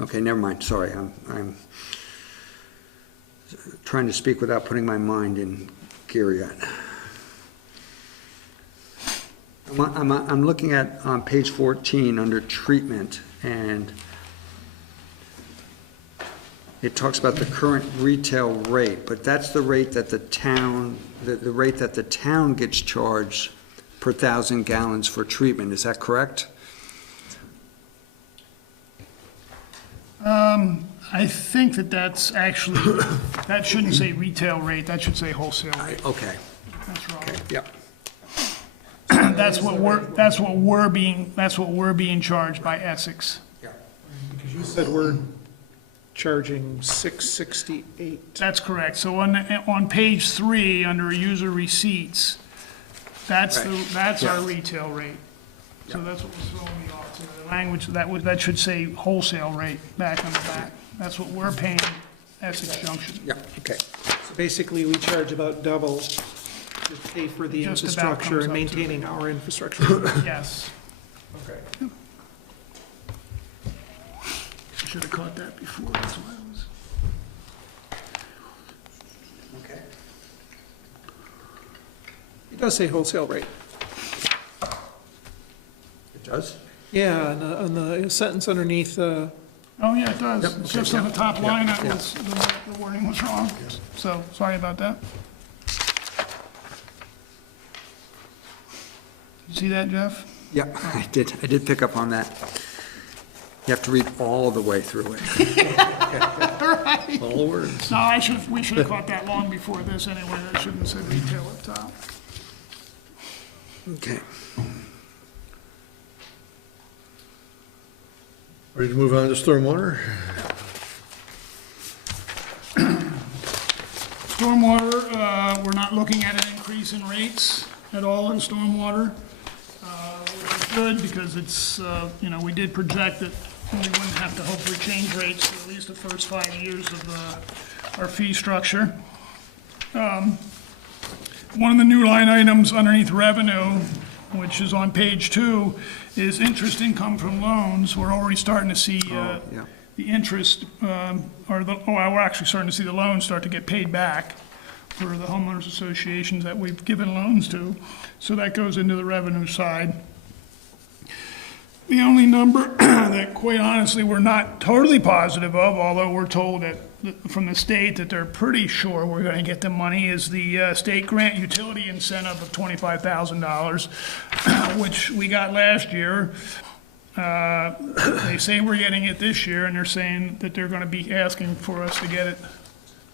Okay, never mind, sorry, I'm trying to speak without putting my mind in gear yet. I'm looking at, on page 14, under treatment, and it talks about the current retail rate, but that's the rate that the town, the rate that the town gets charged per 1,000 gallons for treatment, is that correct? I think that's actually, that shouldn't say retail rate, that should say wholesale rate. Okay, That's wrong. okay, yep. That's what we're being charged by Essex. Because you said we're charging $668. That's correct. So on page 3, under user receipts, that's our retail rate. So that's what was throwing me off. So the language, that should say wholesale rate back on the back. That's what we're paying Essex Junction. Yeah, okay. So basically, we charge about double to pay for the Just about infrastructure comes and up to maintaining our infrastructure. Yes. Okay. I should have caught that before. That's why I was. Okay. It does say wholesale rate. It does? Yeah, on the sentence underneath, Oh, yeah, it does. Yep, It's okay, just on the top yeah, line, that yeah. was, the wording was wrong. So, sorry about that. You see that, Jeff? Yeah, I did pick up on that. You have to read all the way through it. All the words. No, we should have caught that long before this anyway. That shouldn't have said retail up top. Okay. Ready to move on to stormwater? Stormwater, we're not looking at an increase in rates at all in stormwater, which is good because it's, we did project that we wouldn't have to hopefully change rates for at least the first 5 years of our fee structure. One of the new line items underneath revenue, which is on page 2, is interest income from loans. We're already starting to see Yeah. the interest, we're actually starting to see the loans start to get paid back for the homeowners associations that we've given loans to. So that goes into the revenue side. The only number that quite honestly we're not totally positive of, although we're told that from the state that they're pretty sure we're going to get the money, is the state grant utility incentive of $25,000, which we got last year. They say we're getting it this year, and they're saying that they're going to be asking for us to get it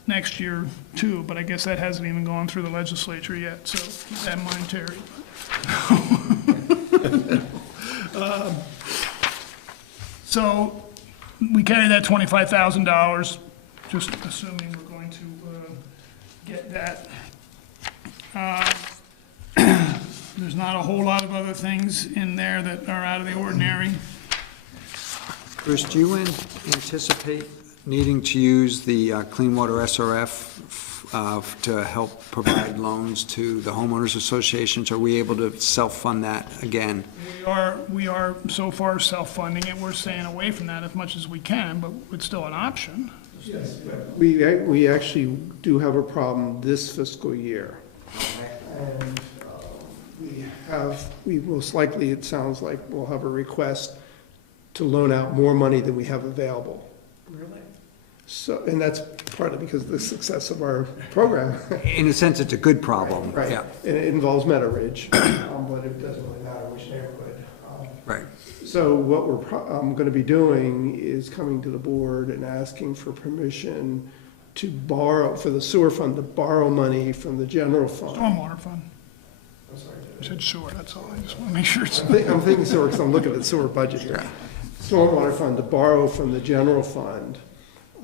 next year too, but I guess that hasn't even gone through the legislature yet, so keep that in mind, Terry. So we carry that $25,000, just assuming we're going to get that. There's not a whole lot of other things in there that are out of the ordinary. Bruce, do you anticipate needing to use the Clean Water SRF to help provide loans to the homeowners associations? Are we able to self-fund that again? We are so far self-funding it. We're staying away from that as much as we can, but it's still an option. Yes, we actually do have a problem this fiscal year. And we most likely, it sounds like, we'll have a request to loan out more money than we have available. Really? So, and that's partly because of the success of our program. In a sense, it's a good problem. Right, Yeah, and it involves Meadow Ridge, but it doesn't really matter which neighborhood. right. So what we're going to be doing is coming to the board and asking for permission to borrow, for the sewer fund, to borrow money from the general fund. Stormwater fund. I'm sorry, I said sewer, that's all. I just want to make sure it's. I'm thinking sewer because I'm looking at the sewer budget here. Stormwater fund to borrow from the general fund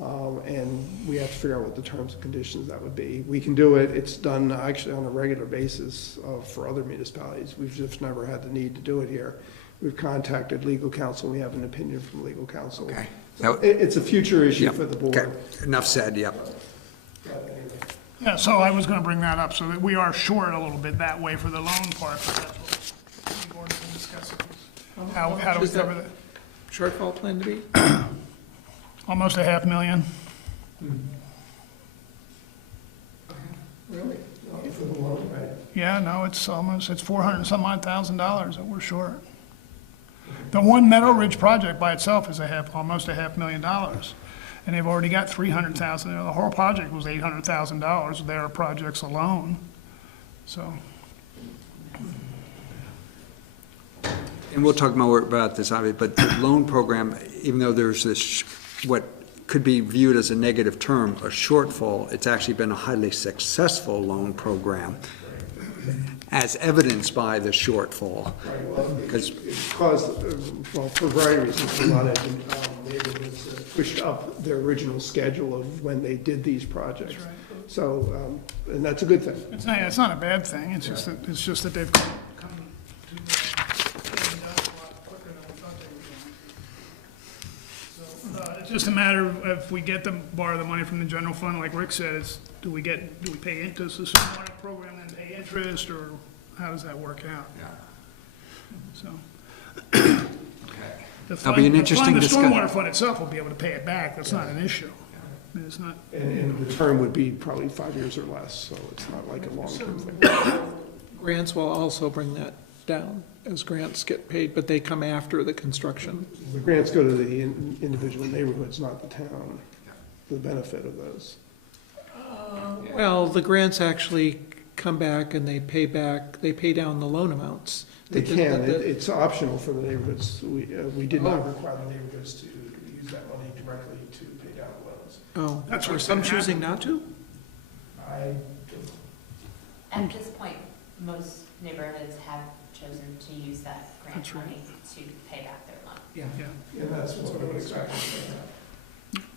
And we have to figure out what the terms and conditions that would be. We can do it, it's done actually on a regular basis for other municipalities. We've just never had the need to do it here. We've contacted legal counsel, we have an opinion from legal counsel. Okay. It's a future issue Yep. for the Okay, board. enough said, yep. Yeah, so I was gonna bring that up, so that we are short a little bit that way for the loan part, but that's what Gordon's been discussing. How do we Does that- cover that? Shortfall plan to be? Almost a $500,000. Really? For the loan, right? Yeah, no, it's 400 and some odd $1,000 that we're short. The one Meadow Ridge project by itself is almost a $500,000. And they've already got 300,000. The whole project was $800,000, their projects alone. So, And we'll talk more about this, obviously, but the loan program, even though there's this, what could be viewed as a negative term, a shortfall, it's actually been a highly successful loan program, as evidenced by the shortfall. Because It's caused, well, for a variety of reasons, a lot of neighborhoods pushed up their original schedule of when they did these projects. So, and that's a good thing. it's not a bad thing, it's just that they've come to getting done a lot quicker than we thought they were going to. So, it's just a matter of if we get them, borrow the money from the general fund, like Rick said, do we pay into the stormwater program and pay interest, or how does that work out? So. The That'll be an interesting The discussion. stormwater fund itself will be able to pay it back, that's not an issue. I mean, it's not, And the term would be probably 5 years or less, so it's not like a long-term thing. Grants will also bring that down as grants get paid, but they come after the construction. The grants go to the individual neighborhoods, not the town, for the benefit of those. Well, the grants actually come back and they pay down the loan amounts. They The- can, the- it's optional for the neighborhoods. We did not require the neighborhoods to use that money directly to pay down the loans. Oh, That's are what's some gonna choosing not to? At this point, most neighborhoods have chosen to use that grant That's right. money to pay back their loan. yeah. And that's what I would expect.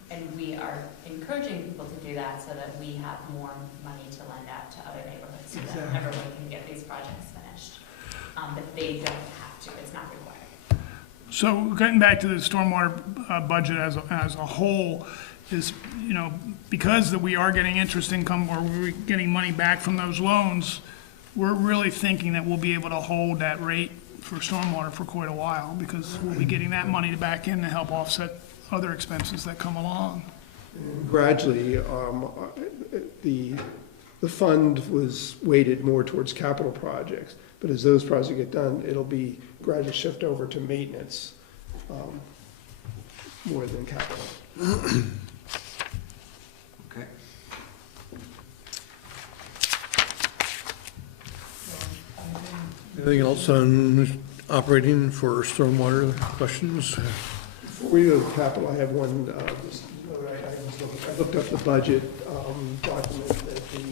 And we are encouraging people to do that so that we have more money to lend out to other neighborhoods so that everyone can get these projects finished. But they don't have to, it's not required. So getting back to the stormwater budget as a whole is, because that we are getting interest income or we're getting money back from those loans, we're really thinking that we'll be able to hold that rate for stormwater for quite a while because we'll be getting that money back in to help offset other expenses that come along. Gradually, the fund was weighted more towards capital projects, but as those projects get done, it'll be gradually shift over to maintenance more than capital. Okay. Anything else on operating for stormwater questions? Before we go to capital, I have one, I looked up the budget document that the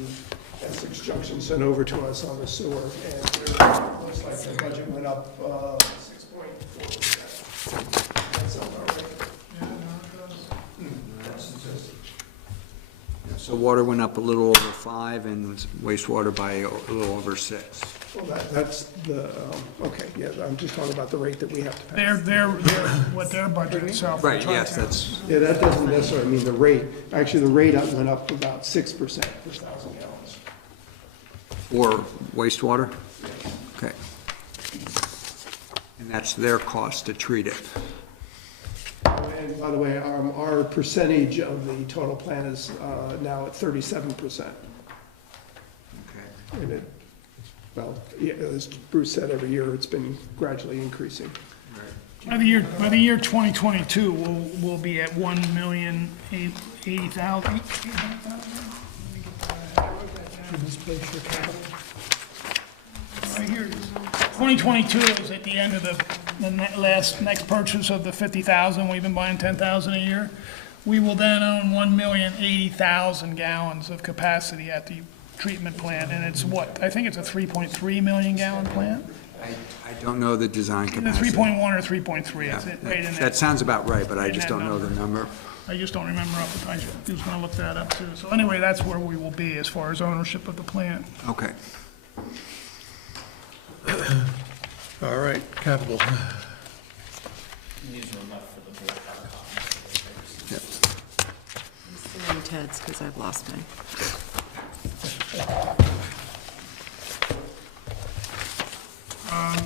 Essex Junction sent over to us on the sewer, and it looks like the budget went up 6.4%. That sound about right? So water went up a little over 5 and wastewater by a little over 6. Well, that's the, okay, yeah, I'm just talking about the rate that we have to pay. What their budget itself. Right, yes, that's, Yeah, that doesn't necessarily mean the rate. Actually, the rate went up about 6% per 1,000 gallons. or wastewater? Okay. And that's their cost to treat it. And by the way, our percentage of the total plan is now at 37%. Okay. And it, well, yeah, as Bruce said, every year it's been gradually increasing. By the year 2022, we'll be at 1,080,000. Right here, 2022 is at the end of the next purchase of the 50,000. We've been buying 10,000 a year. We will then own 1,080,000 gallons of capacity at the treatment plant, and it's I think it's a 3.3 million gallon plant? I don't know the design Either capacity. 3.1 or 3.3, it's right in there. That sounds about right, but I In just that don't know the number. I just don't remember off the top. I was gonna look that up too. So anyway, that's where we will be as far as ownership of the plant. Okay. All right, capital. These were left for the board hard copies. I'm still in Ted's because I've lost mine.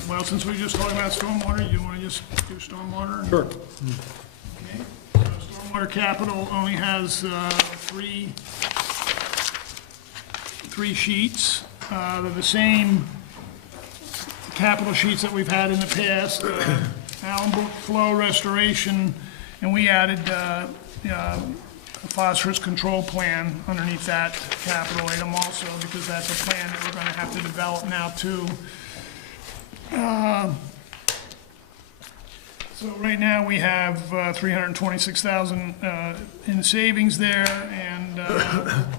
Well, since we just talked about stormwater, you wanna just do stormwater? Sure. Okay. Stormwater capital only has three sheets. They're the same capital sheets that we've had in the past. Allen Brook flow restoration, and we added a phosphorus control plan underneath that capital item also, because that's a plan that we're gonna have to develop now too. So right now, we have 326,000 in savings there, and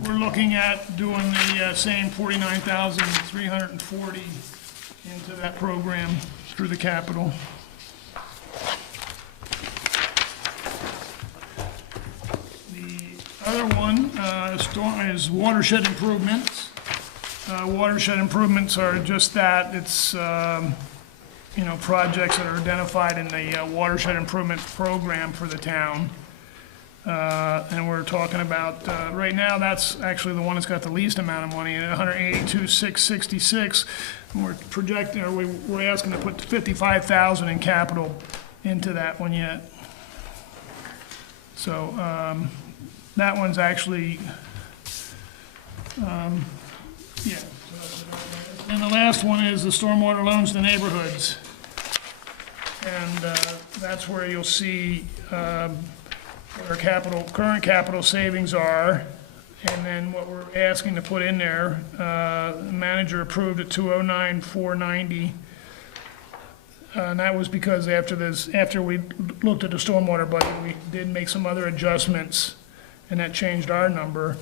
we're looking at doing the same 49,340 into that program through the capital. The other one is watershed improvements. Watershed improvements are just that. It's projects that are identified in the watershed improvement program for the town. And we're talking about, right now, that's actually the one that's got the least amount of money, at 182,666. And we're projecting, or we're asking to put 55,000 in capital into that one yet. So, that one's actually, yeah. And the last one is the stormwater loans to neighborhoods. And that's where you'll see what our current capital savings are, and then what we're asking to put in there. The manager approved at 209,490. And that was because after we looked at the stormwater budget, we did make some other adjustments, and that changed our number.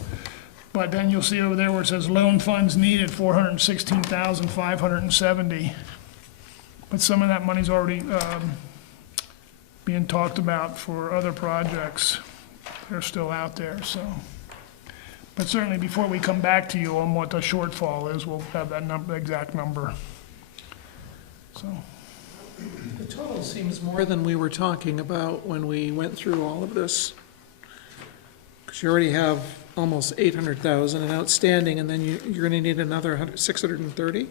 But then you'll see over there where it says loan funds needed, 416,570. But some of that money's already being talked about for other projects. They're still out there, so. But certainly before we come back to you on what the shortfall is, we'll have that exact number. So, The total seems more than we were talking about when we went through all of this. Because you already have almost 800,000 in outstanding, and then you're gonna need another 630?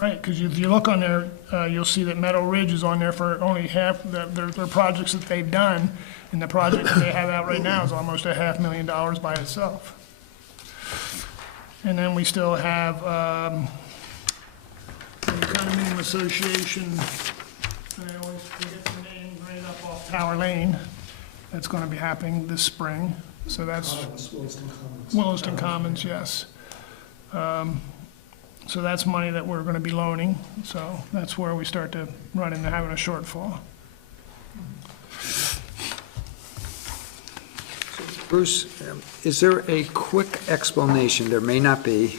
right, because if you look on there, you'll see that Meadow Ridge is on there for only half, their projects that they've done, and the project that they have out right now is almost $500,000 by itself. And then we still have, the Condominium Association, I always forget the name, right up off Tower Lane. That's gonna be happening this spring, so that's. Williston Commons. Williston Commons, yes. So that's money that we're gonna be loaning, so that's where we start to run into having a shortfall. Bruce, is there a quick explanation, there may not be,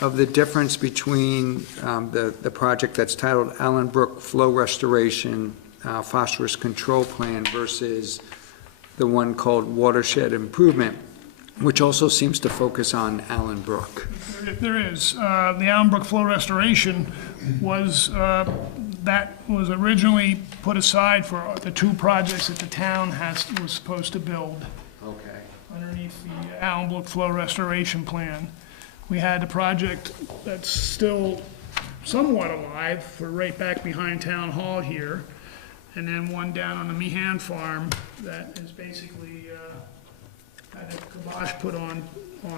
of the difference between the project that's titled Allen Brook Flow Restoration Phosphorus Control Plan versus the one called Watershed Improvement, which also seems to focus on Allen Brook? There is. The Allen Brook Flow Restoration was, that was originally put aside for the two projects that the town was supposed to build. Okay. Underneath the Allen Brook Flow Restoration Plan. We had a project that's still somewhat alive for right back behind Town Hall here, and then one down on the Meehan Farm that is basically had a kibosh put on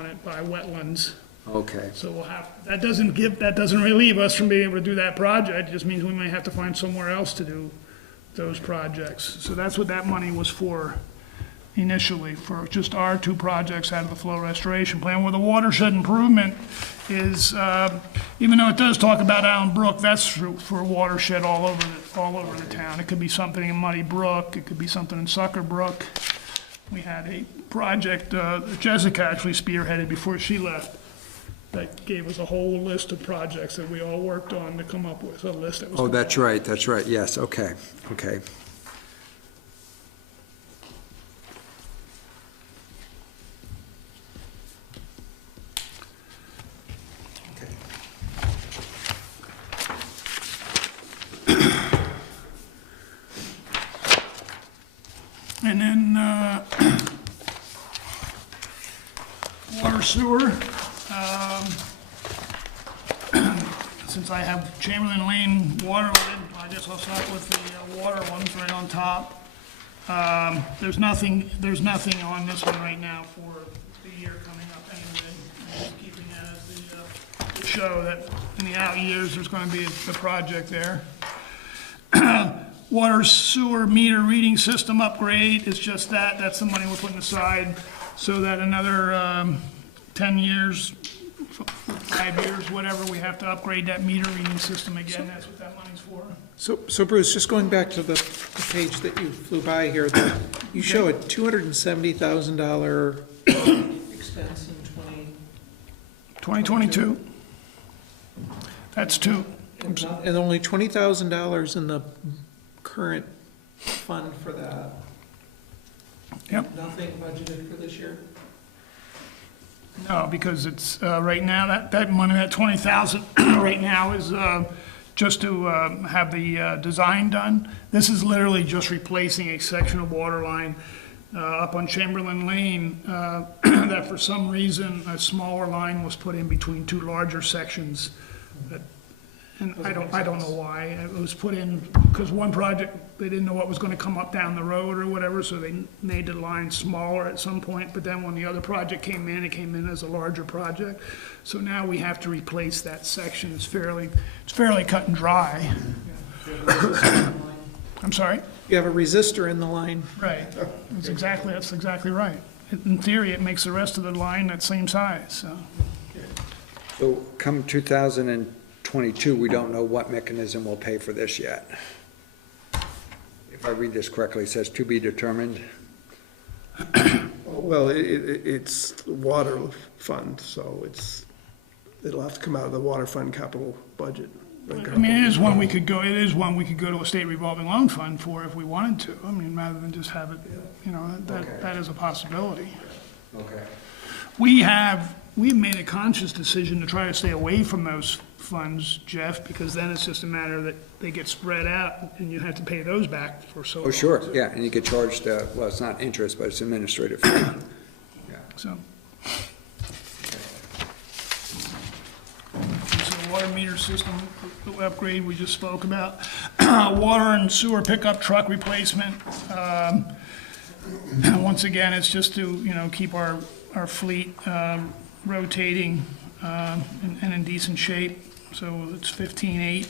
it by wetlands. Okay. So we'll have, that doesn't relieve us from being able to do that project, it just means we may have to find somewhere else to do those projects. So that's what that money was for initially, for just our two projects out of the flow restoration plan. Where the watershed improvement is, even though it does talk about Allen Brook, that's for watershed all over the town. It could be something in Muddy Brook, it could be something in Sucker Brook. We had a project, Jessica actually spearheaded before she left, that gave us a whole list of projects that we all worked on to come up with a list that was. Oh, that's right, yes, okay, okay. And then, water sewer. Since I have Chamberlain Lane water line, I guess I'll start with the water ones right on top. There's nothing on this one right now for the year coming up anyway. I'm just keeping that as to show that in the out years, there's gonna be the project there. Water sewer meter reading system upgrade is just that. That's the money we're putting aside so that another 10 years, 5 years, whatever, we have to upgrade that meter reading system again. That's what that money's for. So Bruce, just going back to the page that you flew by here, you show a $270,000 expense in 2022. That's two. and only $20,000 in the current fund for that. Yep. Nothing budgeted for this year? No, because it's, right now, that money, that 20,000 right now is just to have the design done. This is literally just replacing a section of water line up on Chamberlain Lane that for some reason a smaller line was put in between two larger sections. And I don't know why. It was put in because one project, they didn't know what was going to come up down the road or whatever, so they made the line smaller at some point. But then when the other project came in, it came in as a larger project. So now we have to replace that section. It's fairly cut and dry. I'm sorry? You have a resistor in the line. Right. That's exactly right. In theory, it makes the rest of the line that same size, so. So come 2022, we don't know what mechanism will pay for this yet. If I read this correctly, it says to be determined. Well, it's the water fund, so it'll have to come out of the water fund capital budget. I mean, it is one we could go to a state revolving loan fund for if we wanted to. I mean, rather than just have it, you know, that is a possibility. Okay. We've made a conscious decision to try to stay away from those funds, Jeff, because then it's just a matter that they get spread out and you have to pay those back for so long. Oh, sure, yeah, and you get charged, well, it's not interest, but it's administrative fee. Yeah. So. So water meter system upgrade we just spoke about. Water and sewer pickup truck replacement. Once again, it's just to, you know, keep our fleet rotating and in decent shape. So it's 15.8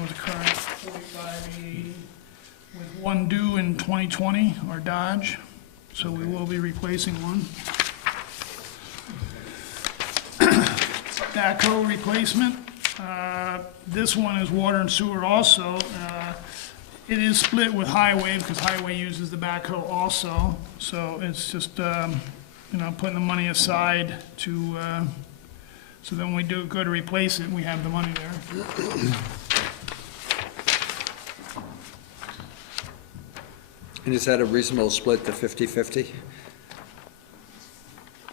with a current 45.80 with one due in 2020, or Dodge. So we will be replacing one. Backhoe replacement. This one is water and sewer also. It is split with highway because highway uses the backhoe also. So it's just, you know, putting the money aside to, so then when we go to replace it, we have the money there. And is that a reasonable split to 50/50?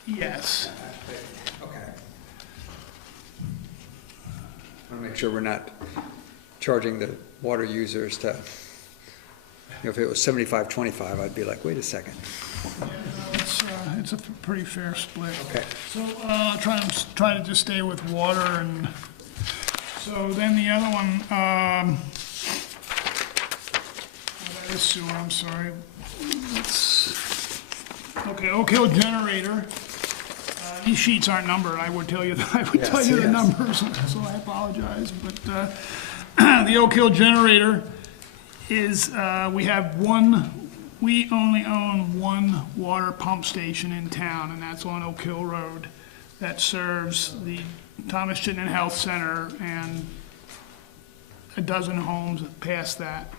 Yes. Okay. I want to make sure we're not charging the water users to, you know, if it was 75/25, I'd be like, wait a second. Yeah, no, it's a pretty fair split. Okay. So, try to just stay with water, and so then the other one, that is sewer, I'm sorry. Okay, Oak Hill generator. These sheets aren't numbered, I would tell you the numbers, so I apologize, but, the Oak Hill generator is, we only own one water pump station in town, and that's on Oak Hill Road, that serves the Thomas Chittenden Health Center and a dozen homes past that.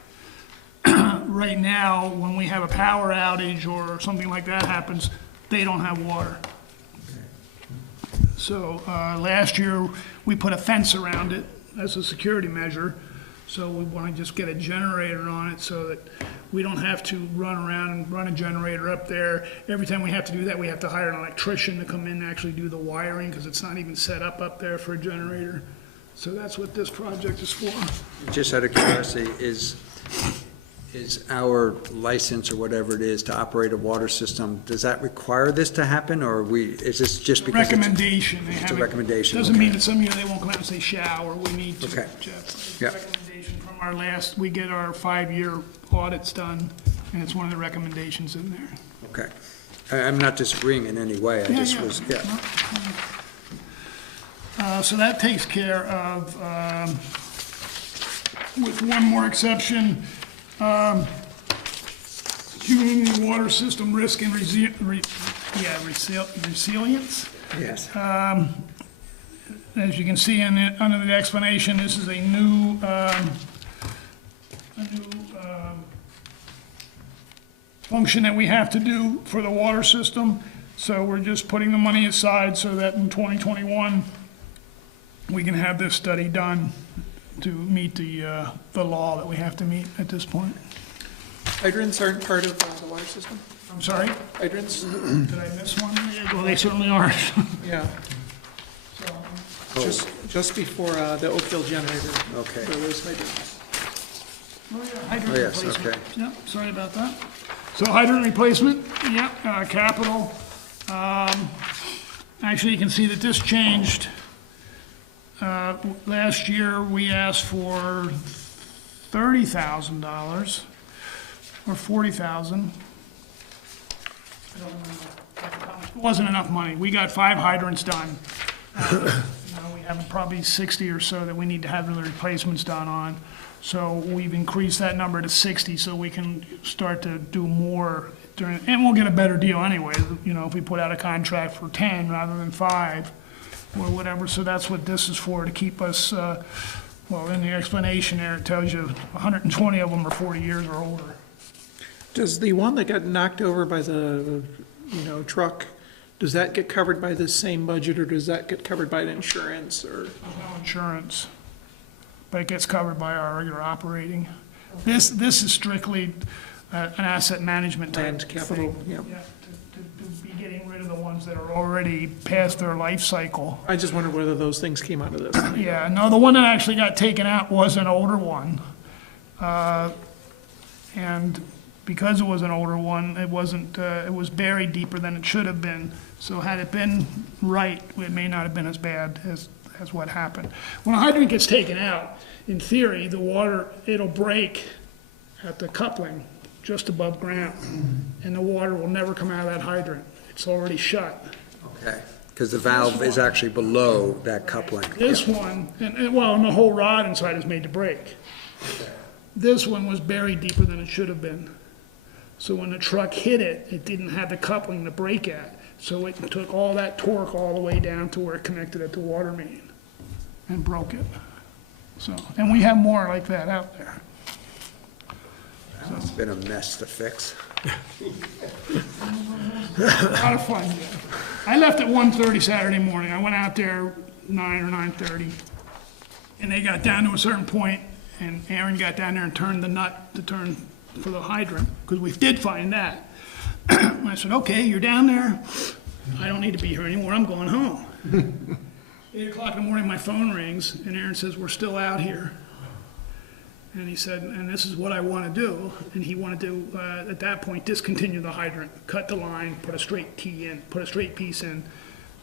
Right now, when we have a power outage or something like that happens, they don't have water. So last year, we put a fence around it as a security measure. So we want to just get a generator on it so that we don't have to run around and run a generator up there. Every time we have to do that, we have to hire an electrician to come in and actually do the wiring because it's not even set up there for a generator. So that's what this project is for. Just out of curiosity, is is our license or whatever it is to operate a water system, does that require this to happen, or is this just because it's? Recommendation. They It's a haven't- recommendation, Doesn't okay. mean that some year they won't come out and say shall, or we need to, Okay. Jeff. It's Yeah. a recommendation from our last, we get our 5-year audits done, and it's one of the recommendations in there. Okay. I'm not disagreeing in any way, I Yeah, just yeah. was, yeah. So that takes care of, with one more exception, community water system risk and resilience. Yes. As you can see under the explanation, this is a new function that we have to do for the water system. So we're just putting the money aside so that in 2021, we can have this study done to meet the law that we have to meet at this point. Hydrants aren't part of the water system? I'm sorry, Hydrants? did I miss one? Yeah, well, they certainly are. Yeah, just before the Oakville generator. Okay. There was hydrants. Hydrant Oh, yes, replacement. okay. Yeah, sorry about that. So hydrant replacement, yeah, capital. Actually, you can see that this changed. Last year, we asked for $30,000 or $40,000. It wasn't enough money. We got 5 hydrants done. We have probably 60 or so that we need to have the replacements done on. So we've increased that number to 60 so we can start to do more during, and we'll get a better deal anyway, if we put out a contract for 10 rather than 5 or whatever. So that's what this is for, to keep us, in the explanation there, it tells you 120 of them are 40 years or older. Does the one that got knocked over by the, truck, does that get covered by this same budget, or does that get covered by the insurance, or? No insurance, but it gets covered by our regular operating. This is strictly an asset management type Land capital, thing. yeah. To be getting rid of the ones that are already past their life cycle. I just wondered whether those things came out of this. Yeah, no, the one that actually got taken out was an older one. And because it was an older one, it wasn't, it was buried deeper than it should have been. So had it been right, it may not have been as bad as what happened. When a hydrant gets taken out, in theory, the water, it'll break at the coupling just above ground, and the water will never come out of that hydrant. It's already shut. Okay, because the valve is actually below that coupling. This one, and the whole rod inside is made to break. This one was buried deeper than it should have been. So when the truck hit it, it didn't have the coupling to break at. So it took all that torque all the way down to where it connected at the water main and broke it. So, and we have more like that out there. It's been a mess to fix. A lot of fun, yeah. I left at 1:30 Saturday morning. I went out there 9 or 9:30. And they got down to a certain point, and Aaron got down there and turned the nut to turn for the hydrant, because we did find that. I said, okay, you're down there. I don't need to be here anymore. I'm going home. 8 o'clock in the morning, my phone rings, and Aaron says, we're still out here. And he said, and this is what I want to do. And he wanted to, at that point, discontinue the hydrant, cut the line, put a straight piece in,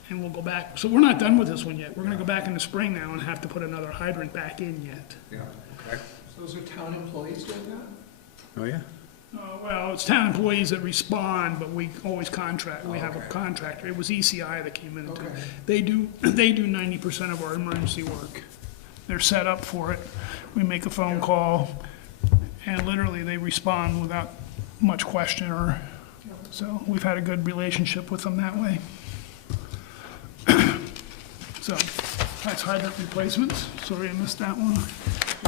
and we'll go back. So we're not done with this one yet. We're going to go back in the spring now and have to put another hydrant back in yet. Yeah, okay. So those are town employees doing that? Oh, yeah? Well, it's town employees that respond, but we always contract. We have a contractor. It was ECI that came in. Okay. They do 90% of our emergency work. They're set up for it. We make a phone call, and literally they respond without much question, or, so we've had a good relationship with them that way. So, that's hydrant replacements. Sorry I missed that one.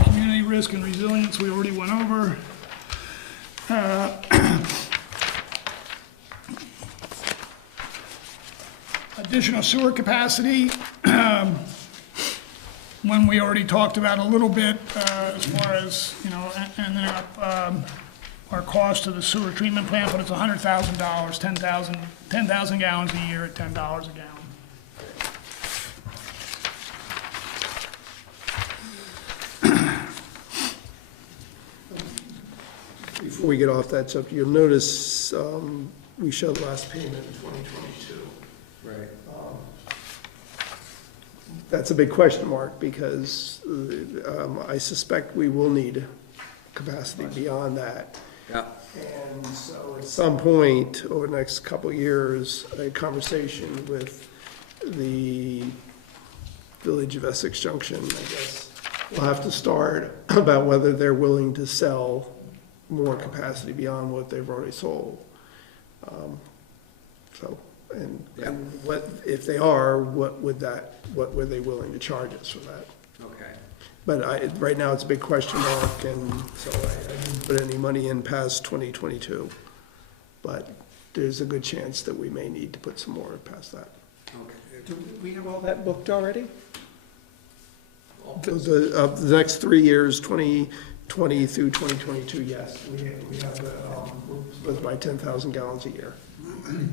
Community risk and resilience, we already went over. Additional sewer capacity, one we already talked about a little bit, as far as, and then our cost to the sewer treatment plant, but it's $100,000, 10,000 gallons a year at $10 a gallon. before we get off that subject, you'll notice we showed the last payment in 2022. Right. That's a big question mark, because I suspect we will need capacity beyond that. Yeah. And so at some point over the next couple of years, a conversation with the Village of Essex Junction, I guess, will have to start about whether they're willing to sell more capacity beyond what they've already sold. And what, if they are, what were they willing to charge us for that? Okay. But right now, it's a big question mark, and so I didn't put any money in past 2022. But there's a good chance that we may need to put some more past that. Okay. Do we have all that booked already? The next 3 years, 2020 through 2022, yes. We have, with my 10,000 gallons a year.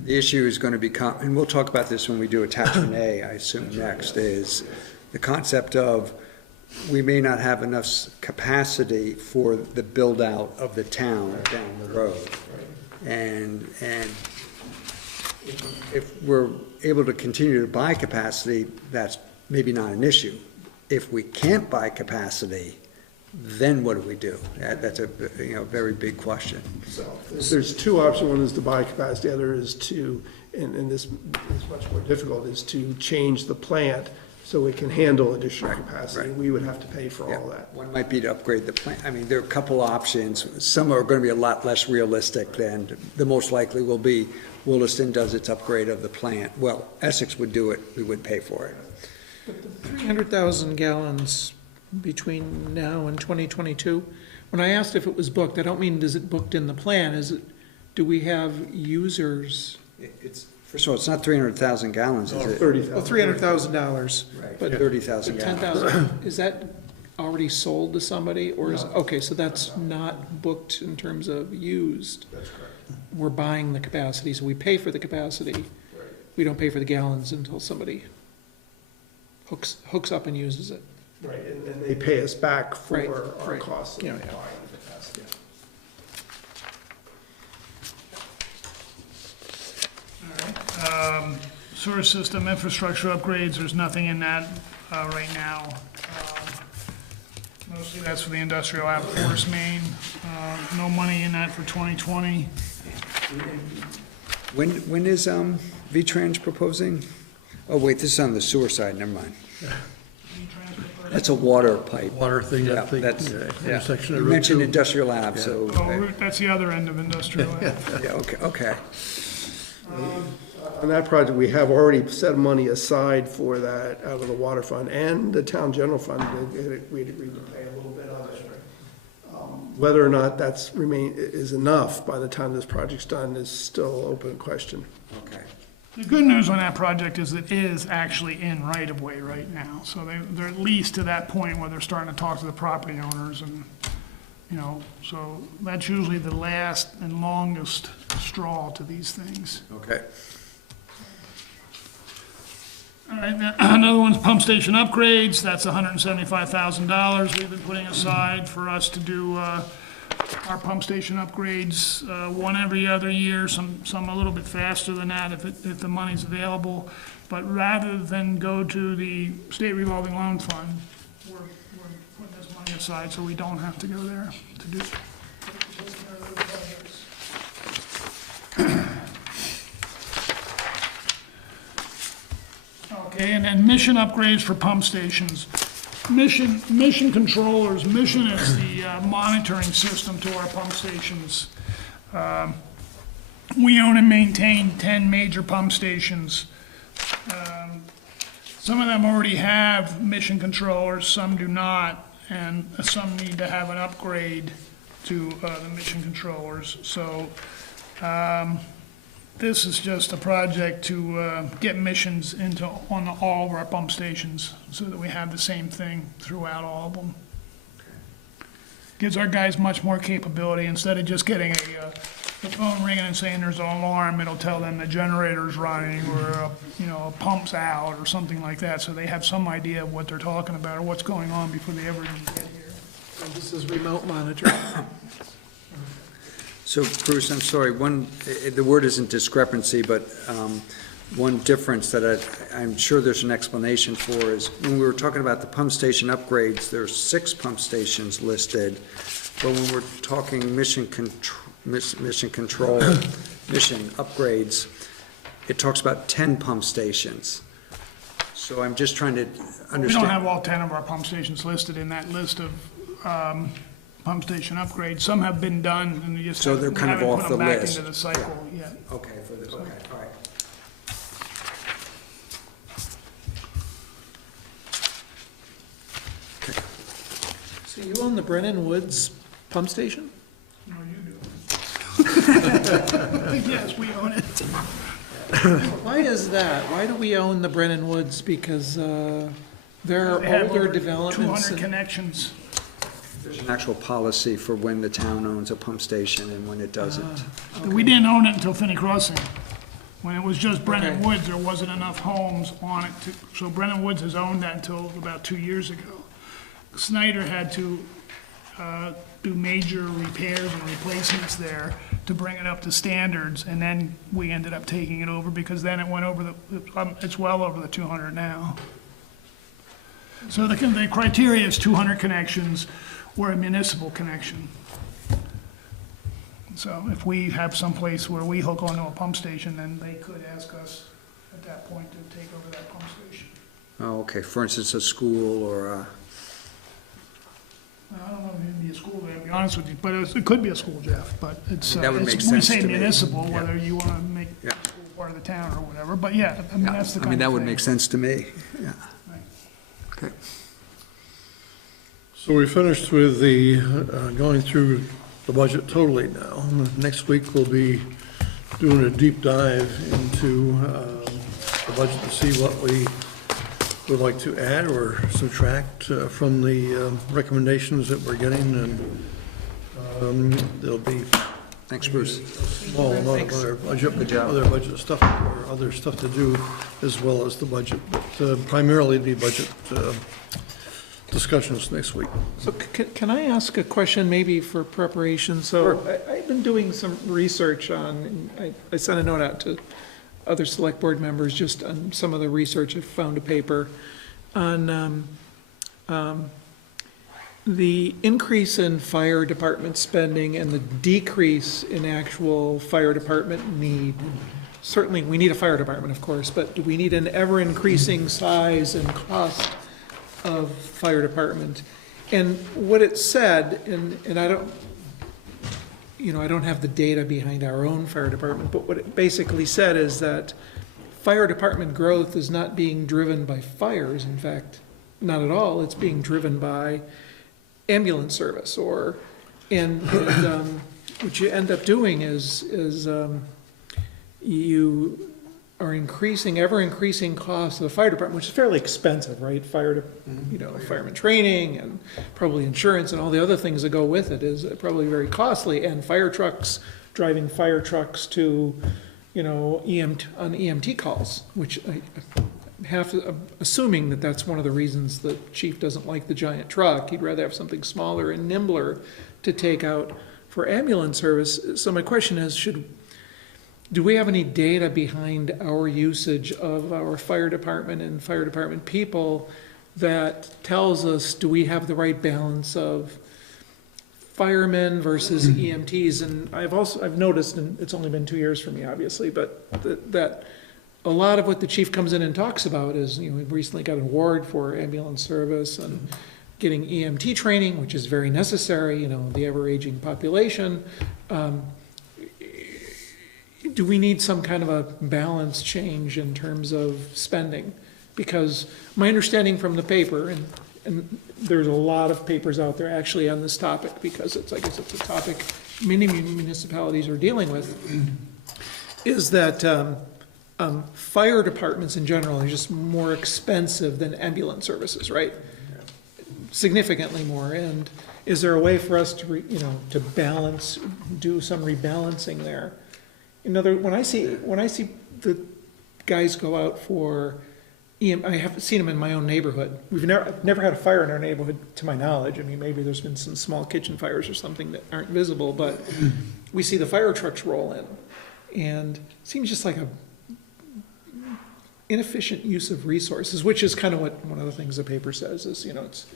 The issue is going to become, and we'll talk about this when we do attachment A, I assume next, is the concept of we may not have enough capacity for the build-out of the town down the road. And if we're able to continue to buy capacity, that's maybe not an issue. If we can't buy capacity, then what do we do? That's a very big question. So there's two options. One is to buy capacity, the other is to, and this is much more difficult, is to change the plant so it can handle additional capacity. We would have to pay for all that. One might be to upgrade the plant. I mean, there are a couple options. Some are going to be a lot less realistic than, the most likely will be Williston does its upgrade of the plant. Well, Essex would do it, we would pay for it. But the 300,000 gallons between now and 2022, when I asked if it was booked, I don't mean is it booked in the plan, do we have users? It's, first of all, it's not 300,000 gallons, is it? 30,000. Oh, $300,000. Right, But 30,000 but gallons. 10,000, is that already sold to somebody, or is, okay, so that's not booked in terms of used? That's correct. We're buying the capacity, so we pay for the capacity. We don't pay for the gallons until somebody hooks up and uses it. Right, and then they pay us back for Right, our right. costs of Yeah, buying yeah. the capacity. Sewer system infrastructure upgrades, there's nothing in that right now. Mostly that's for the industrial outforce main. No money in that for 2020. When is V-Trans proposing? Oh, wait, this is on the sewer side, never mind. That's a water pipe. Water thing, I Yeah, think, that's, intersection of You Route mentioned 2. industrial lab, so, Oh, that's the other end of industrial. yeah, okay. On that project, we have already set money aside for that out of the water fund and the town general fund. We'd agreed to pay a little bit of it. Whether or not is enough by the time this project's done is still an open question. Okay. The good news on that project is it is actually in right-of-way right now. So they're at least to that point where they're starting to talk to the property owners and, so that's usually the last and longest straw to these things. Okay. All right, now, another one's pump station upgrades. That's $175,000 we've been putting aside for us to do our pump station upgrades, one every other year, some a little bit faster than that if the money's available. But rather than go to the state revolving loan fund, we're putting this money aside so we don't have to go there to do. Okay, and then mission upgrades for pump stations. Mission controllers, Mission is the monitoring system to our pump stations. We own and maintain 10 major pump stations. Some of them already have mission controllers, some do not, and some need to have an upgrade to the mission controllers. So this is just a project to get missions on all of our pump stations so that we have the same thing throughout all of them. Gives our guys much more capability. Instead of just getting the phone ringing and saying there's an alarm, it'll tell them the generator's running or a pump's out or something like that, so they have some idea of what they're talking about or what's going on before they ever even get here. And this is remote monitoring. So Bruce, I'm sorry, the word isn't discrepancy, but one difference that I'm sure there's an explanation for is when we were talking about the pump station upgrades, there's 6 pump stations listed, but when we're talking mission control, mission upgrades, it talks about 10 pump stations. So I'm just trying to understand. We don't have all 10 of our pump stations listed in that list of pump station upgrades. Some have been done, and we just So they're kind of haven't off put the them back list. into the cycle yet. Okay, okay, all right. So you own the Brennan Woods pump station? No, you do. Yes, we own it. Why is that? Why do we own the Brennan Woods? Because there They are have older over developments. 200 and- connections. There's an actual policy for when the town owns a pump station and when it doesn't. We didn't own it until Finney Crossing. When it was just Brennan Okay. Woods, there wasn't enough homes on it to, so Brennan Woods has owned that until about 2 years ago. Snyder had to do major repairs and replacements there to bring it up to standards, and then we ended up taking it over, because then it went over it's well over the 200 now. So the criteria is 200 connections or a municipal connection. So if we have someplace where we hook onto a pump station, then they could ask us at that point to take over that pump station. Oh, okay, for instance, a school or a, I don't know if it'd be a school, to be honest with you, but it could be a school, Jeff, but it's, That would make we sense say to me. municipal, Yeah. whether you wanna make Yeah. the school part of the town or whatever, but yeah, I mean, that's the kind of thing. that would make sense to me, yeah. Right. Okay. So we finished with the, going through the budget totally now. Next week, we'll be doing a deep dive into the budget to see what we would like to add or subtract from the recommendations that we're getting, and there'll be Thanks, Bruce. a small amount of other budget stuff, or other stuff to do, as well as the budget, but primarily the budget discussions next week. So can I ask a question maybe for preparation? So I've been doing some research on, I sent a note out to other select board members just on some of the research. I found a paper on the increase in fire department spending and the decrease in actual fire department need. Certainly, we need a fire department, of course, but do we need an ever-increasing size and cost of fire department? And what it said, and I don't, I don't have the data behind our own fire department, but what it basically said is that fire department growth is not being driven by fires. In fact, not at all. It's being driven by ambulance service, and what you end up doing is you are ever increasing costs of the fire department, which is fairly expensive, right? Fireman training and probably insurance and all the other things that go with it is probably very costly. And fire trucks, driving fire trucks to, on EMT calls, which I have to, assuming that that's one of the reasons the chief doesn't like the giant truck. He'd rather have something smaller and nimbler to take out for ambulance service. So my question is, do we have any data behind our usage of our fire department and fire department people that tells us, do we have the right balance of firemen versus EMTs? And I've noticed, and it's only been 2 years for me, obviously, but that a lot of what the chief comes in and talks about is, we've recently got an award for ambulance service and getting EMT training, which is very necessary, the ever-aging population. Do we need some kind of a balance change in terms of spending? Because my understanding from the paper, and there's a lot of papers out there actually on this topic, because I guess it's a topic many municipalities are dealing with, is that fire departments in general are just more expensive than ambulance services, right? Significantly more. And is there a way for us to, to balance, do some rebalancing there? When I see the guys go out for I haven't seen them in my own neighborhood. I've never had a fire in our neighborhood, to my knowledge. I mean, maybe there's been some small kitchen fires or something that aren't visible, but we see the fire trucks roll in, and it seems just like a inefficient use of resources, which is kind of what one of the things the paper says is, it's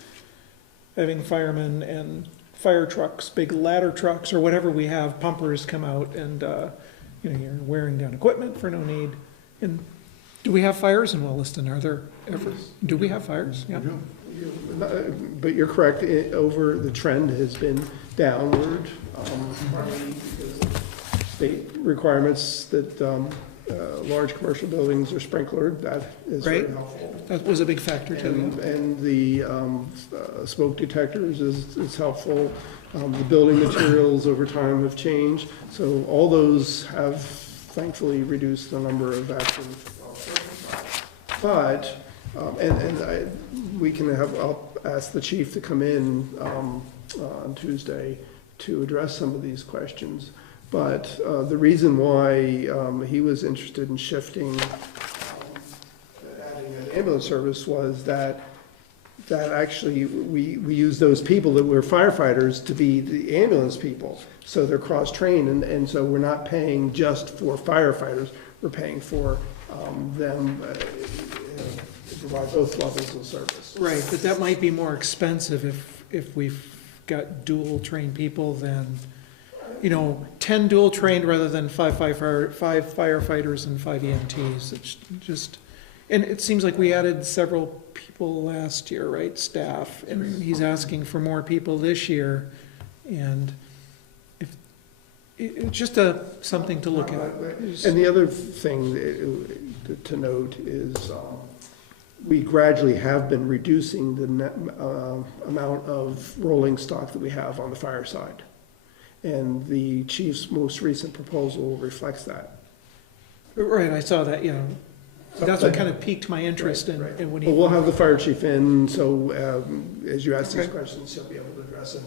having firemen and fire trucks, big ladder trucks, or whatever we have, pumpers come out, and, you're wearing down equipment for no need. And do we have fires in Williston? Are there ever, do we have fires? Yeah. But you're correct, the trend has been downward, partly because of state requirements that large commercial buildings are sprinklered. That is very Right. helpful. That was a big factor too. And the smoke detectors is helpful. The building materials over time have changed. So all those have thankfully reduced the number of active. But, I'll ask the chief to come in on Tuesday to address some of these questions. But the reason why he was interested in shifting, adding an ambulance service was that actually we use those people that were firefighters to be the ambulance people. So they're cross-trained, and so we're not paying just for firefighters, we're paying for them to provide both levels of service. Right, but that might be more expensive if we've got dual trained people than, 10 dual trained rather than five firefighters and 5 EMTs. It's just, and it seems like we added several people last year, right, staff, and he's asking for more people this year, and it's just something to look at. And the other thing to note is we gradually have been reducing the net amount of rolling stock that we have on the fire side. And the chief's most recent proposal reflects that. Right, I saw that, that's what kind of piqued my interest in when he. But we'll have the fire chief in, so as you ask these Okay. questions, he'll be able to address them.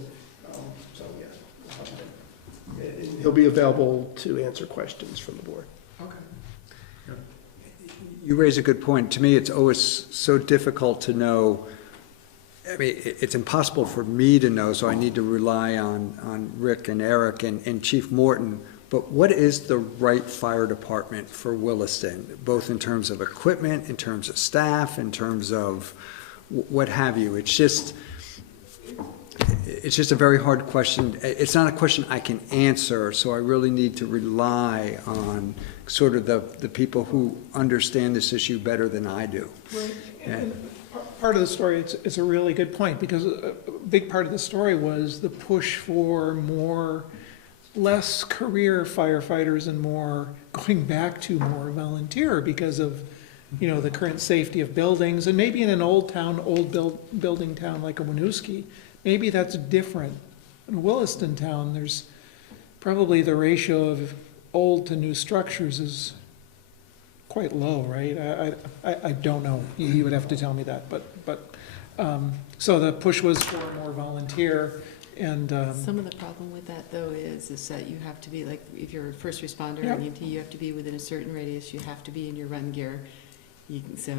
So, yeah. He'll be available to answer questions from the board. Okay. You raise a good point. To me, it's always so difficult to know. I mean, it's impossible for me to know, so I need to rely on Rick and Eric and Chief Morton. But what is the right fire department for Williston, both in terms of equipment, in terms of staff, in terms of what have you? It's just a very hard question. It's not a question I can answer, so I really need to rely on sort of the people who understand this issue better than I do. Right. Yeah. And part of the story, it's a really good point, because a big part of the story was the push for less career firefighters and more going back to more volunteer because of, the current safety of buildings. And maybe in an old building town like a Winooski, maybe that's different. In a Williston town, there's probably the ratio of old to new structures is quite low, right? I don't know. You would have to tell me that, but so the push was for more volunteer, and Some of the problem with that, though, is that you have to be, like, if you're a first responder, Yep. and EMT, you have to be within a certain radius, you have to be in your run gear. So,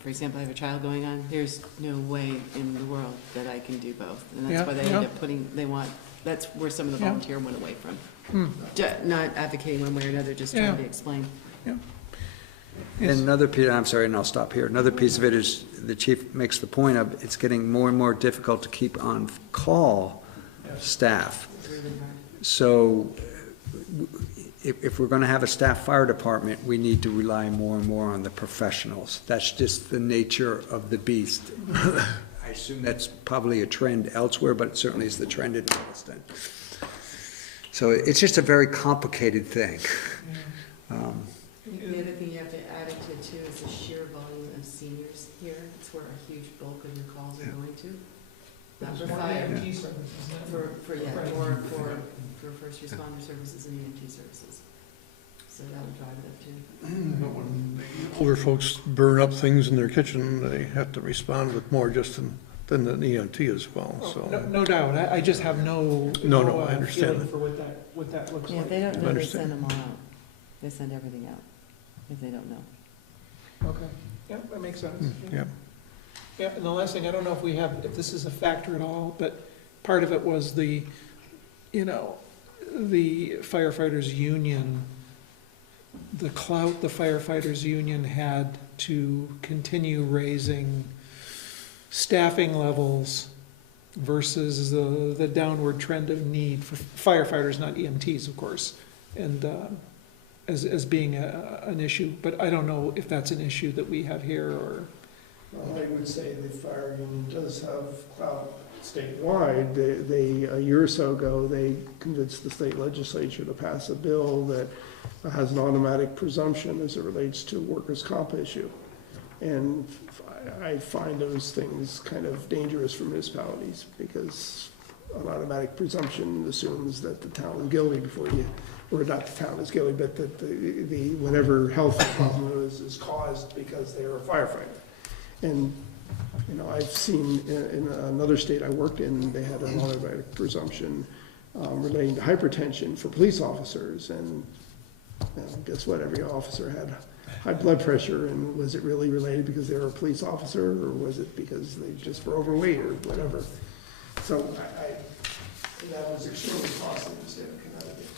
for example, I have a trial going on, there's no way in the world that I can do both. And that's Yeah, why they yeah. end up that's where some of the Yeah. volunteer went away from. Hmm. Not advocating one way or another, just trying to Yeah. explain. yeah. And another piece, I'm sorry, and I'll stop here. Another piece of it is, the chief makes the point of, it's getting more and more difficult to keep on call staff. It's really hard. So if we're gonna have a staff fire department, we need to rely more and more on the professionals. That's just the nature of the beast. I assume that's probably a trend elsewhere, but it certainly is the trend in Williston. So it's just a very complicated thing. The other thing you have to add it to too is the sheer volume of seniors here. It's where a huge bulk of your calls are going to. Not for fire, more for first responder services and EMT services. So that would drive it up too. But when the older folks burn up things in their kitchen, they have to respond with more just than an EMT as well, so. No doubt, I just have no I understand feeling that. for what that looks Yeah, like. if they don't know, they Understand. send them all out. They send everything out, if they don't know. Okay, yeah, that makes sense. Yeah. Yeah, and the last thing, I don't know if this is a factor at all, but part of it was the, the firefighters union, the clout the firefighters union had to continue raising staffing levels versus the downward trend of need for firefighters, not EMTs, of course, and as being an issue. But I don't know if that's an issue that we have here or. Well, I would say the fire union does have clout statewide. They, a year or so ago, they convinced the state legislature to pass a bill that has an automatic presumption as it relates to workers' comp issue. And I find those things kind of dangerous for municipalities, because an automatic presumption assumes that the town is guilty before you, or not the town is guilty, but that the whatever health problem is caused because they are a firefighter. And, you know, I've seen in another state I worked in, they had an automatic presumption relating to hypertension for police officers. And you know, guess what? Every officer had high blood pressure. And was it really related because they were a police officer, or was it because they just were overweight or whatever? So that was extremely costly in the state of Connecticut.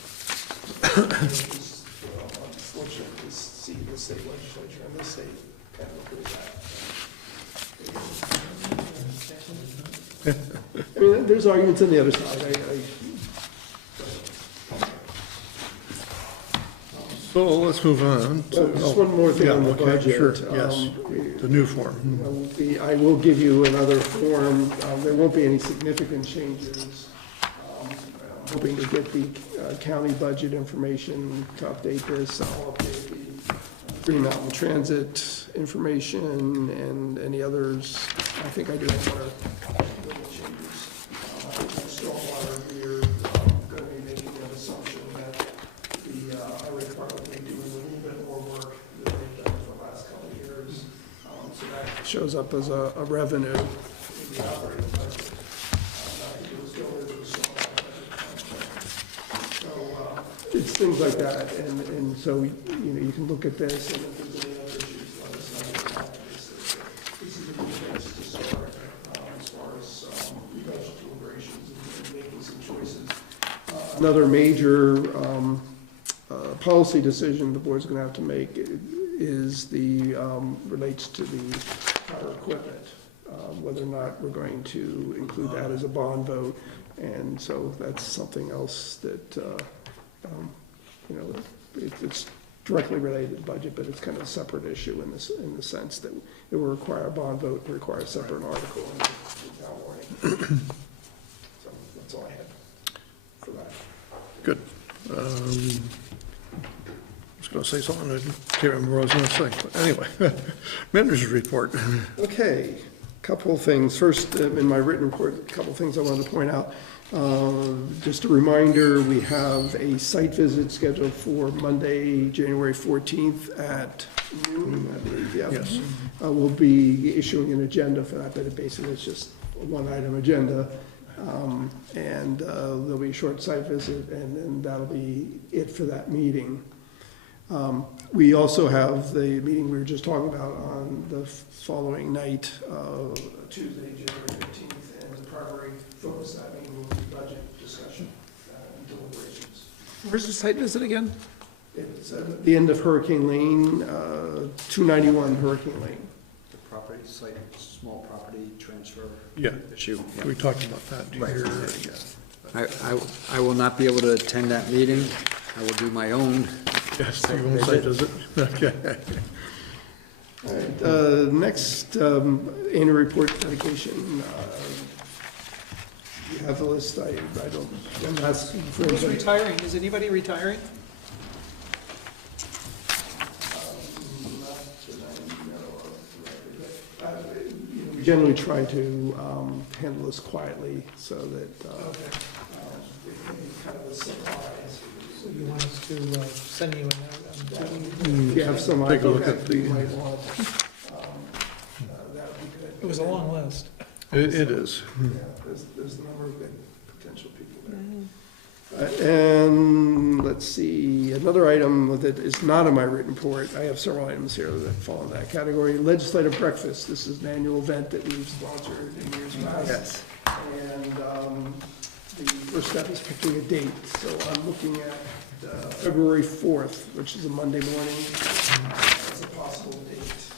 It's, unfortunate to see the state legislature in this state kind of approve that. I mean, there's arguments on the other side. So let's move on. Just one more thing on the okay, budget. Sure, yes, the new form. I will give you another form. There won't be any significant changes. I'm hoping to get the county budget information to update this. I'll update the Green Mountain Transit information and any others. I think I do have one or little changes. Stormwater, we're going to be making an assumption that the highway department will be doing a little bit more work than they've done for the last couple of years. So that shows up as a revenue in the operating budget. It was still into the stormwater budget. So it's things like that, and so you know, you can look at this, and if there's any other issues, let us know. This is a good place to start as far as budget deliberations and making some choices. Another major policy decision the board's going to have to make is the relates to the power equipment, whether or not we're going to include that as a bond vote, and so that's something else that. You know, it's directly related to the budget, but it's kind of a separate issue in the sense that it will require a bond vote, it requires a separate article in the town warning. So that's all I had for that. Good. I was going to say something, I can't remember what I was going to say. But anyway, manager's report. Okay, couple of things. First, in my written report, a couple of things I wanted to point out. Just a reminder, we have a site visit scheduled for Monday, January 14th at noon, I believe, yeah. Yes. We'll be issuing an agenda for that, but it basically is just a one-item agenda. And there'll be a short site visit, and then that'll be it for that meeting. We also have the meeting we were just talking about on the following night, Tuesday, January 15th, and the primary focus of that meeting will be budget discussion and deliberations. Where's the site visit again? It's at the end of Hurricane Lane, 291 Hurricane Lane. The property site, small property transfer Yeah, issue. we talked about that Right. here. Yeah. I will not be able to attend that meeting. I will do my own. Yes, you won't say, does it? Okay. All right, next, annual report dedication. You have the list, I'm asking for Who's anybody. retiring? Is anybody retiring? We generally try to handle this quietly so that it can be kind of a surprise. So you want us to send you a note? If you have some Take a look idea at that you the- might want, that would be good. It was a long list. It is. Yeah, there's a number of good potential people there. And let's see, another item that is not in my written report, I have several items here that fall in that category. Legislative breakfast, this is an annual event that we've sponsored in years past. Yes. And the first step is picking a date. So I'm looking at February 4th, which is a Monday morning, as a possible date.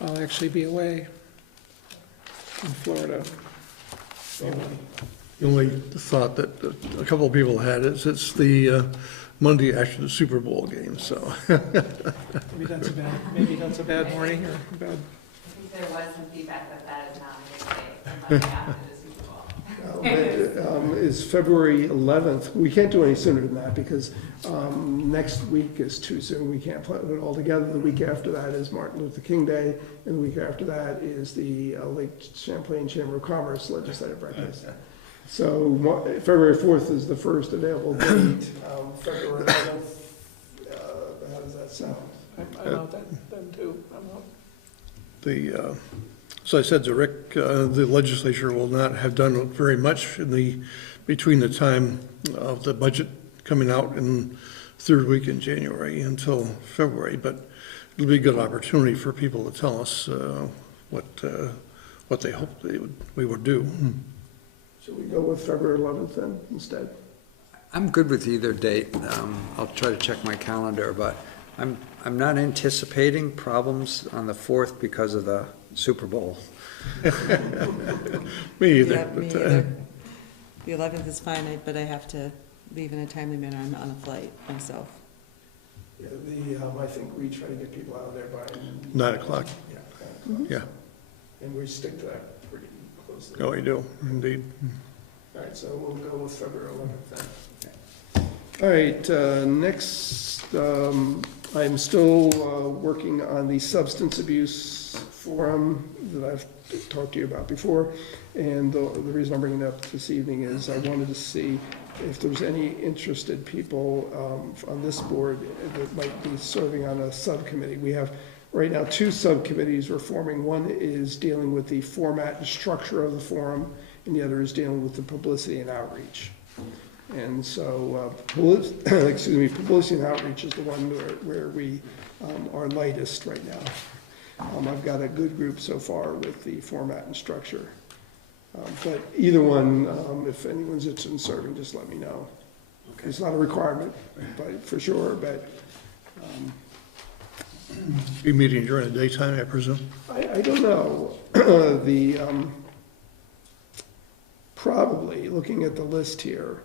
I'll actually be away in Florida. The only thought that a couple of people had is it's the Monday after the Super Bowl game, so. Maybe that's a bad morning or a bad. I think there was some feedback that is not a good day, for Monday after the Super Bowl. Is February 11th. We can't do any sooner than that because next week is too soon. We can't put it all together. The week after that is Martin Luther King Day, and the week after that is the Lake Champlain Chamber of Commerce legislative breakfast. So February 4th is the first available date. February 11th, how does that sound? I'm out then too. I'm out. So I said to Rick, the legislature will not have done very much between the time of the budget coming out in third week in January until February, but it'll be a good opportunity for people to tell us what they hope we would do. Should we go with February 11th then instead? I'm good with either date. I'll try to check my calendar, but I'm not anticipating problems on the 4th because of the Super Bowl. Me either. Yeah, me but, either. The 11th is fine, but I have to leave in a timely manner. I'm on a flight myself. Yeah, I think we try to get people out of there by 9 o'clock, Yeah. yeah. And we stick to that pretty closely. Oh, you do, indeed. All right, so we'll go with February 11th then. All right, next, I'm still working on the substance abuse forum that I've talked to you about before. And the reason I'm bringing it up this evening is I wanted to see if there's any interested people on this board that might be serving on a subcommittee. We have right now 2 subcommittees we're forming. One is dealing with the format and structure of the forum, and the other is dealing with the publicity and outreach. And so, publicity and outreach is the one where we are lightest right now. I've got a good group so far with the format and structure. But either one, if anyone's interested in serving, just let me know. It's not a requirement, but for sure, but. Be meeting during the daytime, I presume? I don't know. Probably, looking at the list here.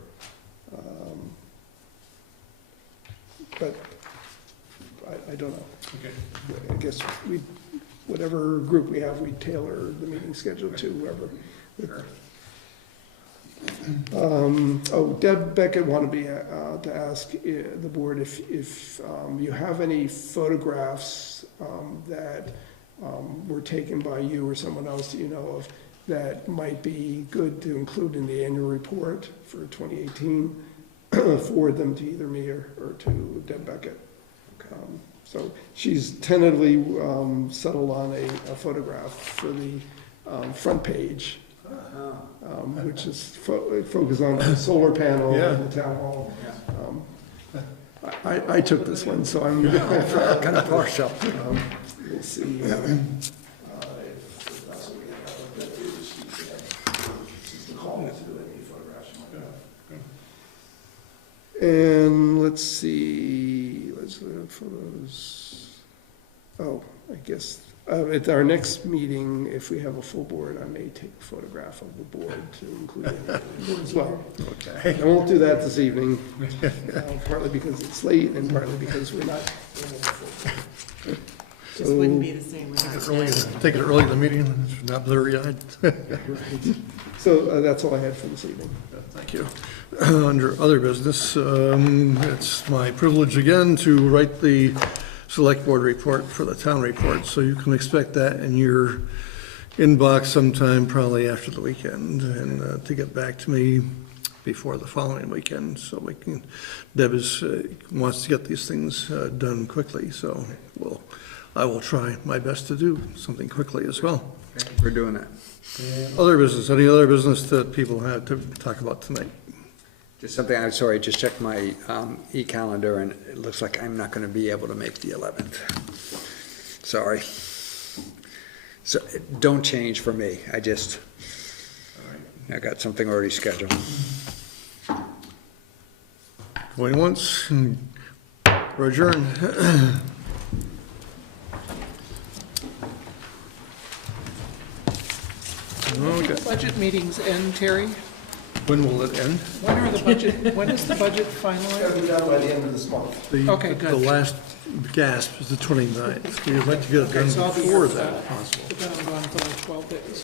But I don't know. Okay. I guess whatever group we have, we tailor the meeting schedule to whoever. Deb Beckett wanted me to ask the board if you have any photographs that were taken by you or someone else that you know of that might be good to include in the annual report for 2018. Forward them to either me or to Deb Beckett. So she's tentatively settled on a photograph for the front page, which is focused on the solar panel in the town hall. I took this one, so I'm Kind of partial. We'll see if that's what we have. That is, she's the call to do any photographs you might have. And let's see, let's look at photos. Oh, I guess, at our next meeting, if we have a full board, I may take a photograph of the board to include in the board as well. Okay. I won't do that this evening, partly because it's late and partly because we're not. Just wouldn't be the same without Deb. Take it early in the meeting, it's not blurry-eyed. So that's all I had for this evening. Thank you. Under other business, it's my privilege again to write the select board report for the town report, so you can expect that in your inbox sometime probably after the weekend, and to get back to me before the following weekend, so we can, Deb wants to get these things done quickly, so I will try my best to do something quickly as well. We're doing that. Other business, any other business that people have to talk about tonight? Just something, I'm sorry, just checked my e-calendar, and it looks like I'm not going to be able to make the 11th. Sorry. So don't change for me. I got something already scheduled. Going once, we're adjourned. When do the budget meetings end, Terry? When will it end? When is the budget It's finalized? gotta be done by the end of this month. Okay, good. The last gasp is the 29th. We'd like to get it done Okay, so I'll be before here for that, that. if possible. But then I'm gone for like 12 days.